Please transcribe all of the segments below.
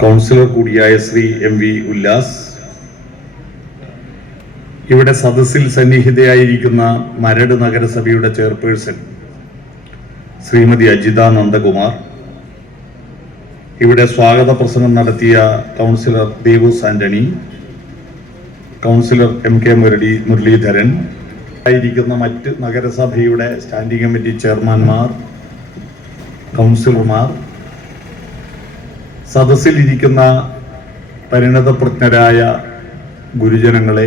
Councillor കൂടിയായ Shri M V Ullas, ഇവിടെ സദസ്സിൽ സന്നിഹിതയായിരിക്കുന്ന മരട് നഗരസഭയുടെ ചെയർപേഴ്സൺ ശ്രീമതി അജിത നന്ദകുമാർ, ഇവിടെ സ്വാഗത പ്രസംഗം നടത്തിയ councillor Devus Antony, councillor M K Muraleedharan, ആയിരിക്കുന്ന മറ്റ് നഗരസഭയുടെ സ്റ്റാൻഡിംഗ് കമ്മിറ്റി ചെയർമാൻമാർ, കൗൺസിലർമാർ, സദസ്സിലിരിക്കുന്ന പരിണതപ്രജ്ഞരായ ഗുരുജനങ്ങളെ,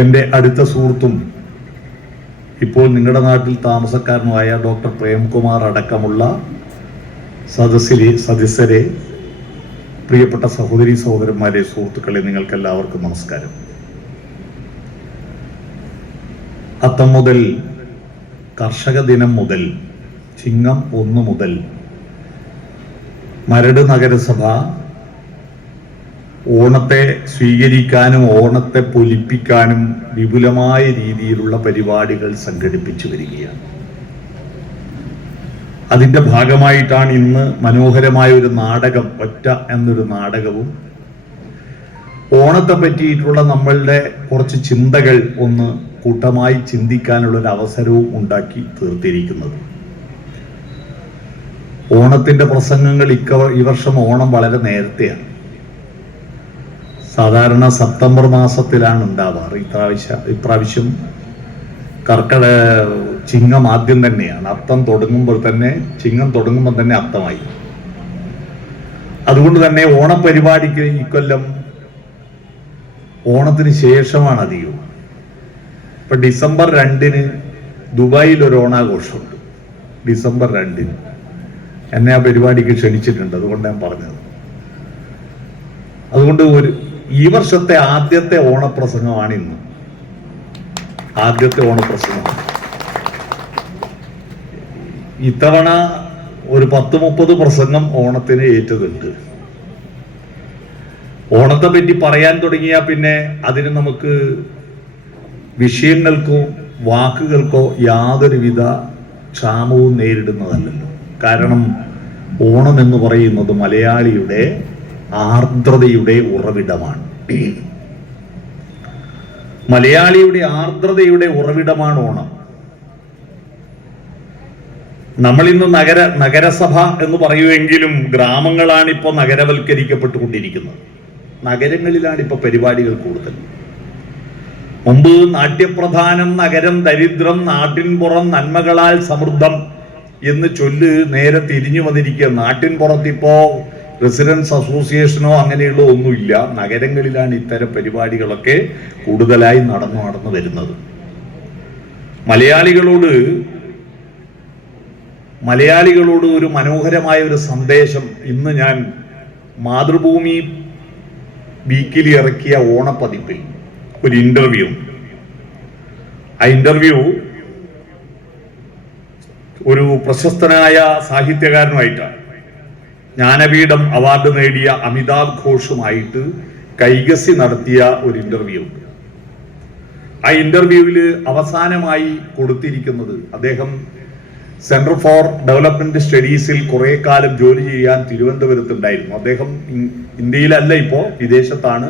എൻ്റെ അടുത്ത സുഹൃത്തും ഇപ്പോൾ നിങ്ങളുടെ നാട്ടിൽ താമസക്കാരനുമായ ഡോക്ടർ പ്രേംകുമാർ അടക്കമുള്ള സദസ്യരെ, പ്രിയപ്പെട്ട സഹോദരി സഹോദരന്മാരെ, സുഹൃത്തുക്കളെ, നിങ്ങൾക്കെല്ലാവർക്കും നമസ്കാരം. അത്തം മുതൽ, കർഷക ദിനം മുതൽ, ചിങ്ങം 1 മുതൽ മരട് നഗരസഭ ഓണത്തെ സ്വീകരിക്കാനും ഓണത്തെ പൊലിപ്പിക്കാനും വിപുലമായ രീതിയിലുള്ള പരിപാടികൾ സംഘടിപ്പിച്ചു വരികയാണ്. അതിൻ്റെ ഭാഗമായിട്ടാണ് ഇന്ന് മനോഹരമായ ഒരു നാടകം, ഒറ്റ എന്നൊരു നാടകവും ഓണത്തെ പറ്റിയിട്ടുള്ള നമ്മളുടെ കുറച്ച് ചിന്തകൾ ഒന്ന് കൂട്ടമായി ചിന്തിക്കാനുള്ളൊരു അവസരവും ഉണ്ടാക്കി തീർത്തിരിക്കുന്നത്. ഓണത്തിൻ്റെ പ്രസംഗങ്ങൾ ഈ വർഷം ഓണം വളരെ നേരത്തെയാണ്. സാധാരണ സെപ്റ്റംബർ മാസത്തിലാണ് ഉണ്ടാവാറ്. ഇപ്രാവശ്യം ചിങ്ങം ആദ്യം തന്നെയാണ്. അത്തം തുടങ്ങുമ്പോൾ തന്നെ, ചിങ്ങം തുടങ്ങുമ്പോൾ തന്നെ അത്തമായി. അതുകൊണ്ട് തന്നെ ഓണപരിപാടിക്ക് ഇക്കൊല്ലം ഓണത്തിന് ശേഷമാണ് അധികം. ഇപ്പൊ ഡിസംബർ 2-ന് ദുബായിൽ ഒരു ഓണാഘോഷമുണ്ട്. ഡിസംബർ 2-ന് എന്നെ ആ പരിപാടിക്ക് ക്ഷണിച്ചിട്ടുണ്ട്. അതുകൊണ്ട് ഞാൻ പറഞ്ഞത്. അതുകൊണ്ട് ഈ വർഷത്തെ ആദ്യത്തെ ഓണപ്രസംഗമാണ് ഇന്ന്. ആദ്യത്തെ ഓണപ്രസംഗം. ഇത്തവണ ഒരു 10-30 പ്രസംഗം ഓണത്തിന് ഏറ്റതുണ്ട്. ഓണത്തെ പറ്റി പറയാൻ തുടങ്ങിയാൽ പിന്നെ അതിന് നമുക്ക് വിഷയങ്ങൾക്കോ വാക്കുകൾക്കോ യാതൊരുവിധ ക്ഷാമവും നേരിടുന്നതല്ലല്ലോ. കാരണം ഓണം എന്ന് പറയുന്നത് മലയാളിയുടെ ആർദ്രതയുടെ ഉറവിടമാണ്. മലയാളിയുടെ ആർദ്രതയുടെ ഉറവിടമാണ് ഓണം. നമ്മളിന്ന് നഗരസഭ എന്ന് പറയുമെങ്കിലും ഗ്രാമങ്ങളാണ് ഇപ്പോൾ നഗരവൽക്കരിക്കപ്പെട്ടുകൊണ്ടിരിക്കുന്നത്. നഗരങ്ങളിലാണ് ഇപ്പോൾ പരിപാടികൾ കൂടുതൽ. മുമ്പ് നാട്യപ്രധാനം നഗരം ദരിദ്രം, നാട്ടിൻപുറം നന്മകളാൽ സമൃദ്ധം എന്ന് ചൊല്ല് നേരെ തിരിഞ്ഞു വന്നിരിക്കുക. നാട്ടിൻപുറത്തിപ്പോ റെസിഡൻസ് അസോസിയേഷനോ അങ്ങനെയുള്ള ഒന്നുമില്ല. നഗരങ്ങളിലാണ് ഇത്തരം പരിപാടികളൊക്കെ കൂടുതലായി നടന്നു വരുന്നത്. മലയാളികളോട് ഒരു മനോഹരമായ ഒരു സന്ദേശം ഇന്ന് ഞാൻ മാതൃഭൂമി വീക്കിലി ഇറക്കിയ ഓണപ്പതിപ്പിൽ ഒരു ഇന്റർവ്യൂ. ആ ഇന്റർവ്യൂ ഒരു പ്രശസ്തനായ സാഹിത്യകാരനുമായിട്ടാണ്. ജ്ഞാനപീഠം അവാർഡ് നേടിയ അമിതാഭ് ഘോഷുമായിട്ട് കൈകസി നടത്തിയ ഒരു ഇന്റർവ്യൂ. ആ ഇന്റർവ്യൂവിൽ അവസാനമായി കൊടുത്തിരിക്കുന്നത്, അദ്ദേഹം സെന്റർ ഫോർ ഡെവലപ്മെന്റ് സ്റ്റഡീസിൽ കുറെ കാലം ജോലി ചെയ്യാൻ തിരുവനന്തപുരത്തുണ്ടായിരുന്നു. അദ്ദേഹം ഇന്ത്യയിലല്ല, ഇപ്പോൾ വിദേശത്താണ്.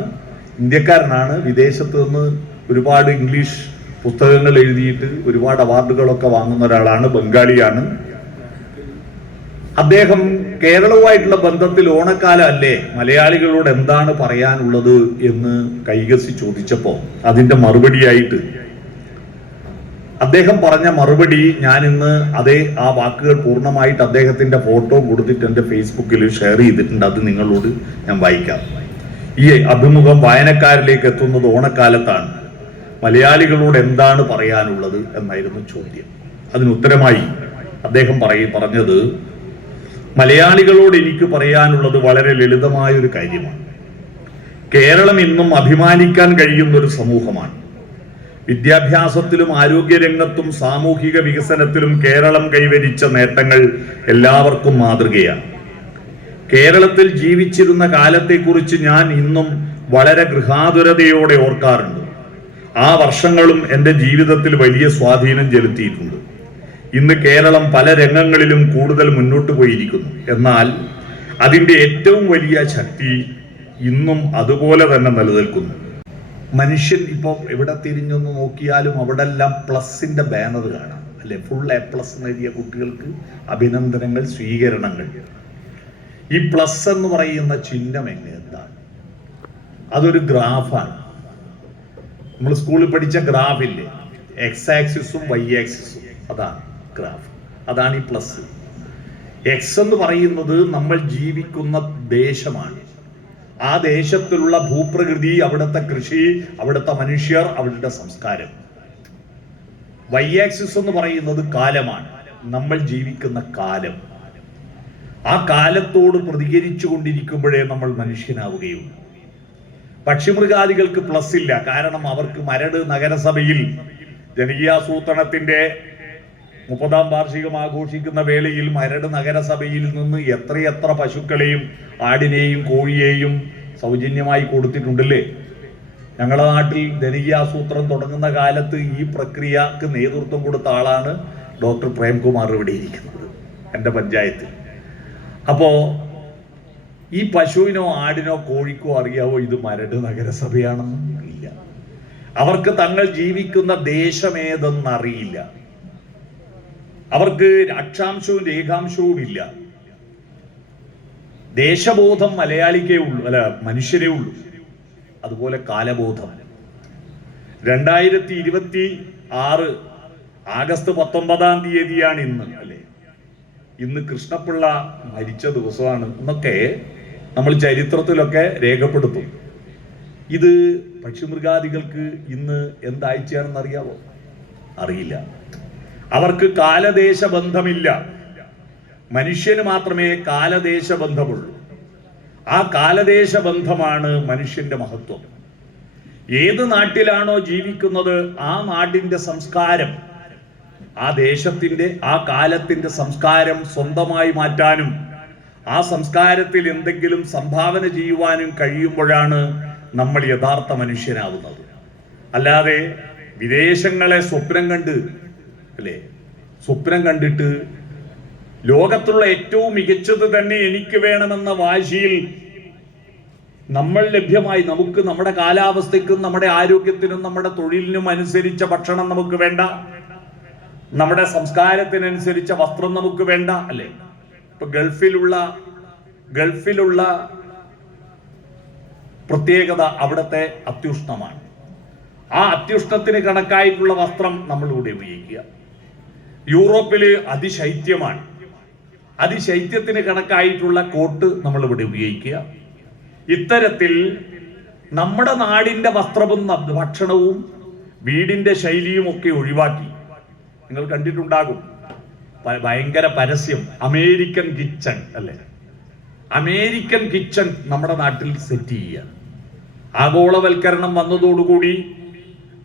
ഇന്ത്യക്കാരനാണ്. വിദേശത്ത് നിന്ന് ഒരുപാട് ഇംഗ്ലീഷ് പുസ്തകങ്ങൾ എഴുതിയിട്ട് ഒരുപാട് അവാർഡുകളൊക്കെ വാങ്ങുന്ന ഒരാളാണ്. ബംഗാളിയാണ് അദ്ദേഹം. കേരളവുമായിട്ടുള്ള ബന്ധത്തിൽ ഓണക്കാലം അല്ലേ, മലയാളികളോട് എന്താണ് പറയാനുള്ളത് എന്ന് കൈകസി ചോദിച്ചപ്പോൾ അതിന്റെ മറുപടിയായിട്ട് അദ്ദേഹം പറഞ്ഞ മറുപടി ഞാൻ ഇന്ന് ആ വാക്കുകൾ പൂർണ്ണമായിട്ട് അദ്ദേഹത്തിന്റെ ഫോട്ടോ കൊടുത്തിട്ട് എൻ്റെ ഫേസ്ബുക്കിൽ ഷെയർ ചെയ്തിട്ടുണ്ട്. അത് നിങ്ങളോട് ഞാൻ വായിക്കാം. ഈ അഭിമുഖം വായനക്കാരിലേക്ക് എത്തുന്നത് ഓണക്കാലത്താണ്. മലയാളികളോട് എന്താണ് പറയാനുള്ളത് എന്നായിരുന്നു ചോദ്യം. അതിനുത്തരമായി അദ്ദേഹം പറഞ്ഞത്, മലയാളികളോട് എനിക്ക് പറയാനുള്ളത് വളരെ ലളിതമായ ഒരു കാര്യമാണ്. കേരളം ഇന്നും അഭിമാനിക്കാൻ കഴിയുന്ന ഒരു സമൂഹമാണ്. വിദ്യാഭ്യാസത്തിലും ആരോഗ്യരംഗത്തും സാമൂഹിക വികസനത്തിലും കേരളം കൈവരിച്ച നേട്ടങ്ങൾ എല്ലാവർക്കും മാതൃകയാണ്. കേരളത്തിൽ ജീവിച്ചിരുന്ന കാലത്തെക്കുറിച്ച് ഞാൻ ഇന്നും വളരെ ഗൃഹാതുരതയോടെ ഓർക്കാറുണ്ട്. ആ വർഷങ്ങളും എൻ്റെ ജീവിതത്തിൽ വലിയ സ്വാധീനം ചെലുത്തിയിട്ടുണ്ട്. ഇന്ന് കേരളം പല രംഗങ്ങളിലും കൂടുതൽ മുന്നോട്ട് പോയിരിക്കുന്നു. എന്നാൽ അതിൻ്റെ ഏറ്റവും വലിയ ശക്തി ഇന്നും അതുപോലെ തന്നെ നിലനിൽക്കുന്നു. മനുഷ്യൻ ഇപ്പോൾ എവിടെ തിരിഞ്ഞൊന്ന് നോക്കിയാലും അവിടെ എല്ലാം പ്ലസിന്റെ ബാനർ കാണാം, അല്ലെ? ഫുൾ A+ നേടിയ കുട്ടികൾക്ക് അഭിനന്ദനങ്ങൾ, സ്വീകരണങ്ങൾ. ഈ പ്ലസ് എന്ന് പറയുന്ന ചിഹ്നം എന്താണ്? അതൊരു ഗ്രാഫാണ്. നമ്മൾ സ്കൂളിൽ പഠിച്ച ഗ്രാഫില്ലേ, X ആക്സിസും Y ആക്സിസും, അതാണ് ഗ്രാഫ്. അതാണ് ഈ പ്ലസ്. എക്സ് എന്ന് പറയുന്നത് നമ്മൾ ജീവിക്കുന്ന ദേശമാണ്. ആ ദേശത്തിലുള്ള ഭൂപ്രകൃതി, അവിടുത്തെ കൃഷി, അവിടുത്തെ മനുഷ്യർ, അവരുടെ സംസ്കാരം. Y ആക്സിസ് എന്ന് പറയുന്നത് കാലമാണ്, നമ്മൾ ജീവിക്കുന്ന കാലം. ആ കാലത്തോട് പ്രതികരിച്ചു കൊണ്ടിരിക്കുമ്പോഴേ നമ്മൾ മനുഷ്യനാവുകയുള്ളൂ. പക്ഷിമൃഗാദികൾക്ക് പ്ലസ് ഇല്ല. കാരണം അവർക്ക് മരട് നഗരസഭയിൽ ജനകീയാസൂത്രണത്തിന്റെ 30ാം വാർഷികം ആഘോഷിക്കുന്ന വേളയിൽ മരട് നഗരസഭയിൽ നിന്ന് എത്രയെത്ര പശുക്കളെയും ആടിനെയും കോഴിയെയും സൗജന്യമായി കൊടുത്തിട്ടുണ്ടല്ലേ? ഞങ്ങളുടെ നാട്ടിൽ ജനകീയാസൂത്രണം തുടങ്ങുന്ന കാലത്ത് ഈ പ്രക്രിയക്ക് നേതൃത്വം കൊടുത്ത ആളാണ് ഡോക്ടർ പ്രേംകുമാർ ഇവിടെ ഇരിക്കുന്നത്, എൻ്റെ പഞ്ചായത്തിൽ. അപ്പോ ഈ പശുവിനോ ആടിനോ കോഴിക്കോ അറിയാവോ ഇത് മരട് നഗരസഭയാണെന്നും ഇല്ല. അവർക്ക് തങ്ങൾ ജീവിക്കുന്ന ദേശമേതെന്നറിയില്ല. അവർക്ക് അക്ഷാംശവും രേഖാംശവും ഇല്ല. ദേശബോധം മലയാളിക്കേ ഉള്ളൂ, അല്ല മനുഷ്യരേ ഉള്ളൂ. അതുപോലെ കാലബോധം. 2026 ആഗസ്റ്റ് 19-ാം തീയതിയാണ് ഇന്ന്, അല്ലെ? ഇന്ന് കൃഷ്ണപിള്ള മരിച്ച ദിവസമാണ് എന്നൊക്കെ നമ്മൾ ചരിത്രത്തിലൊക്കെ രേഖപ്പെടുത്തും. ഇത് പക്ഷിമൃഗാദികൾക്ക് ഇന്ന് എന്താഴ്ചയാണെന്ന് അറിയാവോ? അറിയില്ല. അവർക്ക് കാലദേശ ബന്ധമില്ല. മനുഷ്യന് മാത്രമേ കാലദേശ ബന്ധമുള്ളൂ. ആ കാലദേശ ബന്ധമാണ് മനുഷ്യന്റെ മഹത്വം. ഏത് നാട്ടിലാണോ ജീവിക്കുന്നത് ആ നാടിന്റെ സംസ്കാരം, ആ ദേശത്തിന്റെ, ആ കാലത്തിന്റെ സംസ്കാരം സ്വന്തമായി മാറ്റാനും ആ സംസ്കാരത്തിൽ എന്തെങ്കിലും സംഭാവന ചെയ്യുവാനും കഴിയുമ്പോഴാണ് നമ്മൾ യഥാർത്ഥ മനുഷ്യനാവുന്നത്. അല്ലാതെ വിദേശങ്ങളെ സ്വപ്നം കണ്ട്, അല്ലേ, സ്വപ്നം കണ്ടിട്ട് ലോകത്തുള്ള ഏറ്റവും മികച്ചത് തന്നെ എനിക്ക് വേണമെന്ന വാശിയിൽ നമ്മൾ ലഭ്യമായി, നമുക്ക് നമ്മുടെ കാലാവസ്ഥയ്ക്കും നമ്മുടെ ആരോഗ്യത്തിനും നമ്മുടെ തൊഴിലിനും അനുസരിച്ച ഭക്ഷണം നമുക്ക് വേണ്ട, നമ്മുടെ സംസ്കാരത്തിനനുസരിച്ച വസ്ത്രം നമുക്ക് വേണ്ട, അല്ലേ? ഇപ്പൊ ഗൾഫിലുള്ള പ്രത്യേകത അവിടുത്തെ അത്യുഷ്ണമാണ്. ആ അത്യുഷ്ണത്തിന് കണക്കായിട്ടുള്ള വസ്ത്രം നമ്മളിവിടെ ഉപയോഗിക്കുക. യൂറോപ്പില് അതിശൈത്യമാണ്, അതിശൈത്യത്തിന് കണക്കായിട്ടുള്ള കോട്ട് നമ്മളിവിടെ ഉപയോഗിക്കുക. ഇത്തരത്തിൽ നമ്മുടെ നാടിന്റെ വസ്ത്രവും ഭക്ഷണവും വീടിന്റെ ശൈലിയും ഒക്കെ ഒഴിവാക്കി, നിങ്ങൾ കണ്ടിട്ടുണ്ടാകും ഭയങ്കര പരസ്യം, അമേരിക്കൻ കിച്ചൺ, അല്ലെ? അമേരിക്കൻ കിച്ചൺ നമ്മുടെ നാട്ടിൽ സെറ്റ് ചെയ്യുക. ആഗോളവൽക്കരണം വന്നതോടുകൂടി,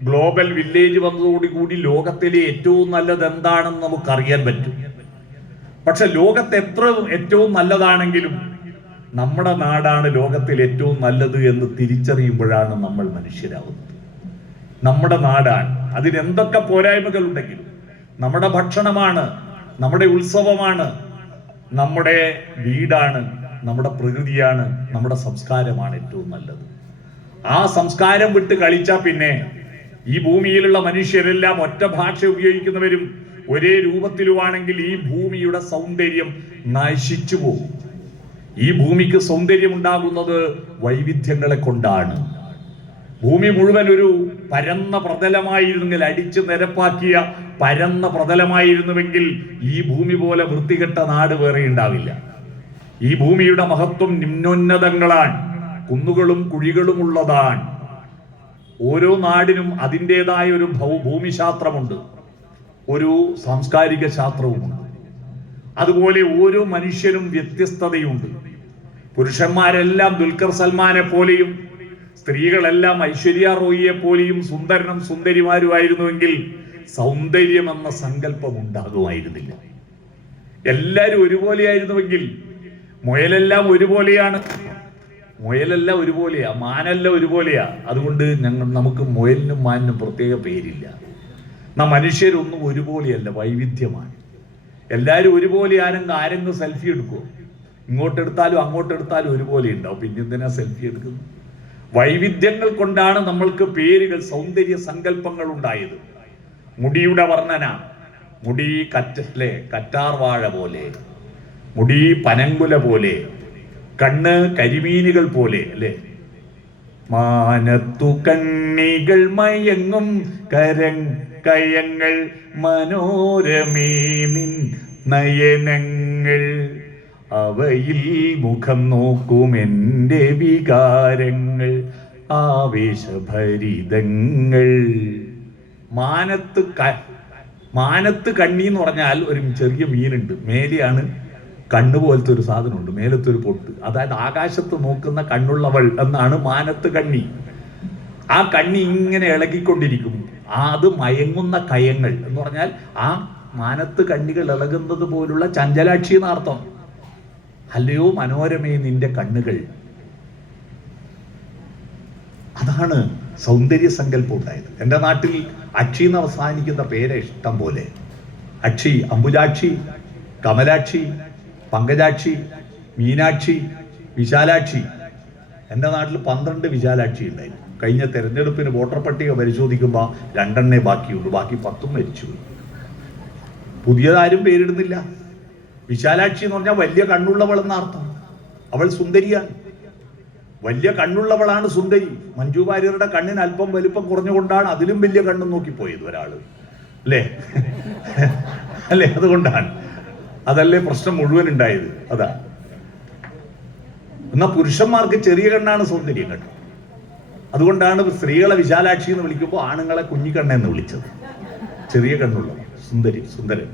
ഗ്ലോബൽ വില്ലേജ് വന്നതോടുകൂടി ലോകത്തിലെ ഏറ്റവും നല്ലത് എന്താണെന്ന് നമുക്കറിയാൻ പറ്റും. പക്ഷെ ലോകത്ത് ഏറ്റവും നല്ലതാണെങ്കിലും നമ്മുടെ നാടാണ് ലോകത്തിൽ ഏറ്റവും നല്ലത് എന്ന് തിരിച്ചറിയുമ്പോഴാണ് നമ്മൾ മനുഷ്യരാകുന്നത്. നമ്മുടെ നാടാണ്. അതിനെന്തൊക്കെ പോരായ്മകൾ ഉണ്ടെങ്കിലും നമ്മുടെ ഭക്ഷണമാണ്, നമ്മുടെ ഉത്സവമാണ്, നമ്മുടെ വീടാണ്, നമ്മുടെ പ്രകൃതിയാണ്, നമ്മുടെ സംസ്കാരമാണ് ഏറ്റവും നല്ലത്. ആ സംസ്കാരം വിട്ട് കളിച്ചാൽ പിന്നെ ഈ ഭൂമിയിലുള്ള മനുഷ്യരെല്ലാം ഒറ്റ ഭാഷ ഉപയോഗിക്കുന്നവരും ഒരേ രൂപത്തിലുമാണെങ്കിൽ ഈ ഭൂമിയുടെ സൗന്ദര്യം നശിച്ചു പോകും. ഈ ഭൂമിക്ക് സൗന്ദര്യം ഉണ്ടാകുന്നത് വൈവിധ്യങ്ങളെ കൊണ്ടാണ്. ഭൂമി മുഴുവൻ ഒരു പരന്ന പ്രതലമായിരുന്നെങ്കിൽ, അടിച്ചു നിരപ്പാക്കിയ പരന്ന പ്രതലമായിരുന്നുവെങ്കിൽ ഈ ഭൂമി പോലെ വൃത്തികെട്ട നാട് വേറെ ഉണ്ടാവില്ല. ഈ ഭൂമിയുടെ മഹത്വം നിമ്നോന്നതങ്ങളാണ്, കുന്നുകളും കുഴികളും ഉള്ളതാണ്. ഓരോ നാടിനും അതിൻ്റെതായ ഒരു ഭൂമിശാസ്ത്രമുണ്ട്, ഒരു സാംസ്കാരിക ശാസ്ത്രവുമുണ്ട്. അതുപോലെ ഓരോ മനുഷ്യനും വ്യത്യസ്തതയുണ്ട്. പുരുഷന്മാരെല്ലാം ദുൽഖർ സൽമാനെ പോലെയും സ്ത്രീകളെല്ലാം ഐശ്വര്യ റോയിയെ പോലെയും സുന്ദരനും സുന്ദരിമാരുമായിരുന്നുവെങ്കിൽ സൗന്ദര്യം എന്ന സങ്കല്പം ഉണ്ടാകുമായിരുന്നില്ല. എല്ലാവരും ഒരുപോലെയായിരുന്നുവെങ്കിൽ, മുയലെല്ലാം ഒരുപോലെയാണ്, മുയലെല്ലാം ഒരുപോലെയാ, മാനെല്ലാം ഒരുപോലെയാ. അതുകൊണ്ട് നമുക്ക് മുയലിനും മാനിനും പ്രത്യേക പേരില്ല. നാം മനുഷ്യരൊന്നും ഒരുപോലെയല്ല, വൈവിധ്യമാണ്. എല്ലാവരും ഒരുപോലെ ആരെങ്കിലും സെൽഫി എടുക്കുമോ? ഇങ്ങോട്ടെടുത്താലും അങ്ങോട്ടെടുത്താലും ഒരുപോലെ ഉണ്ടാവും. പിന്നെ എന്തിനാ സെൽഫി എടുക്കുന്നത്? വൈവിധ്യങ്ങൾ കൊണ്ടാണ് നമ്മൾക്ക് പേരുകൾ, സൗന്ദര്യ സങ്കല്പങ്ങൾ ഉണ്ടായത്. മുടിയുടെ വർണ്ണന, മുടി കറ്റാർ വാഴ പോലെ, മുടി പനങ്കുല പോലെ, കണ്ണ് കരിമീനുകൾ പോലെ, അല്ലേ? മാനത്തു കണ്ണികൾ മയങ്ങും കയങ്ങൾ മനോരമേ നിൻ നയനങ്ങൾ, അവയിൽ മുഖം നോക്കും എൻ്റെ വികാരങ്ങൾ ആവേശഭരിതങ്ങൾ. മാനത്ത് കണ്ണി എന്ന് പറഞ്ഞാൽ ഒരു ചെറിയ മീനുണ്ട്, മേലെയാണ് കണ്ണ് പോലത്തെ ഒരു സാധനമുണ്ട്, മേലത്തെ ഒരു പൊട്ട്, അതായത് ആകാശത്ത് നോക്കുന്ന കണ്ണുള്ളവൾ എന്നാണ് മാനത്ത് കണ്ണി. ആ കണ്ണി ഇങ്ങനെ ഇളകിക്കൊണ്ടിരിക്കും. അത് മയങ്ങുന്ന കയങ്ങൾ എന്ന് പറഞ്ഞാൽ ആ മാനത്ത് കണ്ണികൾ ഇളകുന്നത് പോലുള്ള ചഞ്ചലാക്ഷി എന്നർത്ഥം. അല്ലയോ മനോരമേ നിന്റെ കണ്ണുകൾ. അതാണ് സൗന്ദര്യ സങ്കല്പം ഉണ്ടായത്. എൻ്റെ നാട്ടിൽ അക്ഷി എന്ന് അവസാനിക്കുന്ന പേര് ഇഷ്ടം പോലെ. അക്ഷി, അംബുജാക്ഷി, കമലാക്ഷി, പങ്കജാക്ഷി, മീനാക്ഷി, വിശാലാക്ഷി. എൻ്റെ നാട്ടിൽ 12 വിശാലാക്ഷി ഉണ്ടായിരുന്നു. കഴിഞ്ഞ തെരഞ്ഞെടുപ്പിന് വോട്ടർ പട്ടിക പരിശോധിക്കുമ്പോൾ 2 ബാക്കിയുള്ളൂ, ബാക്കി 10 മരിച്ചു. പുതിയതാരും പേരിടുന്നില്ല. വിശാലാക്ഷി എന്ന് പറഞ്ഞാൽ വലിയ കണ്ണുള്ളവൾ എന്ന അർത്ഥം. അവൾ സുന്ദരിയാണ്, വലിയ കണ്ണുള്ളവളാണ് സുന്ദരി. മഞ്ജു വാര്യരുടെ കണ്ണിന് അല്പം വലിപ്പം കുറഞ്ഞുകൊണ്ടാണ് അതിലും വലിയ കണ്ണും നോക്കിപ്പോയത് ഒരാള്, അല്ലേ? അല്ലേ? അതുകൊണ്ടാണ്, അതല്ലേ പ്രശ്നം മുഴുവൻ ഉണ്ടായത്. അതാ. എന്നാ പുരുഷന്മാർക്ക് ചെറിയ കണ്ണാണ് സൗന്ദര്യം കേട്ടോ. അതുകൊണ്ടാണ് സ്ത്രീകളെ വിശാലാക്ഷി എന്ന് വിളിക്കുമ്പോൾ ആണുങ്ങളെ കുഞ്ഞിക്കണ്ണെന്ന് വിളിച്ചത്. ചെറിയ കണ്ണുള്ളവർ, സുന്ദരൻ.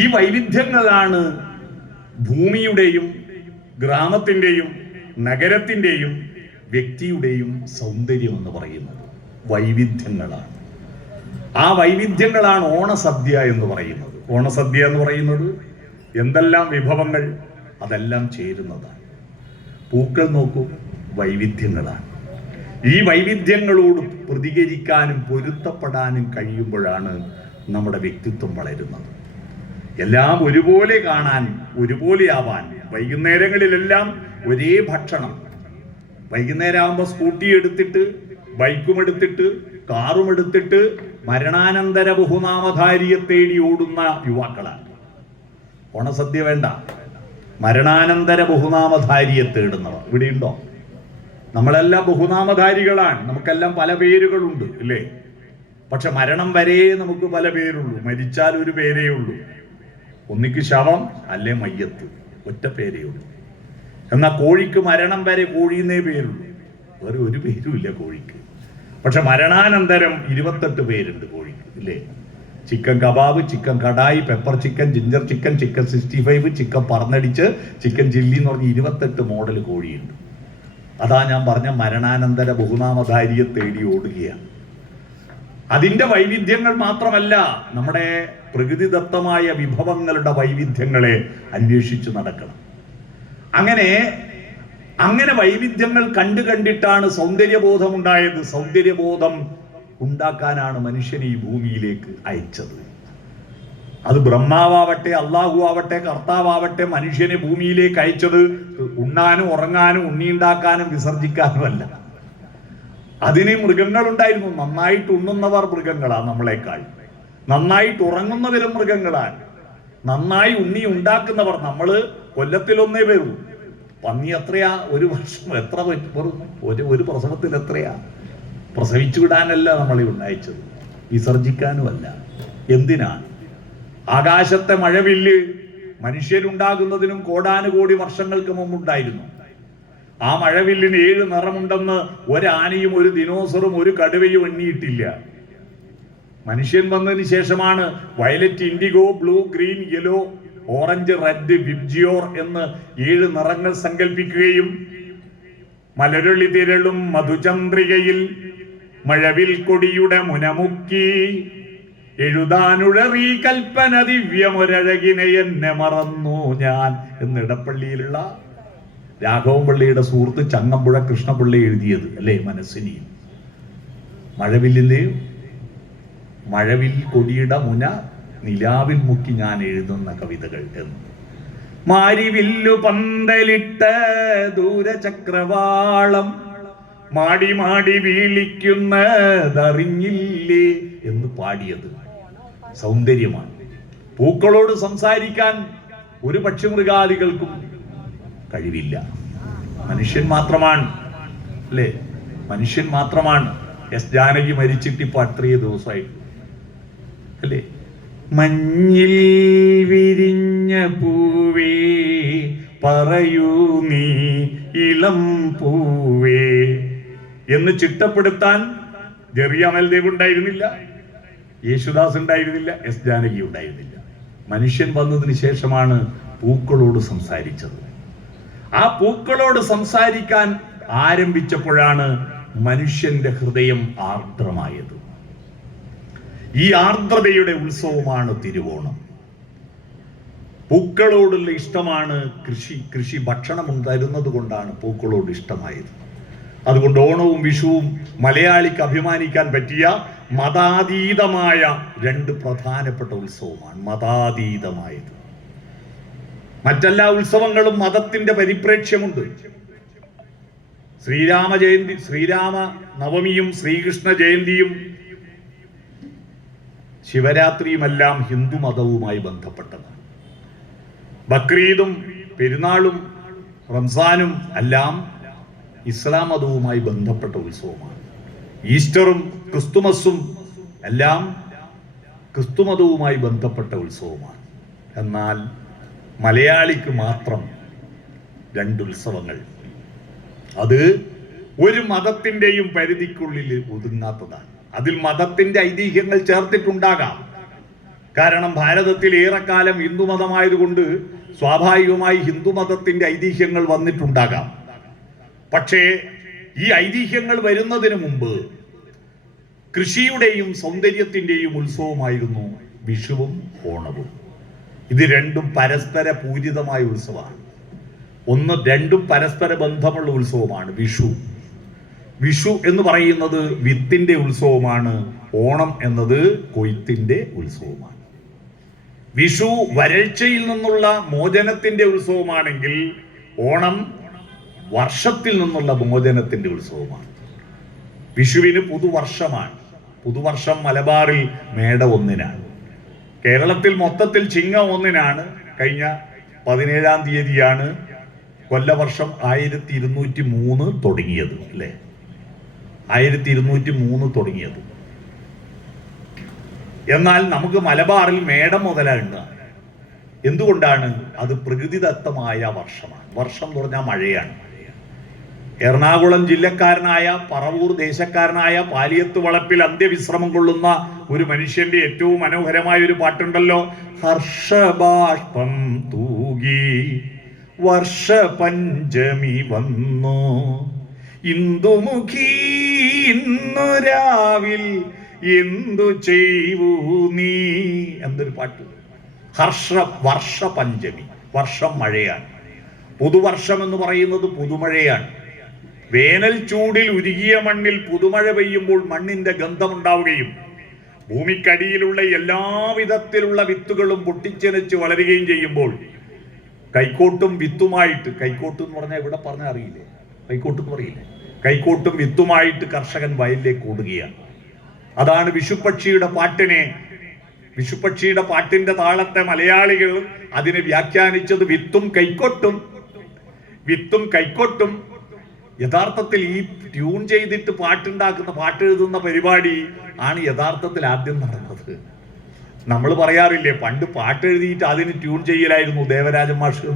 ഈ വൈവിധ്യങ്ങളാണ് ഭൂമിയുടെയും ഗ്രാമത്തിൻ്റെയും നഗരത്തിൻ്റെയും വ്യക്തിയുടെയും സൗന്ദര്യം എന്ന് പറയുന്നത്. വൈവിധ്യങ്ങളാണ്. ആ വൈവിധ്യങ്ങളാണ് ഓണസദ്യ എന്ന് പറയുന്നത്. ഓണസദ്യ എന്ന് പറയുന്നത് എന്തെല്ലാം വിഭവങ്ങൾ, അതെല്ലാം ചേരുന്നതാണ്. പൂക്കൾ നോക്കൂ, വൈവിധ്യങ്ങളാണ്. ഈ വൈവിധ്യങ്ങളോട് പ്രതികരിക്കാനും പൊരുത്തപ്പെടാനും കഴിയുമ്പോഴാണ് നമ്മുടെ വ്യക്തിത്വം വളരുന്നത്. എല്ലാം ഒരുപോലെ കാണാൻ, ഒരുപോലെയാവാൻ. വൈകുന്നേരങ്ങളിലെല്ലാം ഒരേ ഭക്ഷണം. വൈകുന്നേരം ആകുമ്പോൾ സ്കൂട്ടി എടുത്തിട്ട്, ബൈക്കും എടുത്തിട്ട്, കാറും എടുത്തിട്ട് മരണാനന്തര ബഹുനാമധാരിയെ തേടി ഓടുന്ന യുവാക്കളാണ്. ഓണസദ്യ വേണ്ട, മരണാനന്തര ബഹുനാമധാരിയെ തേടുന്നവർ ഇവിടെയുണ്ടോ? നമ്മളെല്ലാം ബഹുനാമധാരികളാണ്. നമുക്കെല്ലാം പല പേരുകളുണ്ട്, ഇല്ലേ? പക്ഷെ മരണം വരെ നമുക്ക് പല പേരുള്ളൂ. മരിച്ചാൽ ഒരു പേരേ ഉള്ളൂ. ഒന്നിക്ക് ശവം, അല്ലേ മയ്യത്ത്. ഒറ്റ പേരേ ഉള്ളൂ. എന്നാൽ കോഴിക്ക് മരണം വരെ കോഴിന്നേ പേരുള്ളൂ, വേറെ ഒരു പേരുമില്ല കോഴിക്ക്. പക്ഷെ മരണാനന്തരം 28 പേരുണ്ട് കോഴിക്ക്, ഇല്ലേ? Chicken kebab, chicken kadai, pepper chicken, ginger chicken, chicken 65, chicken പറന്നടിച്ച്, ചിക്കൻ ചില്ലി എന്ന് പറഞ്ഞ് 28 മോഡൽ കോഴിയുണ്ട്. അതാ ഞാൻ പറഞ്ഞ മരണാനന്തര ബഹുനാമധാരിയെ തേടി ഓടുകയാണ്. അതിൻ്റെ വൈവിധ്യങ്ങൾ മാത്രമല്ല, നമ്മുടെ പ്രകൃതിദത്തമായ വിഭവങ്ങളുടെ വൈവിധ്യങ്ങളെ അന്വേഷിച്ചു നടക്കണം. അങ്ങനെ വൈവിധ്യങ്ങൾ കണ്ടിട്ടാണ് സൗന്ദര്യബോധം ഉണ്ടായത്. സൗന്ദര്യബോധം ഉണ്ടാക്കാനാണ് മനുഷ്യനെ ഈ ഭൂമിയിലേക്ക് അയച്ചത്. അത് ബ്രഹ്മാവട്ടെ, അള്ളാഹു ആവട്ടെ, കർത്താവട്ടെ, മനുഷ്യനെ ഭൂമിയിലേക്ക് അയച്ചത് ഉണ്ണാനും ഉറങ്ങാനും ഉണ്ണിയുണ്ടാക്കാനും വിസർജിക്കാനുമല്ല. അതിന് മൃഗങ്ങളുണ്ടായിരുന്നു. നന്നായിട്ട് ഉണ്ണുന്നവർ മൃഗങ്ങളാണ് നമ്മളെക്കാൾ. നന്നായിട്ട് ഉറങ്ങുന്നവരും മൃഗങ്ങളാണ്. നന്നായി ഉണ്ണി ഉണ്ടാക്കുന്നവർ നമ്മള് കൊല്ലത്തിലൊന്നേ വരൂ. പന്നി എത്രയാ ഒരു വർഷം? എത്ര ഒരു പ്രസവത്തിൽ എത്രയാ? പ്രസവിച്ചു വിടാനല്ല നമ്മളെ ഉണ്ടായിച്ചത്, വിസർജിക്കാനുമല്ല. എന്തിനാണ്? ആകാശത്തെ മഴവില്ല് മനുഷ്യരുണ്ടാകുന്നതിനും കോടാനുകോടി വർഷങ്ങൾക്ക് മുമ്പുണ്ടായിരുന്നു. ആ മഴവില്ലിന് 7 നിറമുണ്ടെന്ന് ഒരാനയും ഒരു ദിനോസറും ഒരു കടുവയും എണ്ണിയിട്ടില്ല. മനുഷ്യൻ വന്നതിന് ശേഷമാണ് violet, IndiGo, blue, green, yellow, orange, red, VIBGYOR എന്ന് 7 നിറങ്ങൾ സങ്കല്പിക്കുകയും മലരൊളി തിരളും മധുചന്ദ്രികയിൽ മഴവിൽ കൊടിയുടെ മുനമുക്കി എഴുതാനുഴറി കൽപ്പന ദിവ്യമൊരഴകിനെ എന്നെ മറന്നു ഞാൻ എന്ന് ഇടപ്പള്ളിയിലുള്ള രാഘവൻ പിള്ളയുടെ സുഹൃത്ത് ചങ്ങമ്പുഴ കൃഷ്ണപിള്ള എഴുതിയത്, അല്ലേ? മനസ്സിനി മഴവിൽ കൊടിയുടെ മുന നിലാവിൽ മുക്കി ഞാൻ എഴുതുന്ന കവിതകൾ എന്ന്. മാരിവില്ലു പന്തലിട്ട ദൂരചക്രവാളം മാടി മാടി വീളിക്കുന്നതറിഞ്ഞില്ലേ എന്ന് പാടിയത് സൗന്ദര്യമാണ്. പൂക്കളോട് സംസാരിക്കാൻ ഒരു പക്ഷിമൃഗാദികൾക്കും കഴിവില്ല. മനുഷ്യൻ മാത്രമാണ്, അല്ലേ? മനുഷ്യൻ മാത്രമാണ്. എസ് ജാനകി മരിച്ചിട്ട് ഇപ്പൊ അത്രയേ ദിവസമായിട്ട്, അല്ലേ? മഞ്ഞിൽ വിരിഞ്ഞ പൂവേ പറയൂ നീ ഇളം പൂവേ എന്ന് ചിട്ടപ്പെടുത്താൻ ജെറി അമൽദേവ് ഉണ്ടായിരുന്നില്ല, യേശുദാസ് ഉണ്ടായിരുന്നില്ല, എസ് ജാനകി ഉണ്ടായിരുന്നില്ല. മനുഷ്യൻ വന്നതിന് ശേഷമാണ് പൂക്കളോട് സംസാരിച്ചത്. ആ പൂക്കളോട് സംസാരിക്കാൻ ആരംഭിച്ചപ്പോഴാണ് മനുഷ്യന്റെ ഹൃദയം ആർദ്രമായത്. ഈ ആർദ്രതയുടെ ഉത്സവമാണ് തിരുവോണം. പൂക്കളോടുള്ള ഇഷ്ടമാണ് കൃഷി ഭക്ഷണം തരുന്നത് കൊണ്ടാണ് പൂക്കളോട് ഇഷ്ടമായത്. അതുകൊണ്ട് ഓണവും വിഷുവും മലയാളിക്ക് അഭിമാനിക്കാൻ പറ്റിയ മതാതീതമായ രണ്ട് പ്രധാനപ്പെട്ട ഉത്സവമാണ്. മതാതീതമായത്. മറ്റെല്ലാ ഉത്സവങ്ങളും മതത്തിന്റെ പരിപ്രേക്ഷ്യമുണ്ട്. ശ്രീരാമ നവമിയും ശ്രീകൃഷ്ണ ജയന്തിയും ശിവരാത്രിയുമെല്ലാം ഹിന്ദു മതവുമായി ബന്ധപ്പെട്ടതാണ്. ബക്രീദും പെരുന്നാളും റംസാനും എല്ലാം ഇസ്ലാം മതവുമായി ബന്ധപ്പെട്ട ഉത്സവമാണ്. ഈസ്റ്ററും ക്രിസ്തുമസും എല്ലാം ക്രിസ്തുമതവുമായി ബന്ധപ്പെട്ട ഉത്സവമാണ്. എന്നാൽ മലയാളിക്ക് മാത്രം രണ്ടുത്സവങ്ങൾ. അത് ഒരു മതത്തിന്റെയും പരിധിക്കുള്ളിൽ ഒതുങ്ങാത്തതാണ്. അതിൽ മതത്തിന്റെ ഐതിഹ്യങ്ങൾ ചേർത്തിട്ടുണ്ടാകാം. കാരണം ഭാരതത്തിൽ ഏറെക്കാലം ഹിന്ദുമതമായതുകൊണ്ട് സ്വാഭാവികമായി ഹിന്ദുമതത്തിന്റെ ഐതിഹ്യങ്ങൾ വന്നിട്ടുണ്ടാകാം. പക്ഷേ ഈ ഐതിഹ്യങ്ങൾ വരുന്നതിന് മുമ്പ് കൃഷിയുടെയും സൗന്ദര്യത്തിന്റെയും ഉത്സവമായിരുന്നു വിഷുവും ഓണവും. ഇത് രണ്ടും പരസ്പര പൂരിതമായ ഉത്സവമാണ്. രണ്ടും പരസ്പര ബന്ധമുള്ള ഉത്സവമാണ്. വിഷു എന്ന് പറയുന്നത് വിത്തിന്റെ ഉത്സവമാണ്. ഓണം എന്നത് കൊയ്ത്തിന്റെ ഉത്സവമാണ്. വിഷു വരൾച്ചയിൽ നിന്നുള്ള മോചനത്തിന്റെ ഉത്സവമാണെങ്കിൽ ഓണം വർഷത്തിൽ നിന്നുള്ള മോചനത്തിന്റെ ഉത്സവമാണ്. വിഷുവിന് പുതുവർഷമാണ്. പുതുവർഷം മലബാറിൽ മേട 1-നാണ്. കേരളത്തിൽ മൊത്തത്തിൽ ചിങ്ങം 1-നാണ്. കഴിഞ്ഞ 17-ാം തീയതിയാണ് കൊല്ലവർഷം 1203 തുടങ്ങിയത്, അല്ലേ? 1203 തുടങ്ങിയത്. എന്നാൽ നമുക്ക് മലബാറിൽ മേടം മുതലുണ്ട്. എന്തുകൊണ്ടാണ്? അത് പ്രകൃതിദത്തമായ വർഷമാണ്. വർഷം എന്ന് പറഞ്ഞാൽ മഴയാണ്. എറണാകുളം ജില്ലക്കാരനായ പറവൂർ ദേശക്കാരനായ പാലിയത്ത് വളപ്പിൽ അന്ത്യവിശ്രമം കൊള്ളുന്ന ഒരു മനുഷ്യന്റെ ഏറ്റവും മനോഹരമായ ഒരു പാട്ടുണ്ടല്ലോ. ഹർഷബാഷ്പം തൂകി വർഷ പഞ്ചമി വന്നു ഇന്ദുമുഖി ഇന്നു രാവിൽ എന്തു ചെയ്യൂ നീ എന്നൊരു പാട്ട്. വർഷ പഞ്ചമി, വർഷം മഴയാണ്. പുതുവർഷം എന്ന് പറയുന്നത് പുതുമഴയാണ്. വേനൽ ചൂടിൽ ഉരുകിയ മണ്ണിൽ പുതുമഴ പെയ്യുമ്പോൾ മണ്ണിന്റെ ഗന്ധമുണ്ടാവുകയും ഭൂമിക്കടിയിലുള്ള എല്ലാവിധത്തിലുള്ള വിത്തുകളും പൊട്ടിച്ചെനച്ച് വളരുകയും ചെയ്യുമ്പോൾ കൈക്കോട്ടും വിത്തുമായിട്ട്, കൈക്കോട്ട് എന്ന് പറഞ്ഞാൽ ഇവിടെ പറഞ്ഞാൽ അറിയില്ലേ, കൈക്കോട്ട് എന്ന് പറയില്ലേ, കൈക്കോട്ടും വിത്തുമായിട്ട് കർഷകൻ വയലിലേക്ക് ഓടുകയാണ്. അതാണ് വിഷുപ്പക്ഷിയുടെ പാട്ടിന്റെ താളത്തെ മലയാളികൾ അതിനെ വ്യാഖ്യാനിച്ചത് വിത്തും കൈക്കോട്ടും. യഥാർത്ഥത്തിൽ ഈ ട്യൂൺ ചെയ്തിട്ട് പാട്ട് എഴുതുന്ന പരിപാടി ആണ് യഥാർത്ഥത്തിൽ ആദ്യം നടന്നത്. നമ്മൾ പറയാറില്ലേ, പണ്ട് പാട്ട് എഴുതിയിട്ട് അതിന് ട്യൂൺ ചെയ്യലായിരുന്നു ദേവരാജൻ മാഷ്,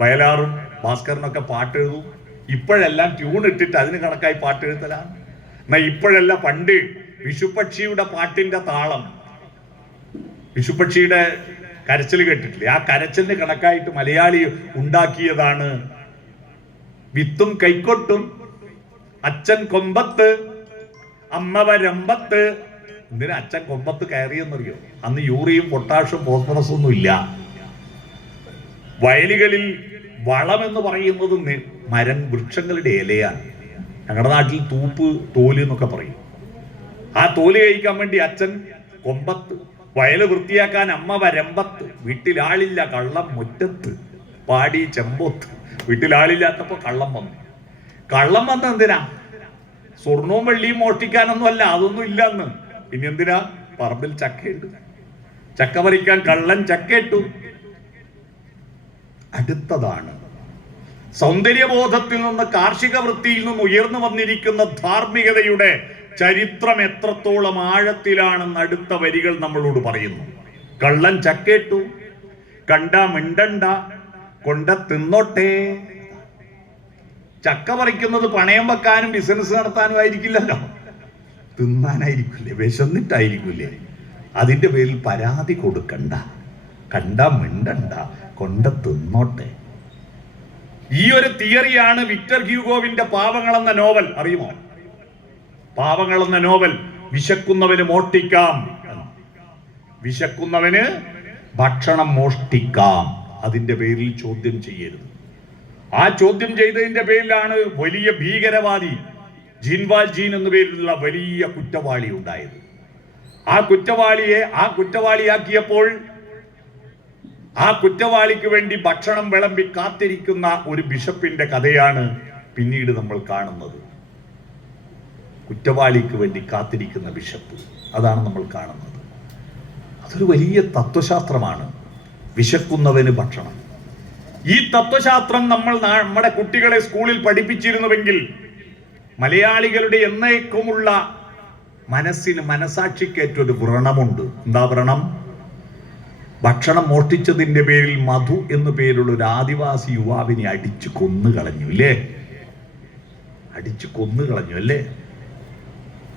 വയലാറും ഭാസ്കരനൊക്കെ പാട്ട് എഴുതും. ഇപ്പോഴെല്ലാം ട്യൂൺ ഇട്ടിട്ട് അതിന് കണക്കായി പാട്ട് എഴുതലാണ്. എന്നാൽ ഇപ്പോഴല്ല, പണ്ട് വിഷുപ്പക്ഷിയുടെ പാട്ടിന്റെ താളം, വിഷുപ്പക്ഷിയുടെ കരച്ചിൽ കേട്ടിട്ടില്ലേ, ആ കരച്ചിലിന് കണക്കായിട്ട് മലയാളി ഉണ്ടാക്കിയതാണ് വിത്തും കൈക്കോട്ടും അച്ഛൻ കൊമ്പത്ത് അമ്മ വരമ്പത്ത്. എന്തിനാ അച്ഛൻ കൊമ്പത്ത് കയറിയെന്നറിയോ? അന്ന് യൂറിയും പൊട്ടാഷും ഫോസ്ഫറസും ഒന്നും ഇല്ല. വയലുകളിൽ വളം എന്ന് പറയുന്നത് വൃക്ഷങ്ങളുടെ ഇലയാണ്. ഞങ്ങളുടെ നാട്ടിൽ തോല് എന്നൊക്കെ പറയും. ആ തോല് കഴിക്കാൻ വേണ്ടി അച്ഛൻ കൊമ്പത്ത്, വയല് വൃത്തിയാക്കാൻ അമ്മ വരമ്പത്ത്, വീട്ടിലാളില്ല കള്ളം മുറ്റത്ത്. പാടി ചെമ്പോത്ത്. വീട്ടിലാളില്ലാത്തപ്പോ കള്ളം വന്നു. കള്ളം വന്ന എന്തിനാ? സ്വർണവും വെള്ളിയും മോഷ്ടിക്കാനൊന്നും അല്ല, അതൊന്നും ഇല്ലെന്ന്. ഇനി എന്തിനാ? പറമ്പിൽ ചക്കയിട്ട്, ചക്ക പറിക്കാൻ കള്ളൻ ചക്കയിട്ടു. അടുത്തതാണ് സൗന്ദര്യബോധത്തിൽ നിന്ന്, കാർഷിക വൃത്തിയിൽ നിന്ന് ഉയർന്നു വന്നിരിക്കുന്ന ധാർമ്മികതയുടെ ചരിത്രം എത്രത്തോളം ആഴത്തിലാണെന്ന് അടുത്ത വരികൾ നമ്മളോട് പറയുന്നു. കള്ളൻ ചക്കേട്ടു, കണ്ട മിണ്ടണ്ട, കൊണ്ട തിന്നോട്ടെ. ചക്ക പറിക്കുന്നത് പണയം വെക്കാനും ബിസിനസ് നടത്താനും ആയിരിക്കില്ലല്ലോ, തിന്നാനായിരിക്കില്ലേ, വിശന്നിട്ടായിരിക്കില്ലേ. അതിന്റെ പേരിൽ പരാതി കൊടുക്കണ്ട, കണ്ട മിണ്ടണ്ട, കൊണ്ട തിന്നോട്ടെ. ഈ ഒരു തിയറിയാണ് വിക്ടർ ഹ്യൂഗോവിന്റെ പാവങ്ങൾ എന്ന നോവൽ. അറിയുമോ? പാവങ്ങൾ എന്ന നോവൽ. വിശക്കുന്നവന് മോഷ്ടിക്കാം, വിശക്കുന്നവന് ഭക്ഷണം മോഷ്ടിക്കാം, അതിന്റെ പേരിൽ ചോദ്യം ചെയ്യരുത്. ആ ചോദ്യം ചെയ്തതിന്റെ പേരിലാണ് വലിയ ഭീകരവാദി ജീൻവാൽ ജീൻ എന്ന പേരിലുള്ള വലിയ കുറ്റവാളി ഉണ്ടായത്. ആ കുറ്റവാളിയാക്കിയപ്പോൾ ആ കുറ്റവാളിക്ക് വേണ്ടി ഭക്ഷണം വിളമ്പി കാത്തിരിക്കുന്ന ഒരു ബിഷപ്പിന്റെ കഥയാണ് പിന്നീട് നമ്മൾ കാണുന്നത്. കുറ്റവാളിക്ക് വേണ്ടി കാത്തിരിക്കുന്ന ബിഷപ്പ്, അതാണ് നമ്മൾ കാണുന്നത്. അതൊരു വലിയ തത്വശാസ്ത്രമാണ്, വിശക്കുന്നവന് ഭക്ഷണം. ഈ തത്വശാസ്ത്രം നമ്മുടെ കുട്ടികളെ സ്കൂളിൽ പഠിപ്പിച്ചിരുന്നുവെങ്കിൽ മലയാളികളുടെ എന്നേക്കുമുള്ള മനസാക്ഷിക്കേറ്റൊരു വ്രണമുണ്ട്. എന്താ വ്രണം? ഭക്ഷണം മോഷ്ടിച്ചതിന്റെ പേരിൽ മധു എന്നു പേരുള്ള ഒരു ആദിവാസി യുവാവിനെ അടിച്ചു കൊന്നുകളഞ്ഞു അല്ലേ?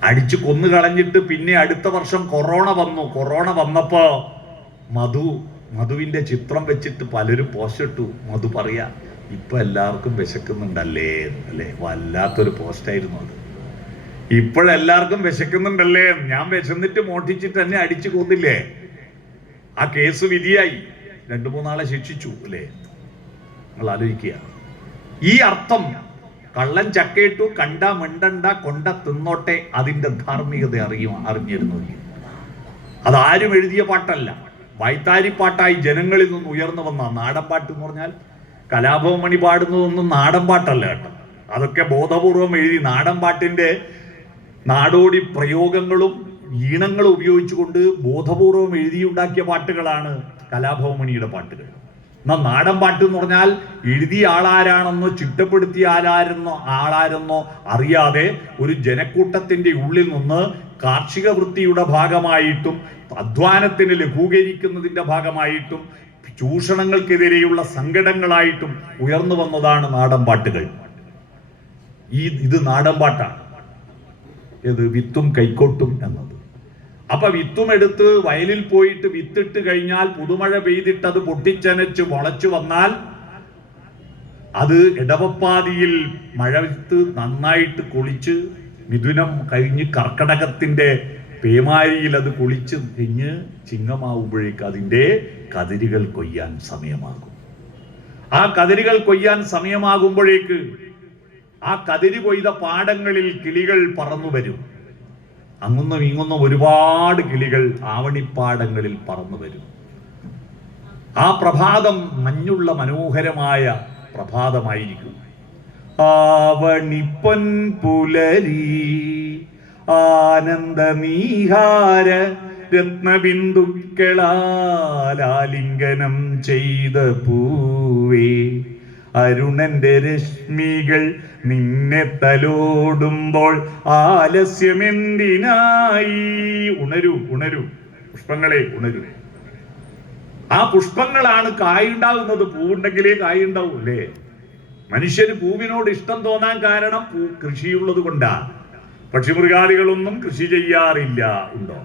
അടിച്ചു കൊന്നുകളഞ്ഞിട്ട് പിന്നെ അടുത്ത വർഷം കൊറോണ വന്നു. കൊറോണ വന്നപ്പോ മധുവിന്റെ ചിത്രം വെച്ചിട്ട് പലരും പോസ്റ്റ് ഇട്ടു. മധു പറയാ, ഇപ്പൊ എല്ലാവർക്കും വിശക്കുന്നുണ്ടല്ലേ അല്ലേ? വല്ലാത്തൊരു പോസ്റ്റായിരുന്നു അത്. ഇപ്പോഴെല്ലാവർക്കും വിശക്കുന്നുണ്ടല്ലേ, ഞാൻ വിശന്നിട്ട് മോഷ്ടിച്ചിട്ട് എന്നെ അടിച്ചു കൊന്നില്ലേ? ആ കേസ് വിധിയായി, 2-3 ആളെ ശിക്ഷിച്ചു അല്ലേ? നിങ്ങൾ ആലോചിക്കുക. ഈ അർത്ഥം, കള്ളൻ ചക്കയിട്ടു, കണ്ട മിണ്ടണ്ട, കൊണ്ട തിന്നോട്ടെ, അതിന്റെ ധാർമ്മികത അറിഞ്ഞിരുന്നു. അതാരും എഴുതിയ പാട്ടല്ല, വൈത്താരിപ്പാട്ടായി ജനങ്ങളിൽ നിന്ന് ഉയർന്നു വന്ന നാടൻ പാട്ട് എന്ന് പറഞ്ഞാൽ കലാഭവൻ മണി പാടുന്നതൊന്നും നാടൻ പാട്ടല്ല കേട്ടോ. അതൊക്കെ ബോധപൂർവം എഴുതി നാടൻ പാട്ടിന്റെ നാടോടി പ്രയോഗങ്ങളും ഈണങ്ങളും ഉപയോഗിച്ചുകൊണ്ട് ബോധപൂർവം എഴുതിയുണ്ടാക്കിയ പാട്ടുകളാണ് കലാഭവൻ മണിയുടെ പാട്ടുകൾ. എന്നാൽ നാടൻ പാട്ട് എന്ന് പറഞ്ഞാൽ എഴുതിയ ആളാരാണെന്നോ ചിട്ടപ്പെടുത്തിയ ആളാരെന്നോ അറിയാതെ ഒരു ജനക്കൂട്ടത്തിന്റെ ഉള്ളിൽ നിന്ന് കാർഷിക വൃത്തിയുടെ ഭാഗമായിട്ടും അധ്വാനത്തിന് ലഘൂകരിക്കുന്നതിന്റെ ഭാഗമായിട്ടും ചൂഷണങ്ങൾക്കെതിരെയുള്ള സങ്കടങ്ങളായിട്ടും ഉയർന്നു വന്നതാണ് നാടൻ പാട്ടുകൾ. ഇത് നാടൻ പാട്ടാണ്. ഏത്? വിത്തും കൈക്കോട്ടും എന്നത്. അപ്പൊ വിത്തും എടുത്ത് വയലിൽ പോയിട്ട് വിത്തിട്ട് കഴിഞ്ഞാൽ പുതുമഴ പെയ്തിട്ട് അത് പൊട്ടിച്ചനച്ച് മുളച്ചു വന്നാൽ അത് ഇടവപ്പാതിയിൽ മഴവിത്ത് നന്നായിട്ട് കൊളിച്ച് മിഥുനം കഴിഞ്ഞ് കർക്കടകത്തിന്റെ പേമാരിയിൽ അത് കൊളിച്ച് കഴിഞ്ഞ് ചിങ്ങമാവുമ്പോഴേക്ക് അതിന്റെ കതിരുകൾ കൊയ്യാൻ സമയമാകും. ആ കതിരുകൾ കൊയ്യാൻ സമയമാകുമ്പോഴേക്ക് ആ കതിര് കൊയ്ത പാടങ്ങളിൽ കിളികൾ പറന്നു വരും. അങ്ങുന്നും ഇങ്ങുന്നും ഒരുപാട് കിളികൾ ആവണിപ്പാടങ്ങളിൽ പറന്നു വരും. ആ പ്രഭാതം മഞ്ഞുള്ള മനോഹരമായ പ്രഭാതമായിരിക്കും. ആവണിപ്പൊൻ പുലരി ആനന്ദനീഹാര രത്നബിന്ദുക്കളാലിംഗനം ചെയ്ത പൂവേ, അരുണന്റെ രശ്മികൾ നിന്നെ തലോടുമ്പോൾ ആലസ്യമെന്തിനായി? ഉണരൂ ഉണരൂ പുഷ്പങ്ങളെ, ഉണരൂ. ആ പുഷ്പങ്ങളാണ് കായുണ്ടാകുന്നത്. പൂവുണ്ടെങ്കിലേ കായുണ്ടാവൂ അല്ലേ? മനുഷ്യന് പൂവിനോട് ഇഷ്ടം തോന്നാൻ കാരണം കൃഷിയുള്ളത് കൊണ്ടാ. പക്ഷിമൃഗാദികളൊന്നും കൃഷി ചെയ്യാറില്ല. ഉണ്ടോ?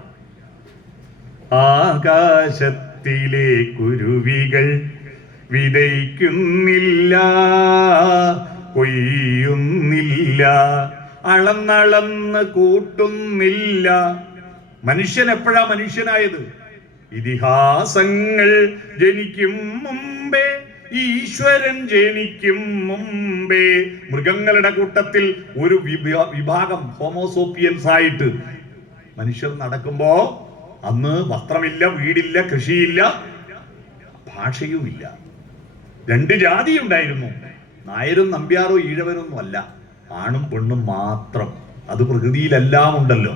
ആകാശത്തിലെ കുരുവികൾ വിതയ്ക്കുന്നില്ല, കൊയ്യുന്നില്ല, അളന്നളന്ന് കൂട്ടുന്നില്ല. മനുഷ്യൻ എപ്പോഴാ മനുഷ്യനായത്? ഇതിഹാസങ്ങൾ ജനിക്കും മുമ്പേ, ഈശ്വരൻ ജനിക്കും മുമ്പേ. മൃഗങ്ങളുടെ കൂട്ടത്തിൽ ഒരു വിഭാഗം ഹോമോസോപ്പിയൻസ് ആയിട്ട് മനുഷ്യർ നടക്കുമ്പോ അന്ന് വസ്ത്രമില്ല, വീടില്ല, കൃഷിയില്ല, ഭാഷയുമില്ല. 2 ജാതി ഉണ്ടായിരുന്നു. നായരും നമ്പ്യാരോ ഈഴവരൊന്നും അല്ല, ആണും പെണ്ണും മാത്രം. അത് പ്രകൃതിയിലെല്ലാം ഉണ്ടല്ലോ.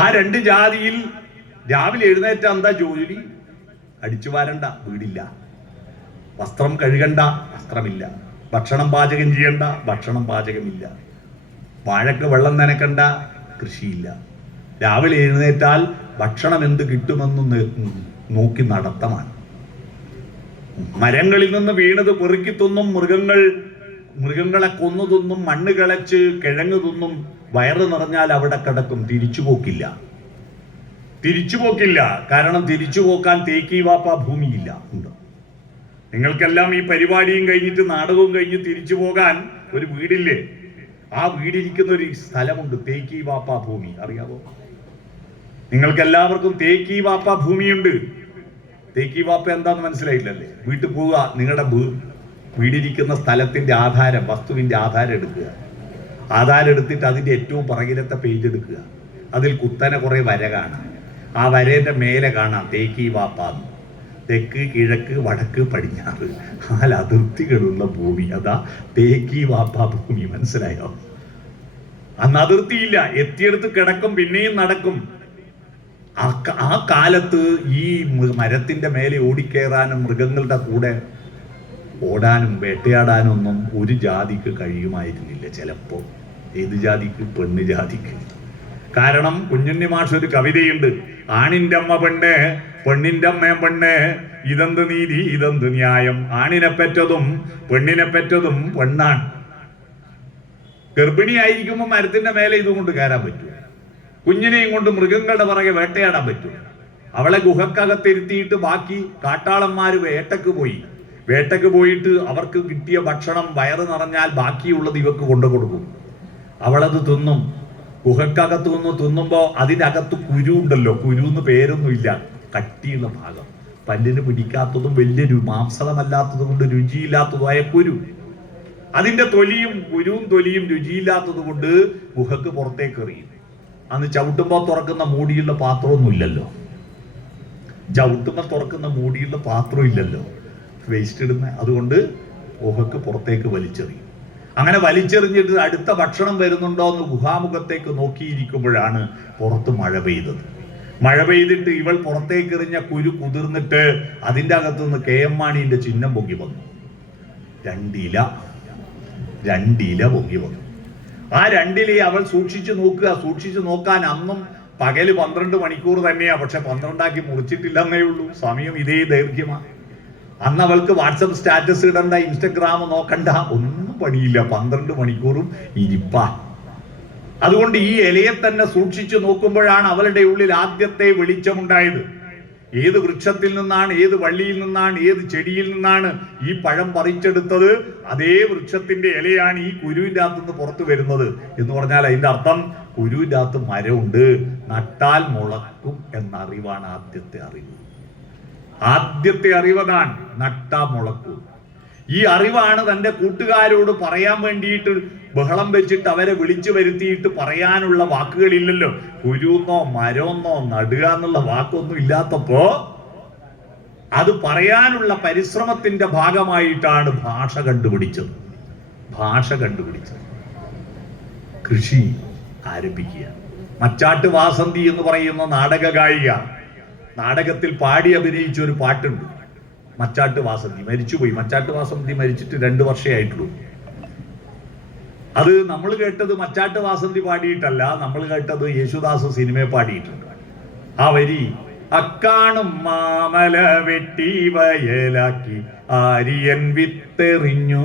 ആ 2 ജാതിയിൽ രാവിലെ എഴുന്നേറ്റ എന്താ ജോലി? അടിച്ചു വാരണ്ട, വീടില്ല. വസ്ത്രം കഴുകണ്ട, വസ്ത്രമില്ല. ഭക്ഷണം പാചകം ചെയ്യണ്ട, ഭക്ഷണം പാചകമില്ല. വാഴക്ക് വെള്ളം നനക്കണ്ട, കൃഷിയില്ല. രാവിലെ എഴുന്നേറ്റാൽ ഭക്ഷണം എന്ത് കിട്ടുമെന്ന് നോക്കി നടത്തമാണ്. മരങ്ങളിൽ നിന്ന് വീണത് പെറുക്കി തിന്നും, മൃഗങ്ങളെ കൊന്നു തിന്നും, മണ്ണ് കിളച്ച് കിഴങ്ങ് തിന്നും. വയറ് നിറഞ്ഞാൽ അവിടെ കിടക്കും, തിരിച്ചുപോക്കില്ല. കാരണം തിരിച്ചുപോക്കാൻ തേക്കി വാപ്പ ഭൂമിയില്ല. ഉണ്ട്. നിങ്ങൾക്കെല്ലാം ഈ പരിപാടിയും കഴിഞ്ഞിട്ട് നാടകവും കഴിഞ്ഞ് തിരിച്ചു പോകാൻ ഒരു വീടില്ലേ? ആ വീടിരിക്കുന്ന ഒരു സ്ഥലമുണ്ട്, തേക്കി വാപ്പ ഭൂമി. അറിയാവോ? നിങ്ങൾക്ക് എല്ലാവർക്കും തേക്കി വാപ്പ ഭൂമിയുണ്ട്. തേക്കി വാപ്പ എന്താന്ന് മനസ്സിലായില്ലല്ലേ? വീട്ടിൽ പോവുക, നിങ്ങളുടെ വീടിരിക്കുന്ന സ്ഥലത്തിന്റെ ആധാരം, വസ്തുവിന്റെ ആധാരം എടുക്കുക. ആധാരം എടുത്തിട്ട് അതിന്റെ ഏറ്റവും പുറകിലത്തെ പേജ് എടുക്കുക. അതിൽ കുത്തനെ കുറെ വര കാണാം. ആ വരേന്റെ മേലെ കാണാം തേക്കി വാപ്പ. തെക്ക്, കിഴക്ക്, വടക്ക്, പടിഞ്ഞാറ് 4 അതിർത്തികളുള്ള ഭൂമി. അതാ തേക്കി വാപ്പ ഭൂമി. മനസ്സിലായോ? അന്ന് അതിർത്തിയില്ല, എത്തിയെടുത്ത് കിടക്കും, പിന്നെയും നടക്കും. ആ കാലത്ത് ഈ മരത്തിന്റെ മേലെ ഓടിക്കയറാനും മൃഗങ്ങളുടെ കൂടെ ഓടാനും വേട്ടയാടാനും ഒന്നും ഒരു ജാതിക്ക് കഴിയുമായിരുന്നില്ല. ചിലപ്പോ ഏത് ജാതിക്ക്? പെണ്ണ് ജാതിക്ക്. കാരണം കുഞ്ഞുണ്ണി മാഷ് ഒരു കവിതയുണ്ട്, ആണിന്റെ അമ്മ പെണ്ണ്, പെണ്ണിന്റെ അമ്മ പെണ്ണ്, ഇതെന്ത് നീതി, ഇതെന്ത് ന്യായം, ആണിനെ പെറ്റതും പെണ്ണിനെ പെറ്റതും പെണ്ണാണ്. ഗർഭിണിയായിരിക്കുമ്പോൾ മരത്തിന്റെ മേലെ ഇതുകൊണ്ട് കയറാൻ പറ്റും. കുഞ്ഞിനെയും കൊണ്ട് മൃഗങ്ങളുടെ പുറകെ വേട്ടയാടാൻ പറ്റും. അവളെ ഗുഹക്കകത്തിരുത്തിയിട്ട് ബാക്കി കാട്ടാളന്മാര് വേട്ടക്ക് പോയിട്ട് അവർക്ക് കിട്ടിയ ഭക്ഷണം വയറ് നിറഞ്ഞാൽ ബാക്കിയുള്ളത് ഇവക്ക് കൊണ്ടു കൊടുക്കും. അവളത് തിന്നും. ഗുഹക്കകത്ത് നിന്ന് തിന്നുമ്പോ അതിനകത്ത് കുരു ഉണ്ടല്ലോ, കുരുന്ന് പേരൊന്നുമില്ല, കട്ടിയുള്ള ഭാഗം, പല്ലിന് പിടിക്കാത്തതും വലിയ മാംസളമല്ലാത്തതും കൊണ്ട് രുചിയില്ലാത്തതുമായ കുരു. അതിന്റെ കുരുവും തൊലിയും രുചിയില്ലാത്തത് കൊണ്ട് ഗുഹക്ക് പുറത്തേക്ക് എറിയും. അന്ന് ചവിട്ടുമ്പോ തുറക്കുന്ന മൂടിയുള്ള പാത്രമൊന്നും ഇല്ലല്ലോ. വേസ്റ്റ് ഇടുന്ന, അതുകൊണ്ട് ഗുഹക്ക് പുറത്തേക്ക് വലിച്ചെറിയും. അങ്ങനെ വലിച്ചെറിഞ്ഞിട്ട് അടുത്ത ഭക്ഷണം വരുന്നുണ്ടോ എന്ന് ഗുഹാമുഖത്തേക്ക് നോക്കിയിരിക്കുമ്പോഴാണ് പുറത്ത് മഴ പെയ്തിട്ട് ഇവൾ പുറത്തേക്ക് എറിഞ്ഞ കുരു കുതിർന്നിട്ട് അതിൻ്റെ അകത്തുനിന്ന് KM മാണിന്റെ ചിഹ്നം പൊങ്ങി വന്നു. 2 ഇല പൊങ്ങി വന്നു. ആ 2 ഇലയെ അവൾ സൂക്ഷിച്ചു നോക്കാൻ അന്നും പകല് 12 മണിക്കൂർ തന്നെയാ. പക്ഷെ 12 മുറിച്ചിട്ടില്ലെന്നേ ഉള്ളൂ. സമയം ഇതേ ദൈർഘ്യമാണ്. അന്ന് അവൾക്ക് വാട്സപ്പ് സ്റ്റാറ്റസ് ഇടണ്ട, ഇൻസ്റ്റഗ്രാം നോക്കണ്ട, ഒന്നും പണിയില്ല. 12 മണിക്കൂറും ഇരിപ്പാ. അതുകൊണ്ട് ഈ ഇലയെ തന്നെ സൂക്ഷിച്ചു നോക്കുമ്പോഴാണ് അവളുടെ ഉള്ളിൽ ആദ്യത്തെ വെളിച്ചമുണ്ടായത്. ഏത് വൃക്ഷത്തിൽ നിന്നാണ്, ഏത് വള്ളിയിൽ നിന്നാണ്, ഏത് ചെടിയിൽ നിന്നാണ് ഈ പഴം പറിച്ചെടുത്തത്, അതേ വൃക്ഷത്തിന്റെ ഇലയാണ് ഈ കുരുവിന്റെ അകത്തുനിന്ന് പുറത്തു വരുന്നത് എന്ന് പറഞ്ഞാൽ അതിന്റെ അർത്ഥം കുരുവിന്റെ അകത്ത് മരമുണ്ട്, നട്ടാൽ മുളക്കും എന്ന അറിവാണ് ആദ്യത്തെ അറിവതാണ്, നട്ടാ മുളക്കും. ഈ അറിവാണ് തന്റെ കൂട്ടുകാരോട് പറയാൻ വേണ്ടിയിട്ട് ബഹളം വെച്ചിട്ട് അവരെ വിളിച്ചു വരുത്തിയിട്ട് പറയാനുള്ള വാക്കുകളില്ലല്ലോ. കുരുന്നോ മരമെന്നോ നടുക എന്നുള്ള വാക്കൊന്നും ഇല്ലാത്തപ്പോ അത് പറയാനുള്ള പരിശ്രമത്തിന്റെ ഭാഗമായിട്ടാണ് ഭാഷ കണ്ടുപിടിച്ചത്. കൃഷി ആരംഭിക്കുക. മച്ചാട്ട് വാസന്തി എന്ന് പറയുന്ന നാടക ഗായിക നാടകത്തിൽ പാടി അഭിനയിച്ച ഒരു പാട്ടുണ്ട്, മച്ചാട്ട് വാസന്തി. മരിച്ചുപോയി. മച്ചാട്ട് വാസന്തി മരിച്ചിട്ട് 2 വർഷമേ ആയിട്ടുള്ളൂ. അത് നമ്മൾ കേട്ടത് മച്ചാട്ട് വാസന്തി പാടിയിട്ടല്ല, നമ്മൾ കേട്ടത് യേശുദാസ് സിനിമയെ പാടിയിട്ടുണ്ട്. ആ വരി, അക്കാണും മാമല വെട്ടി വയലാക്കി ആര്യൻ വിത്തെറിഞ്ഞു,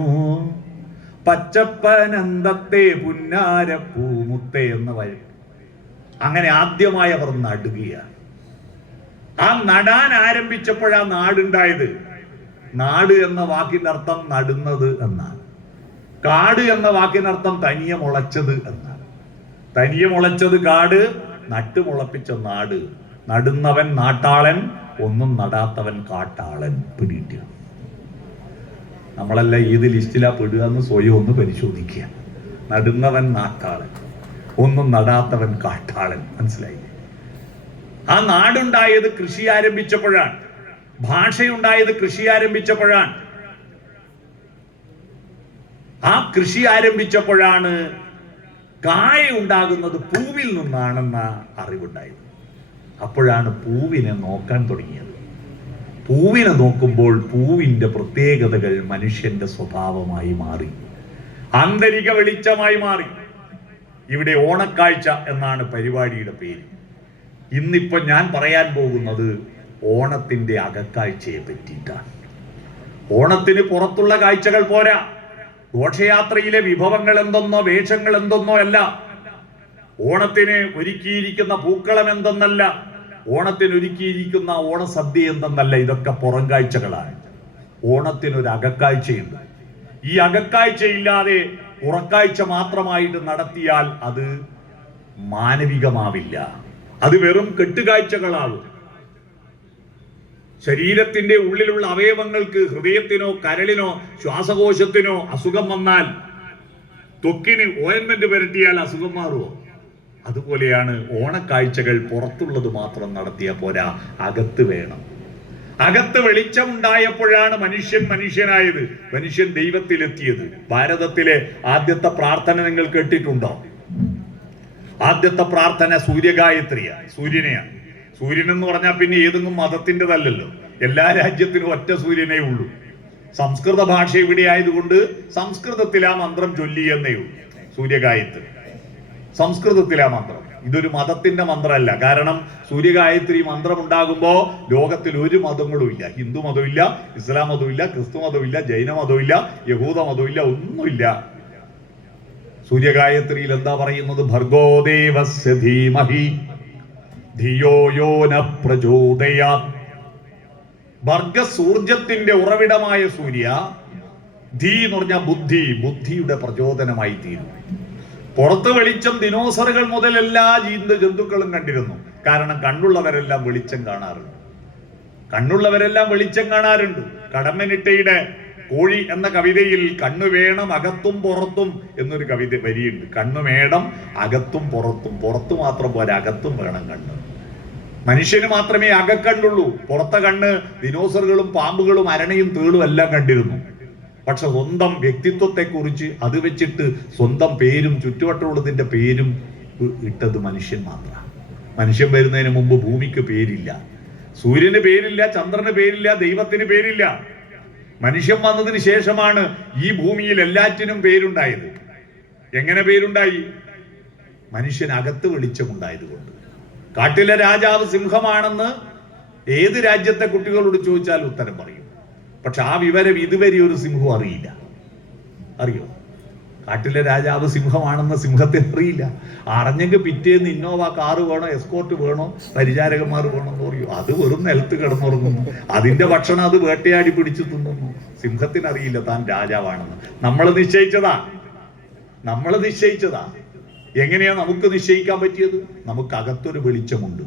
പച്ചപ്പനന്തത്തെ പുന്നാരപ്പൂമുത്തെ എന്ന വരി. അങ്ങനെ ആദ്യമായി അവർ നടുകയാണ്. ആ നടാൻ ആരംഭിച്ചപ്പോഴാ നാടുണ്ടായത്. നാട് എന്ന വാക്കിന്റെ അർത്ഥം നടുന്നത് എന്നാണ്. കാട് എന്ന വാക്കിനർത്ഥം തനിയെ മുളച്ചത് എന്നാണ്. തനിയെ മുളച്ചത് കാട്, നട്ടുമുളപ്പിച്ച നാട്. നടുന്നവൻ നാട്ടാളൻ, ഒന്നും നടാത്തവൻ കാട്ടാളൻ. പിടിയിട്ട നമ്മളെല്ലാം ഏത് ലിസ്റ്റിലാ പെടുക എന്ന് സ്വയം ഒന്ന് പരിശോധിക്കുക. നടുന്നവൻ നാട്ടാളൻ, ഒന്നും നടാത്തവൻ കാട്ടാളൻ. മനസ്സിലായി? ആ നാടുണ്ടായത് കൃഷി ആരംഭിച്ചപ്പോഴാണ്. ഭാഷയുണ്ടായത് കൃഷി ആരംഭിച്ചപ്പോഴാണ്. ആ കൃഷി ആരംഭിച്ചപ്പോഴാണ് കായ ഉണ്ടാകുന്നത് പൂവിൽ നിന്നാണെന്ന അറിവുണ്ടായത്. അപ്പോഴാണ് പൂവിനെ നോക്കാൻ തുടങ്ങിയത്. പൂവിനെ നോക്കുമ്പോൾ പൂവിന്റെ പ്രത്യേകതകൾ മനുഷ്യന്റെ സ്വഭാവമായി മാറി, ആന്തരിക വെളിച്ചമായി മാറി. ഇവിടെ ഓണക്കാഴ്ച എന്നാണ് പരിപാടിയുടെ പേര്. ഇന്നിപ്പോ ഞാൻ പറയാൻ പോകുന്നത് ഓണത്തിന്റെ അകക്കാഴ്ചയെ പറ്റിയിട്ടാണ്. ഓണത്തിന് പുറത്തുള്ള കാഴ്ചകൾ പോരാ, ഘോഷയാത്രയിലെ വിഭവങ്ങൾ എന്തെന്നോ വേഷങ്ങൾ എന്തെന്നോ അല്ല, ഓണത്തിന് ഒരുക്കിയിരിക്കുന്ന പൂക്കളം എന്തെന്നല്ല, ഓണത്തിന് ഒരുക്കിയിരിക്കുന്ന ഓണസദ്യ എന്തെന്നല്ല. ഇതൊക്കെ പുറം കാഴ്ചകളാണ്. ഓണത്തിനൊരു അകക്കാഴ്ചയുണ്ട്. ഈ അകക്കാഴ്ചയില്ലാതെ പുറക്കാഴ്ച മാത്രമായിട്ട് നടത്തിയാൽ അത് മാനവികമാവില്ല, അത് വെറും കെട്ടുകാഴ്ചകളാവും. ശരീരത്തിന്റെ ഉള്ളിലുള്ള അവയവങ്ങൾക്ക്, ഹൃദയത്തിനോ കരളിനോ ശ്വാസകോശത്തിനോ അസുഖം വന്നാൽ ത്വക്കിന് ഓയിന്റ്മെന്റ് പുരട്ടിയാൽ അസുഖം മാറുമോ? അതുപോലെയാണ് ഓണക്കാഴ്ചകൾ. പുറത്തുള്ളത് മാത്രം നടത്തിയാൽ പോരാ, അകത്ത് വേണം. അകത്ത് വെളിച്ചമുണ്ടായപ്പോഴാണ് മനുഷ്യൻ മനുഷ്യനായത്, മനുഷ്യൻ ദൈവത്തിലെത്തിയത്. ഭാരതത്തിലെ ആദ്യത്തെ പ്രാർത്ഥന നിങ്ങൾ കേട്ടിട്ടുണ്ടോ? ആദ്യത്തെ പ്രാർത്ഥന സൂര്യഗായത്രിയാണ്, സൂര്യനെയാണ്. സൂര്യൻ എന്ന് പറഞ്ഞാൽ പിന്നെ ഏതെങ്കിലും മതത്തിൻ്റെതല്ലല്ലോ. എല്ലാ രാജ്യത്തിനും ഒറ്റ സൂര്യനേ ഉള്ളൂ. സംസ്കൃത ഭാഷ ഇവിടെ ആയതുകൊണ്ട് സംസ്കൃതത്തിൽ ആ മന്ത്രം ചൊല്ലി എന്നേ ഉള്ളൂ. സൂര്യഗായത്രി സംസ്കൃതത്തിലെ മന്ത്രം. ഇതൊരു മതത്തിന്റെ മന്ത്രമല്ല. കാരണം സൂര്യഗായത്രി മന്ത്രം ഉണ്ടാകുമ്പോൾ ലോകത്തിൽ ഒരു മതങ്ങളും ഇല്ല. ഹിന്ദു മതമില്ല, ഇസ്ലാം മതമില്ല, ക്രിസ്തു മതമില്ല, ജൈന മതമില്ല, യഹൂദ മതമില്ല, ഒന്നുമില്ല. സൂര്യഗായത്രിയിൽ എന്താ പറയുന്നത്? ഭർഗോ ദേവസ്യ ധീമഹി ധിയോ യോ ന പ്രചോദയാത്. ഭർഗസൂർജത്തിന്റെ ഉറവിടമായ സൂര്യ, ധീ എന്ന് പറഞ്ഞാൽ ബുദ്ധി, ബുദ്ധിയുടെ പ്രചോദനമായി തീരും. പുറത്ത് വെളിച്ചം ദിനോസറുകൾ മുതൽ എല്ലാ ജന്തുക്കളും കണ്ടിരുന്നു. കാരണം കണ്ണുള്ളവരെല്ലാം വെളിച്ചം കാണാറുണ്ട്. കണ്ണുള്ളവരെല്ലാം വെളിച്ചം കാണാറുണ്ട്. കടമ്മനിട്ടയുടെ കോഴി എന്ന കവിതയിൽ കണ്ണു വേണം അകത്തും പുറത്തും എന്നൊരു കവിത വരിയുണ്ട്. കണ്ണു വേണം അകത്തും പുറത്തും. പുറത്തു മാത്രം പോരാ, അകത്തും വേണം കണ്ണ്. മനുഷ്യന് മാത്രമേ അകക്കണ്ണുള്ളൂ. പുറത്തെ കണ്ണ് ദിനോസറുകളും പാമ്പുകളും അരണയും തേളും എല്ലാം കണ്ടിരുന്നു. പക്ഷെ സ്വന്തം വ്യക്തിത്വത്തെ കുറിച്ച് അത് വെച്ചിട്ട് സ്വന്തം പേരും ചുറ്റുവട്ടമുള്ളതിന്റെ പേരും ഇട്ടത് മനുഷ്യൻ മാത്രമാണ്. മനുഷ്യൻ വരുന്നതിന് മുമ്പ് ഭൂമിക്ക് പേരില്ല, സൂര്യന് പേരില്ല, ചന്ദ്രന് പേരില്ല, ദൈവത്തിന് പേരില്ല. മനുഷ്യൻ വന്നതിന് ശേഷമാണ് ഈ ഭൂമിയിൽ എല്ലാറ്റിനും പേരുണ്ടായത്. എങ്ങനെ പേരുണ്ടായി? മനുഷ്യൻ അകത്ത് വെളിച്ചമുണ്ടായത് കൊണ്ട്. കാട്ടിലെ രാജാവ് സിംഹമാണെന്ന് ഏത് രാജ്യത്തെ കുട്ടികളോട് ചോദിച്ചാൽ ഉത്തരം പറയും. പക്ഷെ ആ വിവരം ഇതുവരെ ഒരു സിംഹവും അറിയില്ല. അറിയോ? കാട്ടിലെ രാജാവ് സിംഹമാണെന്ന് സിംഹത്തിന് അറിയില്ല. അറിഞ്ഞെങ്കിൽ പിറ്റേന്ന് ഇന്നോവ കാറ് വേണോ, എസ്കോർട്ട് വേണോ, പരിചാരകന്മാർ വേണോ എന്ന് പറയൂ. അത് വെറും നിലത്ത് കിടന്നുറങ്ങുന്നു. അതിന്റെ ഭക്ഷണം അത് വേട്ടയാടി പിടിച്ചു തിന്നുന്നു. സിംഹത്തിന് അറിയില്ല താൻ രാജാവാണെന്ന്. നമ്മൾ നിശ്ചയിച്ചതാ. എങ്ങനെയാ നമുക്ക് നിശ്ചയിക്കാൻ പറ്റിയത്? നമുക്ക് അകത്തൊരു വെളിച്ചമുണ്ട്.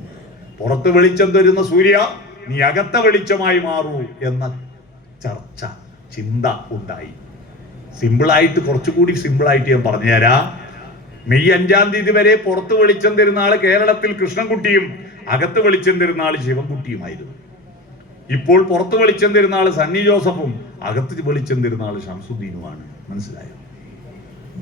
പുറത്ത് വെളിച്ചം തരുന്ന സൂര്യ, നീ അകത്ത വെളിച്ചമായി മാറൂ എന്ന ചിന്ത ഉണ്ടായി. സിമ്പിളായിട്ട്, കുറച്ചുകൂടി സിമ്പിളായിട്ട് ഞാൻ പറഞ്ഞുതരാം. മെയ് 5-ാം തീയതി വരെ പുറത്ത് വെളിച്ചം തരുന്ന ആള് കേരളത്തിൽ കൃഷ്ണൻകുട്ടിയും അകത്ത് വെളിച്ചം തരുന്ന ആള് ശിവൻകുട്ടിയുമായിരുന്നു. ഇപ്പോൾ പുറത്ത് വെളിച്ചം തരുന്ന ആള് സണ്ണി ജോസഫും അകത്ത് വെളിച്ചം തരുന്ന ആള് ഷംസുദ്ദീനുമാണ്. മനസ്സിലായോ?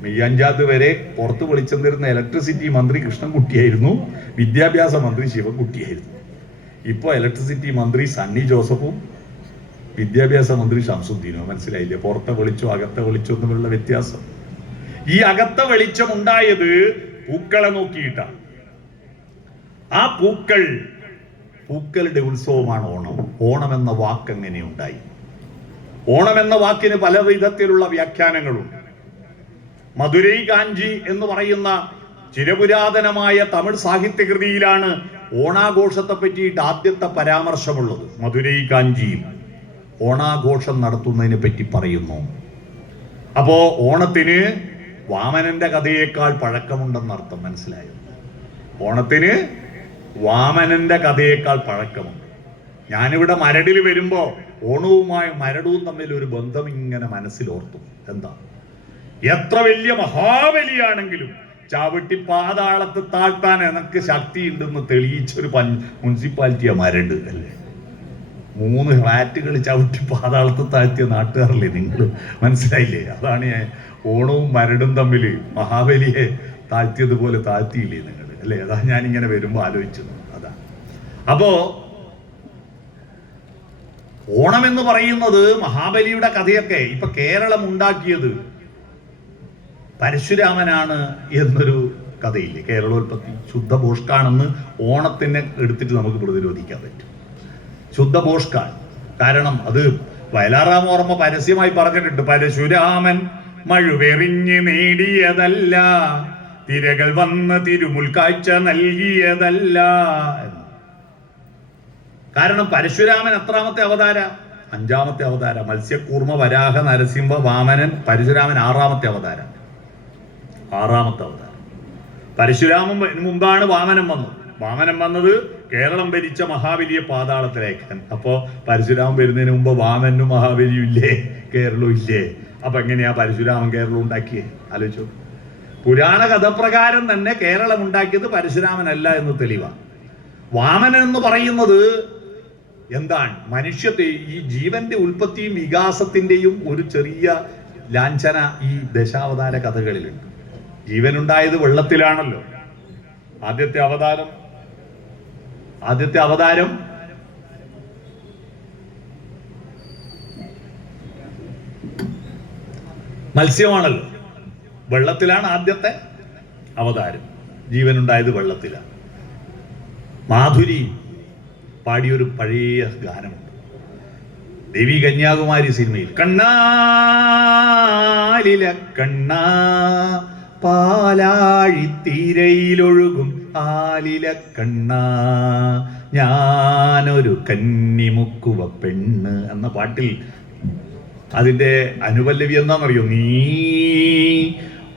മെയ് 5-ാം തീയതി വരെ പുറത്ത് വെളിച്ചം തരുന്ന ഇലക്ട്രിസിറ്റി മന്ത്രി കൃഷ്ണൻകുട്ടിയായിരുന്നു, വിദ്യാഭ്യാസ മന്ത്രി ശിവൻകുട്ടിയായിരുന്നു. ഇപ്പോൾ ഇലക്ട്രിസിറ്റി മന്ത്രി സണ്ണി ജോസഫും വിദ്യാഭ്യാസ മന്ത്രി ഷംസുദ്ദീനോ. മനസ്സിലായില്ലേ? പുറത്തെ വെളിച്ചം അകത്തെ വെളിച്ചം തമ്മിലുള്ള വ്യത്യാസം. ഈ അകത്തെ വെളിച്ചം ഉണ്ടായത് പൂക്കളെ നോക്കിയിട്ടാണ്. ആ പൂക്കളുടെ ഉത്സവമാണ് ഓണം. ഓണം എന്ന വാക്ക് എങ്ങനെ ഉണ്ടായി? ഓണം എന്ന വാക്കിന് പല വിധത്തിലുള്ള വ്യാഖ്യാനങ്ങളുണ്ട്. മധുരൈ കാഞ്ചി എന്ന് പറയുന്ന ചിരപുരാതനമായ തമിഴ് സാഹിത്യകൃതിയിലാണ് ഓണാഘോഷത്തെ പറ്റിയിട്ട് ആദ്യത്തെ പരാമർശമുള്ളത്. മധുരൈ കാഞ്ചിയിൽ ഓണാഘോഷം നടത്തുന്നതിനെ പറ്റി പറയുന്നു. അപ്പോ ഓണത്തിന് വാമനന്റെ കഥയേക്കാൾ പഴക്കമുണ്ടെന്നർത്ഥം. മനസ്സിലായോ? ഓണത്തിന് വാമനന്റെ കഥയേക്കാൾ പഴക്കമുണ്ട്. ഞാനിവിടെ മരടിൽ വരുമ്പോ ഓണവുമായി മരടവും തമ്മിൽ ഒരു ബന്ധം ഇങ്ങനെ മനസ്സിലോർത്തു. എന്താ? എത്ര വലിയ മഹാബലിയാണെങ്കിലും ചവിട്ടി പാതാളത്ത് താഴ്ത്താൻ എനക്ക് ശക്തി ഉണ്ടെന്ന് തെളിയിച്ചൊരു മുനിസിപ്പാലിറ്റിയാ മരട്, അല്ലേ? 3 ഫ്ലാറ്റുകൾ ചവിട്ടി പാതാളത്ത് താഴ്ത്തിയ നാട്ടുകാരല്ലേ നിങ്ങൾ? മനസ്സിലായില്ലേ? അതാണ് ഞാൻ ഓണവും മരടും തമ്മിൽ മഹാബലിയെ താഴ്ത്തിയതുപോലെ താഴ്ത്തിയില്ലേ നിങ്ങൾ, അല്ലേ? അതാ ഞാനിങ്ങനെ വരുമ്പോൾ ആലോചിച്ചത്. അതാണ്. അപ്പോ ഓണം എന്ന് പറയുന്നത് മഹാബലിയുടെ കഥയൊക്കെ ഇപ്പൊ കേരളം ഉണ്ടാക്കിയത് പരശുരാമനാണ് എന്നൊരു കഥയില്ലേ? കേരളോൽപ്പത്തി ശുദ്ധഭോഷ്കാണെന്ന് ഓണത്തിനെ എടുത്തിട്ട് നമുക്ക് പ്രതിരോധിക്കാൻ പറ്റും. ശുദ്ധഭോഷ്കാൻ. കാരണം അത് വയലാറാം ഓർമ്മ പരസ്യമായി പറഞ്ഞിട്ടുണ്ട്. പരശുരാമൻ മഴുവെറിഞ്ഞ് നേടിയതല്ല, തിരകൾ വന്ന് തിരുമുൽക്കാഴ്ച നൽകിയതല്ല എന്ന്. കാരണം പരശുരാമൻ എത്രാമത്തെ അവതാര? 5ാമത്തെ അവതാര. മത്സ്യകൂർമ്മ വരാഹ നരസിംഹ വാമനൻ. പരശുരാമൻ 6ാമത്തെ അവതാരം. 6ാമത്തെ അവതാരം. പരശുരാമൻ മുമ്പാണ് വാമനൻ വന്നത്. വാമനൻ വന്നത് കേരളം ഭരിച്ച മഹാബലിയെ പാതാളത്തിലേക്കാൻ. അപ്പോ പരശുരാമൻ വരുന്നതിന് മുമ്പ് വാമനും മഹാബലിയും ഇല്ലേ, കേരളവും ഇല്ലേ? അപ്പൊ എങ്ങനെയാ പരശുരാമൻ കേരളം ഉണ്ടാക്കിയേ? ആലോചിച്ചു. പുരാണ കഥപ്രകാരം തന്നെ കേരളം ഉണ്ടാക്കിയത് പരശുരാമനല്ല എന്ന് തെളിവാണ്. വാമനൻ എന്ന് പറയുന്നത് എന്താണ്? മനുഷ്യത്തെ ഈ ജീവന്റെ ഉൽപ്പത്തിയും വികാസത്തിന്റെയും ഒരു ചെറിയ ലാഞ്ചന ഈ ദശാവതാര കഥകളിലുണ്ട്. ജീവനുണ്ടായത് വെള്ളത്തിലാണല്ലോ. ആദ്യത്തെ അവതാരം മത്സ്യമാണല്ലോ. വെള്ളത്തിലാണ് ആദ്യത്തെ അവതാരം. ജീവനുണ്ടായത് വെള്ളത്തിലാണ്. മാധുരി പാടിയൊരു പഴയ ഗാനമുണ്ട് ദേവി കന്യാകുമാരി സിനിമയിൽ. കണ്ണാലില കണ്ണാ പാലാഴിത്തീരയിലൊഴുകും ആലില കണ്ണാ ഞാനൊരു കന്നിമുക്കുവ പെണ്ണ് എന്ന പാട്ടിൽ അതിന്റെ അനുപല്ലവി എന്താണെന്നറിയോ? നീ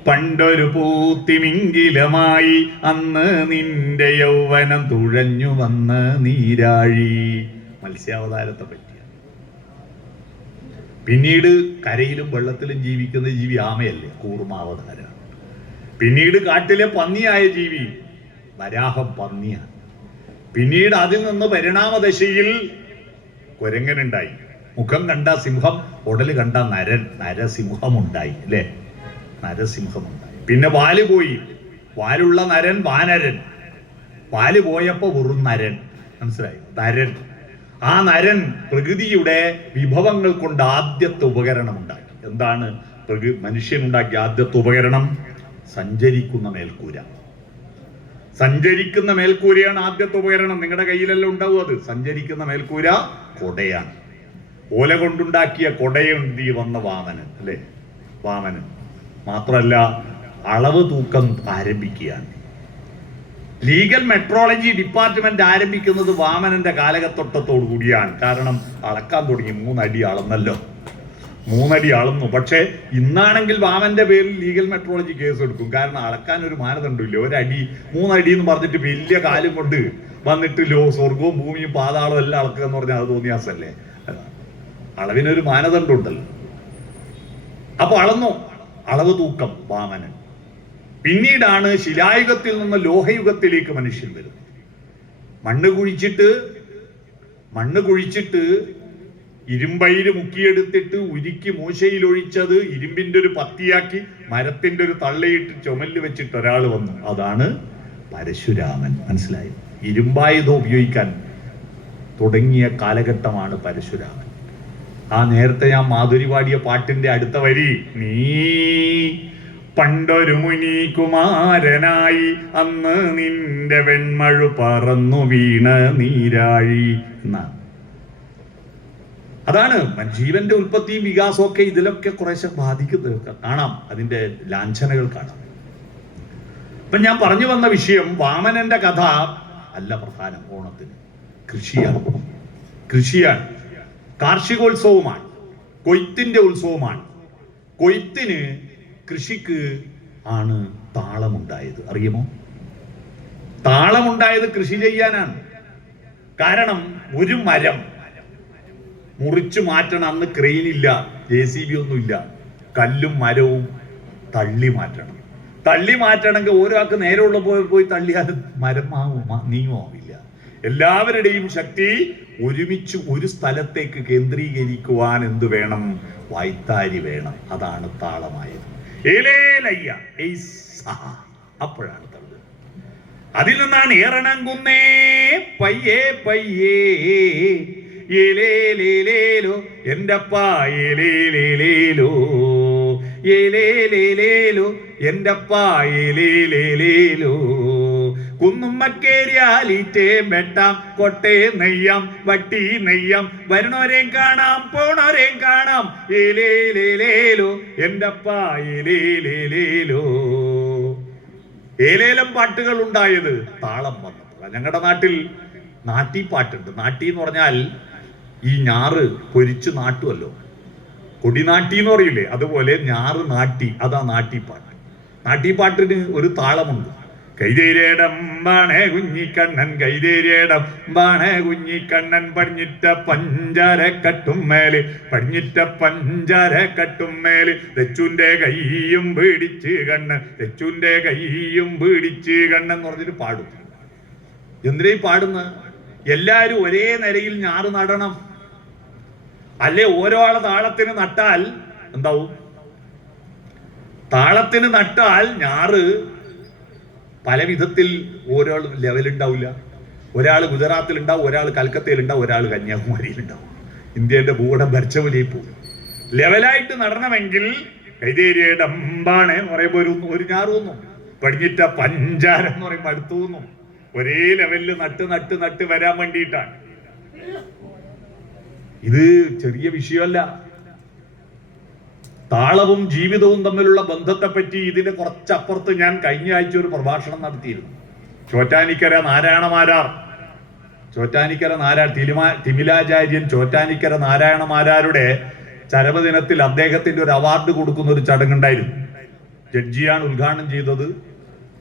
പണ്ടൊരു പൂത്തിമിങ്കിലമായി അന്ന് നിന്റെ യൗവനം തുഴഞ്ഞു വന്ന് നീരാഴി. മത്സ്യാവതാരത്തെ പറ്റിയ. പിന്നീട് കരയിലും വെള്ളത്തിലും ജീവിക്കുന്ന ജീവി ആമയല്ലേ? കൂർമാവതാരം. പിന്നീട് കാട്ടിലെ പന്നിയായ ജീവി വരാഹം, പന്നിയാണ്. പിന്നീട് അതിൽ നിന്ന് പരിണാമദശയിൽ കുരങ്ങനുണ്ടായി. മുഖം കണ്ട സിംഹം, ഉടല് കണ്ട നരൻ, നരസിംഹമുണ്ടായി, അല്ലേ? നരസിംഹമുണ്ടായി. പിന്നെ വാല് പോയി. വാലുള്ള നരൻ വാനരൻ. വാല് പോയപ്പോ വെറും നരൻ. മനസ്സിലായി? നരൻ. ആ നരൻ പ്രകൃതിയുടെ വിഭവങ്ങൾ കൊണ്ട് ആദ്യത്തെ ഉപകരണം ഉണ്ടാക്കി. എന്താണ് മനുഷ്യനുണ്ടാക്കിയ ആദ്യത്തെ ഉപകരണം? സഞ്ചരിക്കുന്ന മേൽക്കൂര. സഞ്ചരിക്കുന്ന മേൽക്കൂരയാണ് ആദ്യത്തെ ഉപകരണം. നിങ്ങളുടെ കയ്യിലെല്ലാം ഉണ്ടാവും അത്. സഞ്ചരിക്കുന്ന മേൽക്കൂര കൊടയാണ്. ഓല കൊണ്ടുണ്ടാക്കിയ കൊടയുണ്ടി വന്ന വാമനൻ, അല്ലേ? വാമനൻ മാത്രമല്ല അളവ് തൂക്കം ആരംഭിക്കുകയാണ്. ലീഗൽ മെട്രോളജി ഡിപ്പാർട്ട്മെന്റ് ആരംഭിക്കുന്നത് വാമനന്റെ കാലഘട്ടത്തോടു കൂടിയാണ്. കാരണം അളക്കാൻ തുടങ്ങി. 3 അടി അളന്നല്ലോ. 3 അടി അളന്നു. പക്ഷെ ഇന്നാണെങ്കിൽ വാമന്റെ പേരിൽ ലീഗൽ മെട്രോളജി കേസ് എടുക്കും. കാരണം അളക്കാൻ ഒരു മാനദണ്ഡമില്ല. 1 അടി 3 അടി എന്ന് പറഞ്ഞിട്ട് വലിയ കാലും കൊണ്ട് വന്നിട്ട് സ്വർഗവും ഭൂമിയും പാതാളവും എല്ലാം അളക്കുക എന്ന് പറഞ്ഞാൽ അത് തോന്നിയാസല്ലേ? അളവിനൊരു മാനദണ്ഡം ഉണ്ടല്ലോ. അപ്പൊ അളന്നു. അളവ് തൂക്കം വാമനൻ. പിന്നീടാണ് ശിലായുഗത്തിൽ നിന്ന് ലോഹയുഗത്തിലേക്ക് മനുഷ്യൻ വരുന്നത്. മണ്ണ് കുഴിച്ചിട്ട് ഇരുമ്പയിര് മുക്കിയെടുത്തിട്ട് ഉരുക്കി മൂശയിൽ ഒഴിച്ചത് ഇരുമ്പിന്റെ ഒരു പത്തിയാക്കി മരത്തിന്റെ ഒരു തള്ളയിട്ട് ചുമല് വെച്ചിട്ട് ഒരാൾ വന്നു. അതാണ് പരശുരാമൻ. മനസ്സിലായി? ഇരുമ്പായുധം ഉപയോഗിക്കാൻ തുടങ്ങിയ കാലഘട്ടമാണ് പരശുരാമൻ. ആ നേരത്തെ ഞാൻ മാധുരി പാടിയ പാട്ടിന്റെ അടുത്ത വരി, നീ പണ്ടൊരു മുനി കുമാരനായി അന്ന് നിന്റെ വെൺമഴു പറന്നു വീണ നീരാഴി എന്നാണ്. അതാണ് ജീവന്റെ ഉൽപ്പത്തിയും വികാസവും ഒക്കെ ഇതിലൊക്കെ കുറേശ്ശെ ബാധിക്കുന്നത് കാണാം. അതിന്റെ ലാഞ്ചനകൾ കാണാം. ഇപ്പൊ ഞാൻ പറഞ്ഞു വന്ന വിഷയം വാമനന്റെ കഥ അല്ല പ്രധാനം. ഓണത്തിന് കൃഷിയാണ്. കാർഷികോത്സവമാണ്. കൊയ്ത്തിന്റെ ഉത്സവമാണ്. കൊയ്ത്തിന് കൃഷിക്ക് ആണ് താളമുണ്ടായത്. അറിയുമോ? താളമുണ്ടായത് കൃഷി ചെയ്യാനാണ്. കാരണം മരം മുറിച്ചു മാറ്റണം. അന്ന് ക്രെയിനില്ല, JCB ഒന്നുമില്ല. കല്ലും മരവും തള്ളി മാറ്റണമെങ്കിൽ ഒരാൾക്ക് നേരെയുള്ള പോയി തള്ളിയാൽ മരം നീങ്ങുമോ? ഇല്ല. എല്ലാവരുടെയും ശക്തി ഒരുമിച്ച് ഒരു സ്ഥലത്തേക്ക് കേന്ദ്രീകരിക്കുവാൻ എന്ത് വേണം? വായ്ത്താരി വേണം. അതാണ് താളമായത്. ഏലേലയ്യ അപ്പോഴാണ് തള്ളത്. അതിൽ നിന്നാണ് ഏറണങ്കുന്നേ പയ്യേ പയ്യേ ഏലേലേലേലോ എന്റപ്പാ ഏലേലേലേലോ ഏലേലേലേലോ എന്റപ്പാ ഏലേലേലേലോ കുന്നുമ്മക്കേരിയാലീറ്റേ വെട്ടാം കൊട്ടേ നെയ്യാം വട്ടി നെയ്യാം വരുന്നവരെയും കാണാം പോണവരെയും കാണാം ഏലേലേലേലോ എന്റപ്പാ ഏലേലേലേലോ. ഏലേലം പാട്ടുകൾ ഉണ്ടായത് താളം വന്നപ്പോൾ. ഞങ്ങളുടെ നാട്ടിൽ നാട്ടിപ്പാട്ടുണ്ട്. നാട്ടി എന്ന് പറഞ്ഞാൽ ഈ ഞാറ് പൊരിച്ച് നാട്ടുമല്ലോ, കൊടിനാട്ടി എന്ന് പറയില്ലേ, അതുപോലെ ഞാറ് നാട്ടി, അതാ നാട്ടിപ്പാട്ട്. നാട്ടിപ്പാട്ടിന് ഒരു താളമുണ്ട്. കൈതേരേടം ബാണേ കുഞ്ഞിക്കണ്ണൻ കൈതേരേടം ബാണേ കുഞ്ഞിക്കണ്ണൻ പടിഞ്ഞിട്ട പഞ്ചാര കട്ടും മേല് പടിഞ്ഞിട്ട പഞ്ചാര കട്ടും മേല് തെച്ചുന്റെ കയ്യും പിടിച്ച് കണ്ണൻ തെച്ചുന്റെ കയ്യും പിടിച്ച് കണ്ണൻ എന്ന് പറഞ്ഞിട്ട് പാടും. എന്തിനാ പാടുന്ന? എല്ലാരും ഒരേ നിരയിൽ ഞാറ് നടണം. അല്ലെ ഓരോ ആളെ താളത്തിന് നട്ടാൽ എന്താവും? താളത്തിന് നട്ടാൽ ഞാറ് പല വിധത്തിൽ ഓരോ ലെവലുണ്ടാവില്ല. ഒരാൾ ഗുജറാത്തിൽ ഉണ്ടാവും, ഒരാൾ കൽക്കത്തയിൽ ഉണ്ടാവും, ഒരാൾ കന്യാകുമാരിയിൽ ഉണ്ടാവും. ഇന്ത്യയുടെ ഭൂപടം ഭരിച്ച പോലെ പോകും. ലെവലായിട്ട് നടണമെങ്കിൽ കൈതേരിയടമ്പാണ് എന്ന് പറയുമ്പോൾ ഒരു ഞാറ് തോന്നും, പടിഞ്ഞിട്ട പഞ്ചാര എന്ന് പറയുമ്പോൾ അടുത്തു തോന്നും. ഒരേ ലെവലിൽ നട്ട് വരാൻ വേണ്ടിയിട്ടാണ്. ഇത് ചെറിയ വിഷയമല്ല. താളവും ജീവിതവും തമ്മിലുള്ള ബന്ധത്തെപ്പറ്റി ഇതിന്റെ കുറച്ചപ്പുറത്ത് ഞാൻ കഴിഞ്ഞ ആഴ്ച ഒരു പ്രഭാഷണം നടത്തിയിരുന്നു. ചോറ്റാനിക്കര നാരായണമാരാർ തിമിലാചാര്യൻ ചോറ്റാനിക്കര നാരായണമാരാരുടെ ചരമദിനത്തിൽ അദ്ദേഹത്തിന്റെ ഒരു അവാർഡ് കൊടുക്കുന്ന ഒരു ചടങ്ങുണ്ടായിരുന്നു. ജഡ്ജിയാണ് ഉദ്ഘാടനം ചെയ്തത്.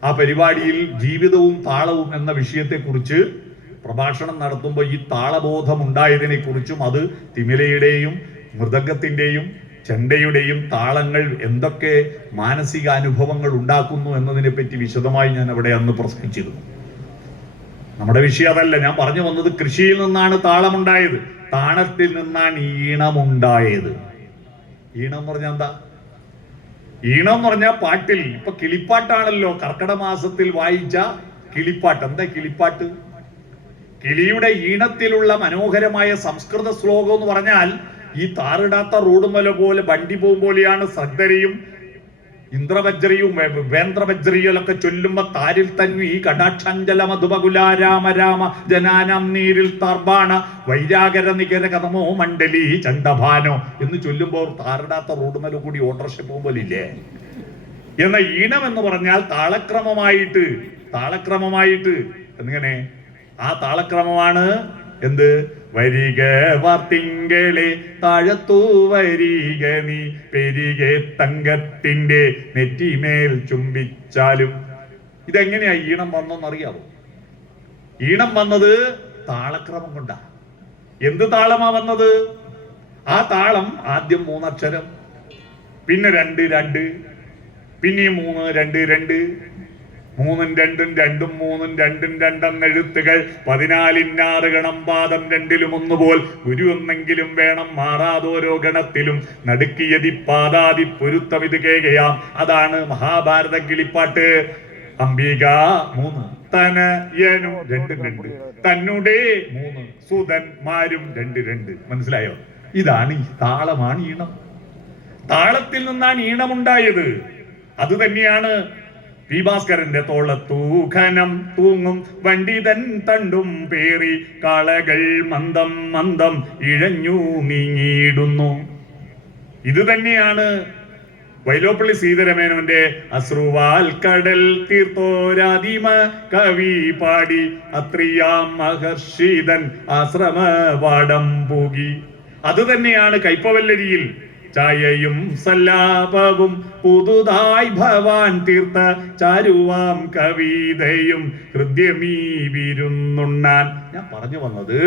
ആ പരിപാടിയിൽ ജീവിതവും താളവും എന്ന വിഷയത്തെക്കുറിച്ച് പ്രഭാഷണം നടത്തുമ്പോൾ ഈ താളബോധം ഉണ്ടായതിനെ കുറിച്ചും അത് തിമിലയുടെയും മൃദംഗത്തിന്റെയും ചെണ്ടയുടെയും താളങ്ങൾ എന്തൊക്കെ മാനസിക അനുഭവങ്ങൾ ഉണ്ടാക്കുന്നു എന്നതിനെ പറ്റി വിശദമായി ഞാൻ അവിടെ അന്ന് പ്രസംഗിച്ചിരുന്നു. നമ്മുടെ വിഷയം അതല്ല. ഞാൻ പറഞ്ഞു വന്നത് കൃഷിയിൽ നിന്നാണ് താളമുണ്ടായത്, താളത്തിൽ നിന്നാണ് ഈണമുണ്ടായത്. ഈണം എന്ന് പറഞ്ഞാൽ എന്താ? ഈണം എന്ന് പറഞ്ഞാൽ പാട്ടിൽ ഇപ്പൊ കിളിപ്പാട്ടാണല്ലോ കർക്കിടക മാസത്തിൽ വായിച്ച കിളിപ്പാട്ട്. എന്താ കിളിപ്പാട്ട്? കിളിയുടെ ഈണത്തിലുള്ള മനോഹരമായ സംസ്കൃത ശ്ലോകം എന്ന് പറഞ്ഞാൽ ഈ താറിടാത്ത റോഡുമല പോലെ വണ്ടി പോകും പോലെയാണ് സദ്ദരയും ഇന്ദ്രവജ്രയും വേന്ദ്രവജ്രയും ഒക്കെ ചൊല്ലുമ്പോ താരിൽ തന്നു ഈ കടാക്ഷാഞ്ചല മധുപകുല രാമ രാമ ജനാനം നീരിൽ തർബാണ വൈരാഗര നികര കഥമോ മണ്ഡലി ചണ്ടഭാനോ എന്ന് ചൊല്ലുമ്പോൾ താറിടാത്ത റോഡുമല കൂടി ഓട്ടോറിക്ഷ പോകുമ്പോൾ ഇല്ലേ? എന്ന ഈണം എന്ന് പറഞ്ഞാൽ താളക്രമമായിട്ട് എന്നിങ്ങനെ ആ താളക്രമമാണ് എന്ത്? വരിക വാർത്തിങ്കളെ താഴത്തു വരിക നീ പെരികെ തങ്കത്തിന്റെ നെറ്റിമേൽ ചുംബിച്ചാലും. ഇതെങ്ങനെയാ ഈണം വന്നെന്നറിയാവോ? ഈണം വന്നത് താളക്രമം കൊണ്ടാ. എന്ത് താളമാ വന്നത്? ആ താളം ആദ്യം 3 അക്ഷരം, പിന്നെ 2 2, പിന്നെ 3 2 2, 3 2 2 3 2 2 എഴുത്തുകൾ 14 ഗണം പാദം 2 1 ഗുരു എന്നെങ്കിലും വേണം മാറാതോരോ ഗണത്തിലും നടുക്കിയതി പാദാതി പൊരുത്തം ഇത് കേകയാം. അതാണ് മഹാഭാരത കിളിപ്പാട്ട്. അംബിക 3 തനയനും 2 2 തന്നുടെ 3 സുതന്മാരും 2 2. മനസ്സിലായോ? ഇതാണ് ഈ താളമാണ് ഈണം. താളത്തിൽ നിന്നാണ് ഈണമുണ്ടായത്. അത് തന്നെയാണ് പി ഭാസ്കരന്റെ തോളത്തൂഖനം തൂങ്ങും വണ്ടിതൻ തണ്ടും പേറി കാളകൾ മന്ദം മന്ദം ഇഴഞ്ഞു നീങ്ങിയിടുന്നു. ഇത് തന്നെയാണ് വൈലോപ്പള്ളി സീതാരാമേനോന്റെ അശ്രുവാൽ കടൽ തീർത്തോരാദിമ കവി പാടി അത്രിയാം മഹർഷിതൻ ആശ്രമവാടം പൂകി. അത് തന്നെയാണ് കൈപ്പവല്ലരിയിൽ ചായയും സല്ലാപവും പുതുതായി ഭവാൻ തീർത്ത ചാരുവാം കവിതയും ഹൃദ്യമീ വിരുന്നുണ്ണാൻ. ഞാൻ പറഞ്ഞു വന്നത്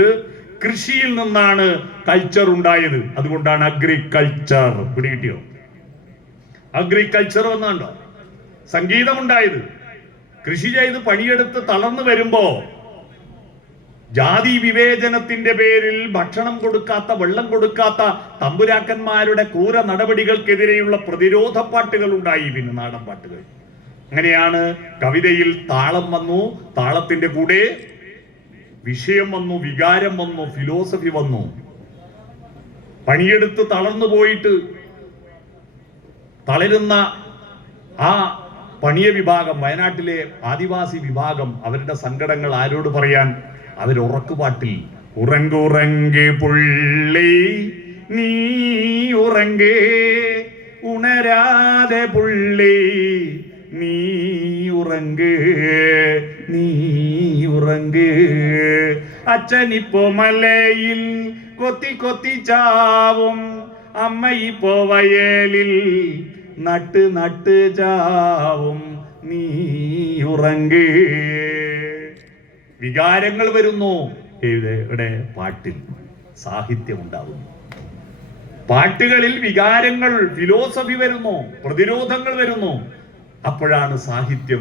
കൃഷിയിൽ നിന്നാണ് കൾച്ചർ ഉണ്ടായത്. അതുകൊണ്ടാണ് അഗ്രികൾച്ചർ. പിടികിട്ടിയോ? അഗ്രികൾച്ചർ വന്നുണ്ടോ? സംഗീതമുണ്ടായത്. കൃഷി ചെയ്ത് പണിയെടുത്ത് തളർന്നു വരുമ്പോ ജാതി വിവേചനത്തിന്റെ പേരിൽ ഭക്ഷണം കൊടുക്കാത്ത, വെള്ളം കൊടുക്കാത്ത തമ്പുരാക്കന്മാരുടെ ക്രൂര നടപടികൾക്കെതിരെയുള്ള പ്രതിരോധ പാട്ടുകൾ ഉണ്ടായി. പിന്നെ നാടൻ പാട്ടുകൾ. അങ്ങനെയാണ് കവിതയിൽ താളം വന്നു, താളത്തിന്റെ കൂടെ വിഷയം വന്നു, വികാരം വന്നു, ഫിലോസഫി വന്നു. പണിയെടുത്ത് തളർന്നു പോയിട്ട് തളരുന്ന ആ പണിയ വിഭാഗം, വയനാട്ടിലെ ആദിവാസി വിഭാഗം, അവരുടെ സങ്കടങ്ങൾ ആരോട് പറയാൻ? അവരുറക്കുപാട്ടിൽ ഉറങ്ങുറങ്ങ് പുള്ളി നീ ഉറങ്ങേ, ഉണരാതെ പുള്ളി നീ ഉറങ്ങ്, നീ ഉറങ്ങ്. അച്ഛനിപ്പോ മലയിൽ കൊത്തി കൊത്തി ചാവും, അമ്മ ഇപ്പോ വയലിൽ നട്ട് നട്ട് ചാവും, നീ ഉറങ്ങ്. വികാരങ്ങൾ വരുന്നു. ഇവിടെ പാട്ടിൽ സാഹിത്യം ഉണ്ടാകുന്നു. പാട്ടുകളിൽ വികാരങ്ങൾ, ഫിലോസഫി വരുന്നു, പ്രതിരോധങ്ങൾ വരുന്നു. അപ്പോഴാണ് സാഹിത്യം.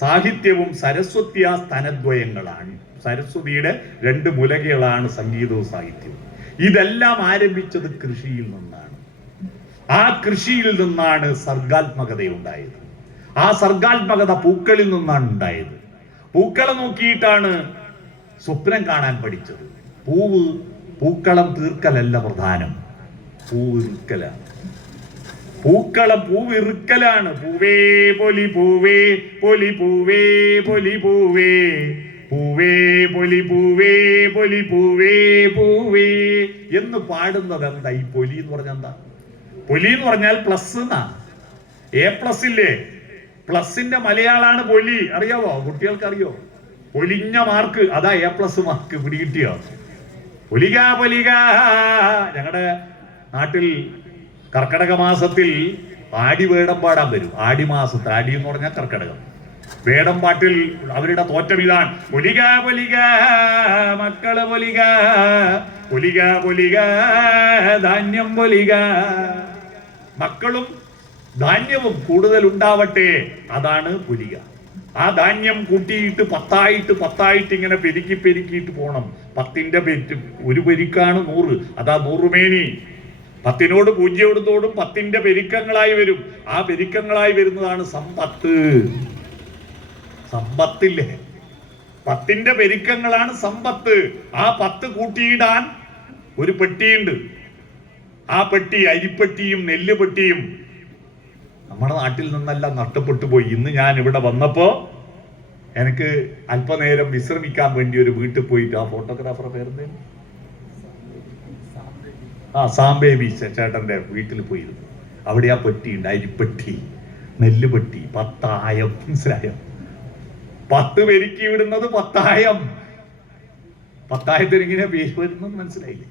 സാഹിത്യവും സരസ്വത്യാ സ്തനദ്വയങ്ങളാണ്. സരസ്വതിയുടെ രണ്ട് മുലകളാണ് സംഗീതവും സാഹിത്യവും. ഇതെല്ലാം ആരംഭിച്ചത് കൃഷിയിൽ നിന്നാണ്. ആ കൃഷിയിൽ നിന്നാണ് സർഗാത്മകത ഉണ്ടായത്. ആ സർഗാത്മകത പൂക്കളിൽ നിന്നാണ് ഉണ്ടായത്. പൂക്കളെ നോക്കിയിട്ടാണ് സ്വപ്നം കാണാൻ പഠിച്ചത്. പൂക്കളം തീർക്കലല്ല പ്രധാനം, പൂവിറുക്കലാണ്. പൂവിറുക്കലാണ്. പൂവേ പൊലി പൂവേ പൊലി പൂവേ പൊലി പൂവേ, പൂവേ പൊലി പൂവേ പൊലി പൂവേ പൂവേ എന്ന് പാടുന്നത് എന്താ? ഈ പൊലി എന്ന് പറഞ്ഞാൽ എന്താ? പൊലി എന്ന് പറഞ്ഞാൽ പ്ലസ് എന്നാ. A+ ഇല്ലേ? പ്ലസിന്റെ മലയാളാണ് പൊലി. അറിയാവോ? കുട്ടികൾക്ക് അറിയോ? പൊലിഞ്ഞ മാർക്ക്, അതാ A+ മാർക്ക്. പിടികിട്ടിയോ? പൊലിക പൊലിക. ഞങ്ങളുടെ നാട്ടിൽ കർക്കടക മാസത്തിൽ ആടി വേടം പാടാൻ വരും. ആടി മാസത്തിൽ, ആടി എന്ന് പറഞ്ഞാൽ കർക്കടകം. വേടം പാട്ടിൽ അവരുടെ തോറ്റമിതാണ് പൊലിക പൊലിക മക്കള് പൊലിക, പൊലിക പൊലിക ധാന്യം പൊലിക. മക്കളും ധാന്യവും കൂടുതൽ ഉണ്ടാവട്ടെ, അതാണ് പൊലിക. ആ ധാന്യം കൂട്ടിയിട്ട് പത്തായിട്ട് ഇങ്ങനെ പെരുക്കിയിട്ട് പോണം. 10ന്റെ പെറ്റ് ഒരു പെരുക്കാണ് 100. അതാ 100 മേനി. 10നോട് 0 10ന്റെ പെരുക്കങ്ങളായി വരും. ആ പെരുക്കങ്ങളായി വരുന്നതാണ് സമ്പത്ത്. സമ്പത്തില്ലേ? 10ന്റെ പെരുക്കങ്ങളാണ് സമ്പത്ത്. ആ 10 കൂട്ടിയിടാൻ ഒരു പെട്ടിയുണ്ട്. ആ പെട്ടി അരിപ്പെട്ടിയും നെല്ലുപെട്ടിയും നമ്മുടെ നാട്ടിൽ നിന്നെല്ലാം നഷ്ടപ്പെട്ടു പോയി. ഇന്ന് ഞാൻ ഇവിടെ വന്നപ്പോ എനിക്ക് അല്പനേരം വിശ്രമിക്കാൻ വേണ്ടി ഒരു വീട്ടിൽ പോയിട്ട്, ആ ഫോട്ടോഗ്രാഫറുടെ പേരെന്തേ? സാംബേബി ചേട്ടന്റെ വീട്ടിൽ പോയിരുന്നു. അവിടെ ആ പെട്ടിയുണ്ട്, അരിപ്പെട്ടി, നെല്ലുപെട്ടി, 10,000. മനസ്സിലായോ? 10 പെരുക്കി വിടുന്നത് 10,000. 10,000 ഇങ്ങനെ പേര് വരുന്നത് മനസ്സിലായില്ലേ?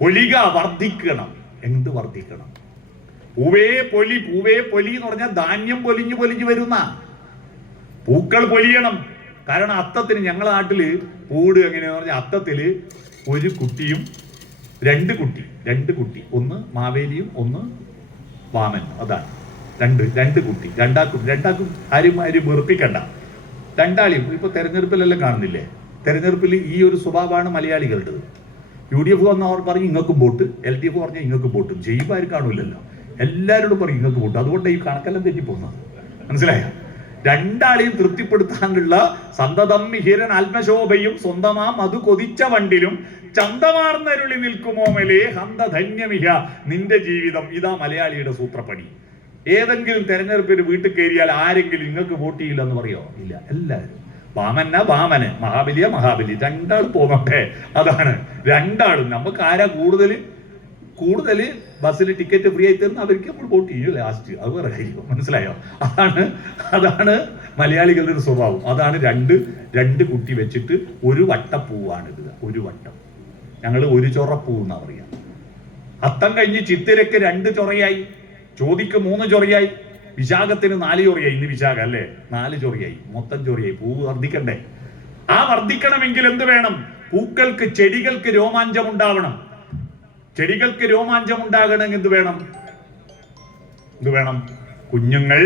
പൊലിക വർദ്ധിക്കണം. എന്ത് വർദ്ധിക്കണം? പൂവേ പൊലി എന്ന് പറഞ്ഞാൽ ധാന്യം പൊലിഞ്ഞു വരുന്ന. പൂക്കൾ പൊലിയണം. കാരണം അത്തത്തിന്, ഞങ്ങളുടെ നാട്ടില് പൂട് എങ്ങനെയാന്ന് പറഞ്ഞാൽ, അത്തത്തില് ഒരു കുട്ടിയും രണ്ട് കുട്ടി, ഒന്ന് മാവേലിയും ഒന്ന് വാമനും. അതാണ് രണ്ട് കുട്ടി. രണ്ടാക്കും ആരും വെറുപ്പിക്കണ്ട. രണ്ടാളിയും ഇപ്പൊ തെരഞ്ഞെടുപ്പിലെല്ലാം കാണുന്നില്ലേ? തെരഞ്ഞെടുപ്പിൽ ഈ ഒരു സ്വഭാവമാണ് മലയാളികളുടേത്. UDF വന്നവർ പറയും ഇങ്ങക്കും വോട്ട്, LDF പറഞ്ഞാൽ ഇങ്ങക്കും വോട്ടും. ജയിപ്പ് ആരും കാണൂലല്ലോ, എല്ലാവരോടും പറയും ഇങ്ങക്ക് വോട്ട്. അതുകൊണ്ട് ഈ കണക്കെല്ലാം തെറ്റിപ്പോകുന്നത്. മനസ്സിലായോ? രണ്ടാളെയും തൃപ്തിപ്പെടുത്താനുള്ള സന്തതം മിഹിരൻ ആത്മശോഭയും സ്വന്തമാം അത് കൊതിച്ച വണ്ടിലും ചന്തമാർന്നരുളി നിൽക്കുമോമലേ ഹന്തധന്യമിഹ നിന്റെ ജീവിതം. ഇതാ മലയാളിയുടെ സൂത്രപ്പണി. ഏതെങ്കിലും തെരഞ്ഞെടുപ്പിന് വീട്ടിൽ കയറിയാൽ ആരെങ്കിലും ഇങ്ങക്ക് വോട്ട് ചെയ്യില്ല എന്ന് പറയോ? ഇല്ല. എല്ലാവരും വാമന്, മഹാബലി, രണ്ടാൾ പോകട്ടെ. അതാണ് രണ്ടാളും. നമുക്ക് ആരാ കൂടുതൽ ബസ്സിൽ ടിക്കറ്റ് ഫ്രീ ആയി തരുന്ന അവർക്ക് നമ്മൾ വോട്ട് ചെയ്യും ലാസ്റ്റ്. അത് വേറെ കാര്യം. മനസ്സിലായോ? അതാണ് മലയാളികളുടെ ഒരു സ്വഭാവം. അതാണ് രണ്ട് കുട്ടി വെച്ചിട്ട് ഒരു വട്ടപ്പൂവാണ് ഇടുക. ഒരു വട്ടം. ഞങ്ങൾ ഒരു ചൊറപ്പൂ എന്നാ പറയാ. അത്തം കഴിഞ്ഞ് ചിത്തിരക്ക് 2 ചൊറയായി, ചോതിക്ക് 3 ചൊറയായി, വിശാഖത്തിന് 4 ചൊറയായി. ഇന്ന് വിശാഖ അല്ലേ? 4 ചൊറയായി, മൊത്തം ചൊറയായി. പൂവ് വർദ്ധിക്കണ്ടേ? ആ വർദ്ധിക്കണമെങ്കിൽ എന്ത് വേണം? പൂക്കൾക്ക്, ചെടികൾക്ക് രോമാഞ്ചം ഉണ്ടാവണം. ചെടികൾക്ക് രോമാഞ്ചം ഉണ്ടാകണമെങ്കിൽ എന്ത് വേണം? കുഞ്ഞുങ്ങൾ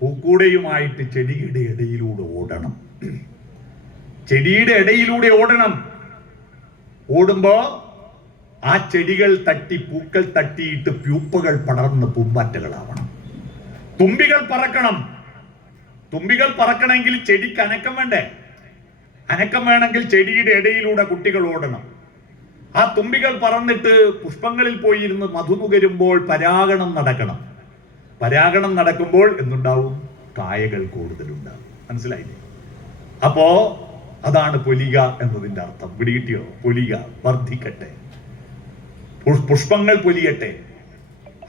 പൂക്കൂടയുമായിട്ട് ചെടിയുടെ ഇടയിലൂടെ ഓടണം. ചെടിയുടെ ഇടയിലൂടെ ഓടണം. ഓടുമ്പോ ആ ചെടികൾ തട്ടി, പൂക്കൾ തട്ടിയിട്ട് പ്യൂപ്പകൾ പടർന്ന് പൂമ്പാറ്റകളാവണം. തുമ്പികൾ പറക്കണം. തുമ്പികൾ പറക്കണമെങ്കിൽ ചെടിക്ക് അനക്കം വേണ്ടേ? അനക്കം വേണമെങ്കിൽ ചെടിയുടെ ഇടയിലൂടെ കുട്ടികൾ ഓടണം. ആ തുമ്പികൾ പറന്നിട്ട് പുഷ്പങ്ങളിൽ പോയിരുന്ന് മധുനുകരുമ്പോൾ പരാഗണം നടക്കണം. പരാഗണം നടക്കുമ്പോൾ എന്തുണ്ടാവും? കായകൾ കൂടുതലുണ്ടാവും. മനസ്സിലായില്ലേ? അപ്പോ അതാണ് പൊലിക എന്നതിന്റെ അർത്ഥം. പിടികിട്ടിയോ? പൊലിക, വർദ്ധിക്കട്ടെ, പുഷ്പങ്ങൾ പൊലിയട്ടെ,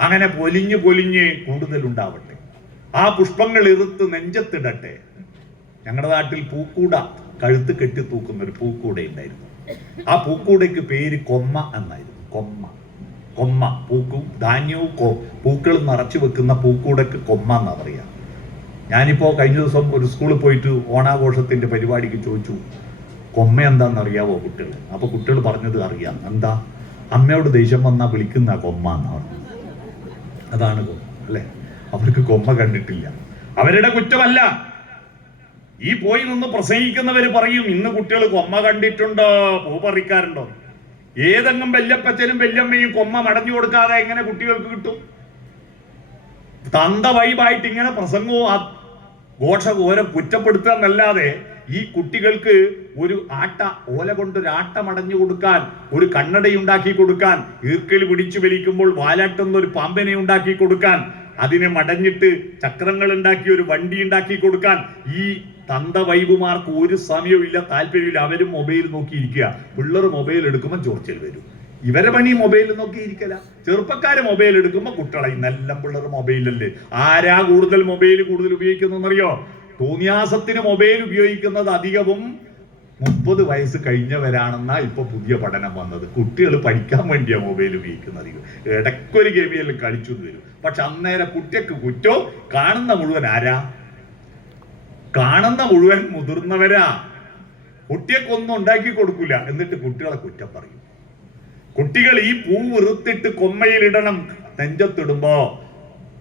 അങ്ങനെ പൊലിഞ്ഞ് പൊലിഞ്ഞ് കൂടുതലുണ്ടാവട്ടെ. ആ പുഷ്പങ്ങൾ ഇറുത്ത് നെഞ്ചത്തിടട്ടെ. ഞങ്ങളുടെ നാട്ടിൽ പൂക്കൂട കഴുത്ത് കെട്ടി തൂക്കുന്ന ഒരു പൂക്കൂട ഉണ്ടായിരുന്നു. ആ പൂക്കൂടയ്ക്ക് പേര് കൊമ്മ എന്നായിരുന്നു. Comma, comma. പൂക്കും ധാന്യവും പൂക്കളും നിറച്ചു വെക്കുന്ന പൂക്കൂടക്ക് കൊമ്മ എന്നാ പറയാ. ഞാനിപ്പോ കഴിഞ്ഞ ദിവസം ഒരു സ്കൂളിൽ പോയിട്ട് ഓണാഘോഷത്തിന്റെ പരിപാടിക്ക് ചോദിച്ചു, കൊമ്മ എന്താണെന്നറിയാവോ കുട്ടികൾ? അപ്പൊ കുട്ടികൾ പറഞ്ഞത് അറിയാം. എന്താ? അമ്മയോട് ദേഷ്യം വന്നാ വിളിക്കുന്ന കൊമ്മ എന്നാ പറഞ്ഞു. അതാണ് കൊമ്മ അല്ലെ? അവർക്ക് കൊമ്മ കണ്ടിട്ടില്ല. അവരുടെ കുറ്റമല്ല. ഈ പോയി നിന്ന് പ്രസംഗിക്കുന്നവര് പറയും, ഇന്ന് കുട്ടികൾ കൊമ്മ കണ്ടിട്ടുണ്ടോ, പൂ പറിക്കാറുണ്ടോ? ഏതെങ്കിലും വല്യപ്പച്ചനും വല്യമ്മയും കൊമ്മ മടഞ്ഞു കൊടുക്കാതെ എങ്ങനെ കുട്ടികൾക്ക് കിട്ടും? തന്ത വൈബായിട്ട് ഇങ്ങനെ പ്രസംഗവും ഘോഷഘോരം കുറ്റപ്പെടുത്തുക എന്നല്ലാതെ ഈ കുട്ടികൾക്ക് ഒരു ഓല കൊണ്ടൊരു ആട്ട മടഞ്ഞു കൊടുക്കാൻ, ഒരു കണ്ണടയുണ്ടാക്കി കൊടുക്കാൻ, ഈർക്കൽ പിടിച്ചു വലിക്കുമ്പോൾ വാലാട്ടുന്ന ഒരു പാമ്പിനെ ഉണ്ടാക്കി കൊടുക്കാൻ, അതിനെ മടഞ്ഞിട്ട് ചക്രങ്ങൾ ഉണ്ടാക്കി ഒരു വണ്ടി ഉണ്ടാക്കി കൊടുക്കാൻ ഈ തന്ത വൈബുമാർക്ക് ഒരു സമയവും ഇല്ല, താല്പര്യമില്ല. അവരും മൊബൈൽ നോക്കിയിരിക്കുക. പിള്ളേർ മൊബൈൽ എടുക്കുമ്പോൾ ചോർച്ചൽ വരും. ഇവരെ പണി മൊബൈൽ നോക്കിയിരിക്കല. ചെറുപ്പക്കാര് മൊബൈൽ എടുക്കുമ്പോൾ കുട്ടികളെ നല്ല പിള്ളേർ മൊബൈലല്ലേ. ആരാ കൂടുതൽ മൊബൈൽ ഉപയോഗിക്കുന്നറിയോ? തോന്നിയാസത്തിന് മൊബൈൽ ഉപയോഗിക്കുന്നത് അധികവും 30 വയസ്സ് കഴിഞ്ഞവരാണെന്നാ ഇപ്പൊ പുതിയ പഠനം വന്നത്. കുട്ടികൾ പഠിക്കാൻ വേണ്ടിയാ മൊബൈൽ ഉപയോഗിക്കുന്നത് അധികം. ഇടയ്ക്കൊരു ഗെയിമിൽ കളിച്ചു വരും. പക്ഷെ അന്നേരം കുട്ടിക്ക് കുറ്റോ. കാണുന്ന മുഴുവൻ ആരാ? കാണുന്ന മുഴുവൻ മുതിർന്നവരാ. കുട്ടിയൊക്കൊന്നും ഉണ്ടാക്കി കൊടുക്കില്ല, എന്നിട്ട് കുട്ടികളെ കുറ്റം പറയും. കുട്ടികൾ ഈ പൂ വെറുത്തിട്ട് കൊമ്മയിലിടണം. നെഞ്ചത്തിടുമ്പോ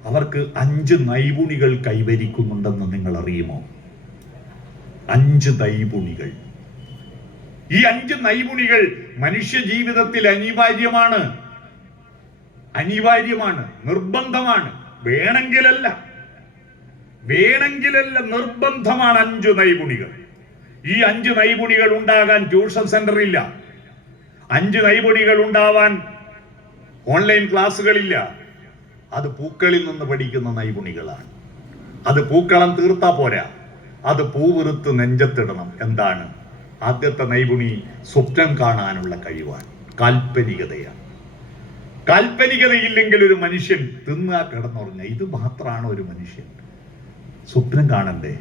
അവർക്ക് 5 നൈപുണികൾ കൈവരിക്കുന്നുണ്ടെന്ന് നിങ്ങൾ അറിയുമോ? 5 നൈപുണികൾ. ഈ 5 നൈപുണികൾ മനുഷ്യ ജീവിതത്തിൽ അനിവാര്യമാണ്. അനിവാര്യമാണ്, നിർബന്ധമാണ്. വേണമെങ്കിലല്ല, നിർബന്ധമാണ് 5 നൈപുണികൾ. ഈ 5 നൈപുണികൾ ഉണ്ടാകാൻ ട്യൂഷൻ സെന്റർ ഇല്ല. 5 നൈപുണികൾ ഉണ്ടാവാൻ ഓൺലൈൻ ക്ലാസ്സുകളില്ല. അത് പൂക്കളിൽ നിന്ന് പഠിക്കുന്ന നൈപുണികളാണ്. അത് പൂക്കളം തീർത്താ പോരാ, അത് പൂവിറുത്ത് നെഞ്ചത്തിടണം. എന്താണ് ആദ്യത്തെ നൈപുണി? സ്വപ്നം കാണാനുള്ള കഴിവാണ്, കാൽപ്പനികതയാണ്. കാൽപ്പനികതയില്ലെങ്കിൽ ഒരു മനുഷ്യൻ തിന്നാ കിടന്നുറങ്ങുക. ഇത് മാത്രമാണ് ഒരു മനുഷ്യൻ. സ്വപ്നം കാണണ്ടേ?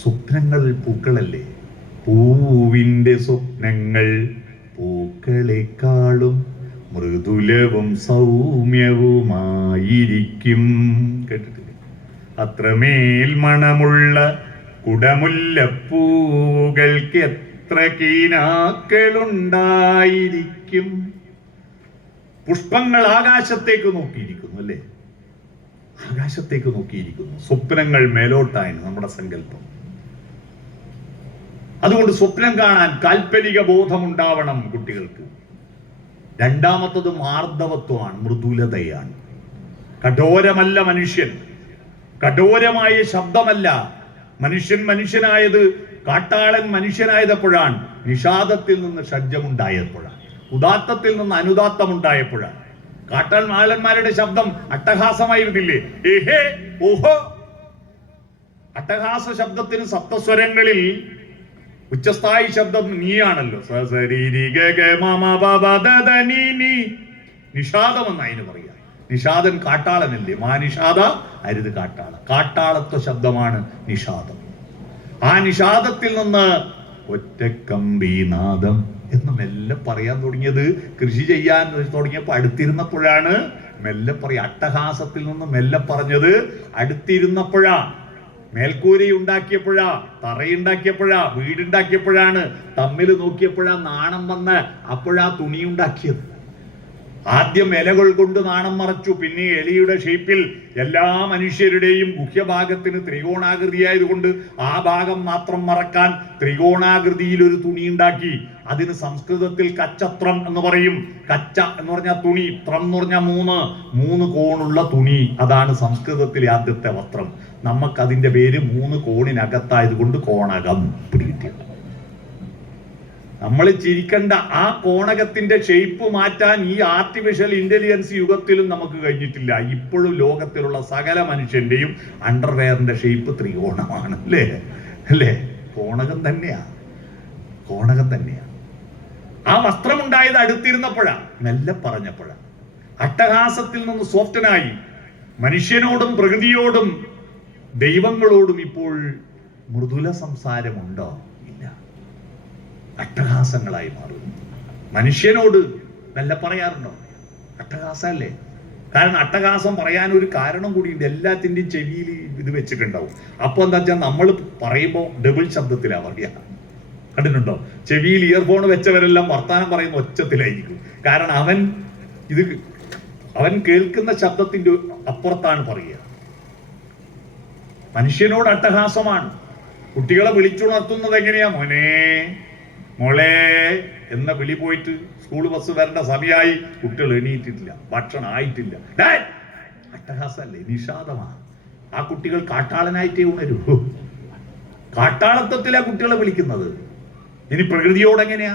സ്വപ്നങ്ങൾ പൂക്കളല്ലേ? പൂവിന്റെ സ്വപ്നങ്ങൾ പൂക്കളെക്കാളും മൃദുലവും സൗമ്യവുമായിരിക്കും. കേട്ടിട്ടില്ലേ? അത്രമേൽ മണമുള്ള കുടമുല്ലപ്പൂകൾക്ക് എത്ര കീനാക്കളുണ്ടായിരിക്കും. പുഷ്പങ്ങൾ ആകാശത്തേക്ക് നോക്കിയിരിക്കുന്നു അല്ലേ? ആകാശത്തേക്ക് നോക്കിയിരിക്കുന്നു. സ്വപ്നങ്ങൾ മേലോട്ടായിരുന്നു നമ്മുടെ സങ്കല്പം. അതുകൊണ്ട് സ്വപ്നം കാണാൻ കാൽപ്പനിക ബോധം ഉണ്ടാവണം കുട്ടികൾക്ക്. രണ്ടാമത്തത് മാർദ്ദവത്വമാണ്, മൃദുലതയാണ്. കഠോരമല്ല മനുഷ്യൻ, കഠോരമായ ശബ്ദമല്ല മനുഷ്യൻ. മനുഷ്യനായത്, കാട്ടാളൻ മനുഷ്യനായപ്പോഴാണ്. നിഷാദത്തിൽ നിന്ന് ഷഡ്ജമുണ്ടായപ്പോഴാണ്. ഉദാത്തത്തിൽ നിന്ന് അനുദാത്തം ഉണ്ടായപ്പോഴാണ്. കാട്ടാളന്മാരുടെ ശബ്ദം അട്ടഹാസമായിരുന്നില്ലേ? ഏഹേ ഓഹോ. അട്ടഹാസ ശബ്ദത്തിന് സപ്തസ്വരങ്ങളിൽ ഉച്ചസ്ഥായി ശബ്ദം നീയാണല്ലോ. നിഷാദം എന്ന് അതിന് പറയാം. നിഷാദൻ കാട്ടാളനല്ലേ? മാനിഷാദ അരുത് കാട്ടാള. കാട്ടാളത്വ ശബ്ദമാണ് നിഷാദം. ആ നിഷാദത്തിൽ നിന്ന് ഒറ്റക്കമ്പീനാദം എന്ന് മെല്ലെ പറയാൻ തുടങ്ങിയത് കൃഷി ചെയ്യാൻ തുടങ്ങിയപ്പോൾ അടുത്തിരുന്നപ്പോഴാണ് മെല്ലെ പറയാ. അട്ടഹാസത്തിൽ നിന്ന് മെല്ലെ പറഞ്ഞത് അടുത്തിരുന്നപ്പോഴാ. മേൽക്കൂരയുണ്ടാക്കിയപ്പോഴാ, തറയുണ്ടാക്കിയപ്പോഴാ, വീടുണ്ടാക്കിയപ്പോഴാണ്, തമ്മിൽ നോക്കിയപ്പോഴാ നാണം വന്ന് അപ്പോഴാ തുണിയുണ്ടാക്കിയത്. ആദ്യം ഇലകൾ കൊണ്ട് നാണം മറച്ചു, പിന്നെ എലിയുടെ ഷേപ്പിൽ എല്ലാ മനുഷ്യരുടെയും ഗുഹ്യഭാഗത്തിന് ത്രികോണാകൃതിയായതുകൊണ്ട് ആ ഭാഗം മാത്രം മറക്കാൻ ത്രികോണാകൃതിയിൽ ഒരു തുണി ഉണ്ടാക്കി. അതിന് സംസ്കൃതത്തിൽ കച്ചത്രം എന്ന് പറയും. കച്ച എന്ന് പറഞ്ഞാൽ തുണി, ത്രം എന്ന് പറഞ്ഞാൽ മൂന്ന് കോണുള്ള തുണി. അതാണ് സംസ്കൃതത്തിലെ ആദ്യത്തെ വസ്ത്രം. നമുക്കതിന്റെ പേര് 3 കോണിനകത്തായത് കൊണ്ട് കോണകം. പിടികിട്ടിയത് നമ്മൾ ചിരിക്കണ്ട. ആ കോണകത്തിന്റെ ഷേപ്പ് മാറ്റാൻ ഈ ആർട്ടിഫിഷ്യൽ ഇന്റലിജൻസ് യുഗത്തിലും നമുക്ക് കഴിഞ്ഞിട്ടില്ല. ഇപ്പോഴും ലോകത്തിലുള്ള സകല മനുഷ്യന്റെയും അണ്ടർവെയറിന്റെ ഷേപ്പ് ത്രികോണമാണ്. അല്ലേ? കോണകം തന്നെയാ. ആ വസ്ത്രമുണ്ടായത് അടുത്തിരുന്നപ്പോഴാ, മെല്ലെ പറഞ്ഞപ്പോഴാ. അട്ടഹാസത്തിൽ നിന്ന് സോഫ്റ്റനായി മനുഷ്യനോടും പ്രകൃതിയോടും ദൈവങ്ങളോടും ഇപ്പോൾ മൃദുല സംസാരമുണ്ടോ? ഇല്ല. അട്ടഹാസങ്ങളായി മാറുന്നു. മനുഷ്യനോട് മെല്ലെ പറയാറുണ്ടോ? അട്ടഹാസമല്ലേ? കാരണം അട്ടഹാസം പറയാൻ ഒരു കാരണം കൂടിയുണ്ട്. എല്ലാത്തിൻ്റെയും ചെവിയിൽ ഇത് വെച്ചിട്ടുണ്ടാവും. അപ്പോൾ എന്താ വെച്ചാൽ നമ്മൾ പറയുമ്പോൾ ഡബിൾ ശബ്ദത്തിലാണ് പറയുക. കണ്ടിട്ടുണ്ടോ? ചെവിയിൽ ഇയർഫോൺ വെച്ചവരെല്ലാം വർത്താനം പറയുന്ന ഒച്ചത്തിലായിരിക്കും. കാരണം അവൻ കേൾക്കുന്ന ശബ്ദത്തിന്റെ അപ്പുറത്താണ് പറയുക. മനുഷ്യനോട് അട്ടഹാസമാണ്. കുട്ടികളെ വിളിച്ചുണർത്തുന്നത് എങ്ങനെയാ? മോനെ, മോളെ എന്ന വിളി പോയിട്ട് സ്കൂൾ ബസ് വരേണ്ട സമയമായി, കുട്ടികൾ എണീറ്റിട്ടില്ല, ഭക്ഷണം ആയിട്ടില്ല. അട്ടഹാസല്ലേ? നിഷാദമാണ്. ആ കുട്ടികൾ കാട്ടാളനായിട്ടേ ഉണരൂ. കാട്ടാളത്വത്തിലാ കുട്ടികളെ വിളിക്കുന്നത്. ഇനി പ്രകൃതിയോടെങ്ങനെയാ?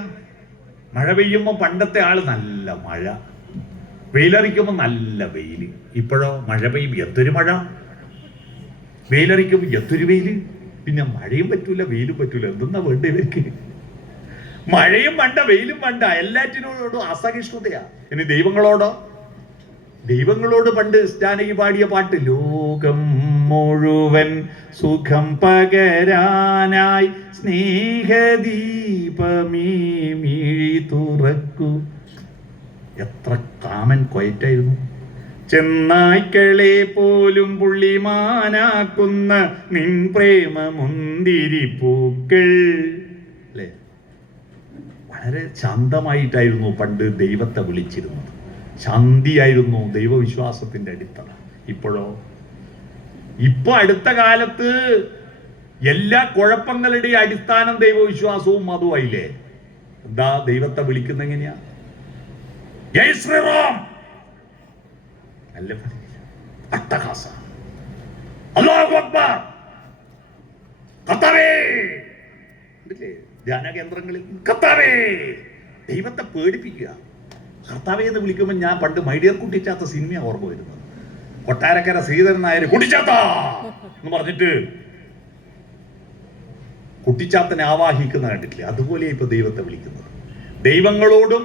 മഴ പെയ്യുമ്പോൾ പണ്ടത്തെ ആള് നല്ല മഴ, വെയിലറിക്കുമ്പോൾ നല്ല വെയില്. ഇപ്പോഴോ മഴ പെയ്യും എന്തൊരു മഴ, വെയിലറിക്കുമ്പോൾ എന്തൊരു വെയില്. പിന്നെ മഴയും പറ്റൂല, വെയിലും പറ്റൂല. എന്തെന്നാ വേണ്ട ഇവർക്ക്? മഴയും വേണ്ട, വെയിലും വേണ്ട, എല്ലാറ്റിനോടും അസഹിഷ്ണുതയാ. ഇനി ദൈവങ്ങളോട് പണ്ട് ജാനകി പാടിയ പാട്ട്, ലോകം മുഴുവൻ സുഖം പകരാനായി സ്നേഹദീപമീ മിഴി തുറക്കൂ. എത്ര കാമൻ ക്വയറ്റായിരുന്നു. ചെന്നായ്ക്കളെ പോലും പുള്ളിമാനാക്കുന്ന നിൻ പ്രേമ മുന്തിരി പൂക്കൾ. അല്ലേ? വളരെ ശാന്തമായിട്ടായിരുന്നു പണ്ട് ദൈവത്തെ വിളിച്ചിരുന്നത്. ശാന്തിയായിരുന്നു ദൈവവിശ്വാസത്തിന്റെ അടിത്തറ. ഇപ്പൊ അടുത്ത കാലത്ത് എല്ലാ കുഴപ്പങ്ങളുടെയും അടിസ്ഥാനം ദൈവവിശ്വാസവും മതവുമായില്ലേ? എന്താ ദൈവത്തെ വിളിക്കുന്ന എങ്ങനെയാ? ജയ് ശ്രീറാം അല്ല, അട്ടഹാസ. അല്ലാഹു അക്ബർ, കർത്താവേ. ധ്യാന കേന്ദ്രങ്ങളിൽ കർത്താവേ, ദൈവത്തെ പേടിപ്പിക്കുക. കർത്താവേ എന്ന് വിളിക്കുമ്പോൾ ഞാൻ പണ്ട് മൈഡിയർ കുട്ടിച്ചാത്ത സിനിമ ഓർമ്മ വരുന്നത്. കൊട്ടാരക്കര ശ്രീധരൻ നായർ കുട്ടിച്ചാത്ത എന്ന് പറഞ്ഞിട്ട് കുട്ടിച്ചാത്തനെ ആവാഹിക്കുന്ന കണ്ടിട്ടില്ലേ? അതുപോലെ ഇപ്പൊ ദൈവത്തെ വിളിക്കുന്നത്. ദൈവങ്ങളോടും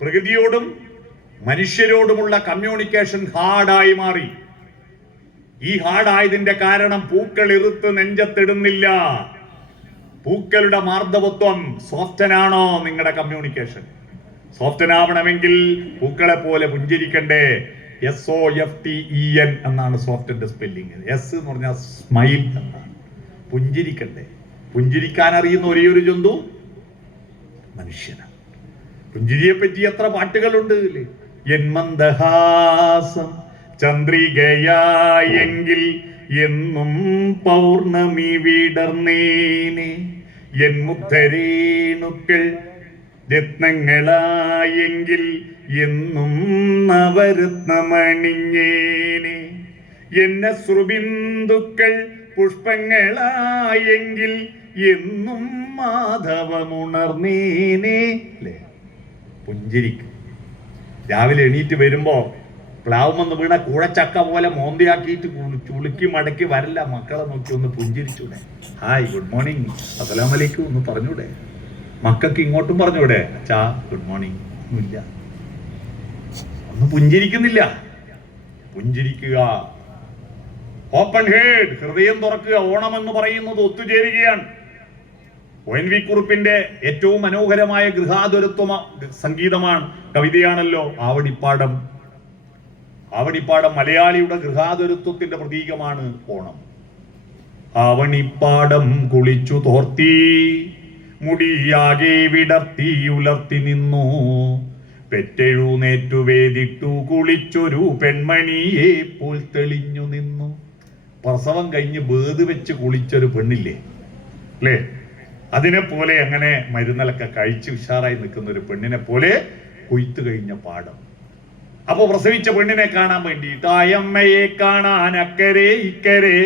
പ്രകൃതിയോടും മനുഷ്യരോടുമുള്ള കമ്മ്യൂണിക്കേഷൻ ഹാർഡായി മാറി. ഈ ഹാർഡായതിന്റെ കാരണം പൂക്കൾ ഇറുത്ത് നെഞ്ചത്തിടുന്നില്ല. പൂക്കളുടെ മാർദ്ദവത്വം. സോഫ്റ്റനാണോ നിങ്ങളുടെ കമ്മ്യൂണിക്കേഷൻ? സോഫ്റ്റനാവണമെങ്കിൽ പൂക്കളെ പോലെ പുഞ്ചിരിക്കണ്ടേ. SOFTEN എന്നാണ് സോഫ്റ്റിന്റെ സ്പെല്ലിങ്. എസ് എന്ന് പറഞ്ഞാൽ സ്മൈൽ എന്നാണ്. പുഞ്ചിരിക്കണ്ടേ. പുഞ്ചിരിക്കാൻ അറിയുന്ന ഒരേ ഒരു ജന്തു മനുഷ്യനാണ്. പുഞ്ചിരിയെ പറ്റി എത്ര പാട്ടുകളുണ്ട് അല്ലേ? എന്മന്ദഹാസം ചന്ദ്രികയായെങ്കിൽ എന്നും പൗർണമി വിടർന്നേനെ. എൻ മുക്തരേണുക്കൾ രത്നങ്ങളായെങ്കിൽ എന്നും നവരത്നമണിഞ്ഞേനെ. എന്നെ ശ്രുബിന്ദുക്കൾ പുഷ്പങ്ങളായെങ്കിൽ എന്നും മാധവമുണർന്നേനെ. അല്ലേ? പുഞ്ചിരിക്കും. രാവിലെ എണീറ്റ് വരുമ്പോ പ്ലാവുമെന്ന് വീണ കൂഴച്ചക്ക പോലെ മോന്തിയാക്കിയിട്ട് ചുളുക്കി മടക്കി വരില്ല. മക്കളെ നോക്കി ഒന്ന് പുഞ്ചിരിച്ചൂടെ? ഹായ്, ഗുഡ് മോർണിംഗ്, അസ്സലാമലൈക്കും ഒന്ന് പറഞ്ഞൂടെ? മക്കൾക്ക് ഇങ്ങോട്ടും പറഞ്ഞൂടെ? അച്ഛാ ഗുഡ് മോർണിംഗ്. ഒന്നുമില്ല, ഒന്നും പുഞ്ചിരിക്കുന്നില്ല. പുഞ്ചിരിക്കുക. ഓപ്പൺ ഹേഡ്, ഹൃദയം തുറക്കുക. ഓണം എന്ന് പറയുന്നത് ഒത്തുചേരുകയാണ്. ONV കുറുപ്പിന്റെ ഏറ്റവും മനോഹരമായ ഗൃഹാതുരത്വ സംഗീതമാണ്, കവിതയാണല്ലോ ആവണിപ്പാടം. ആവണിപ്പാടം മലയാളിയുടെ ഗൃഹാതുരത്വത്തിന്റെ പ്രതീകമാണ് ഓണം. ആവണിപ്പാടം കുളിച്ചു തോർത്തി, മുടിയാകെ വിടർത്തി ഉലർത്തി നിന്നു, പെറ്റെഴുന്നേറ്റു വേദിട്ടു കുളിച്ചൊരു പെൺമണിയെ പോൽ തെളിഞ്ഞു നിന്നു. പ്രസവം കഴിഞ്ഞ് വേത് വെച്ച് കുളിച്ചൊരു പെണ്ണില്ലേ അല്ലേ, അതിനെ പോലെ അങ്ങനെ മരുന്നലൊക്കെ കഴിച്ച് ഉഷാറായി നിൽക്കുന്ന ഒരു പെണ്ണിനെ പോലെ കൊയ്ത്തു കഴിഞ്ഞ പാടം. അപ്പൊ പ്രസവിച്ച പെണ്ണിനെ കാണാൻ വേണ്ടിയിട്ട് ആയമ്മയെ കാണാൻ അക്കരെ ഇക്കരെ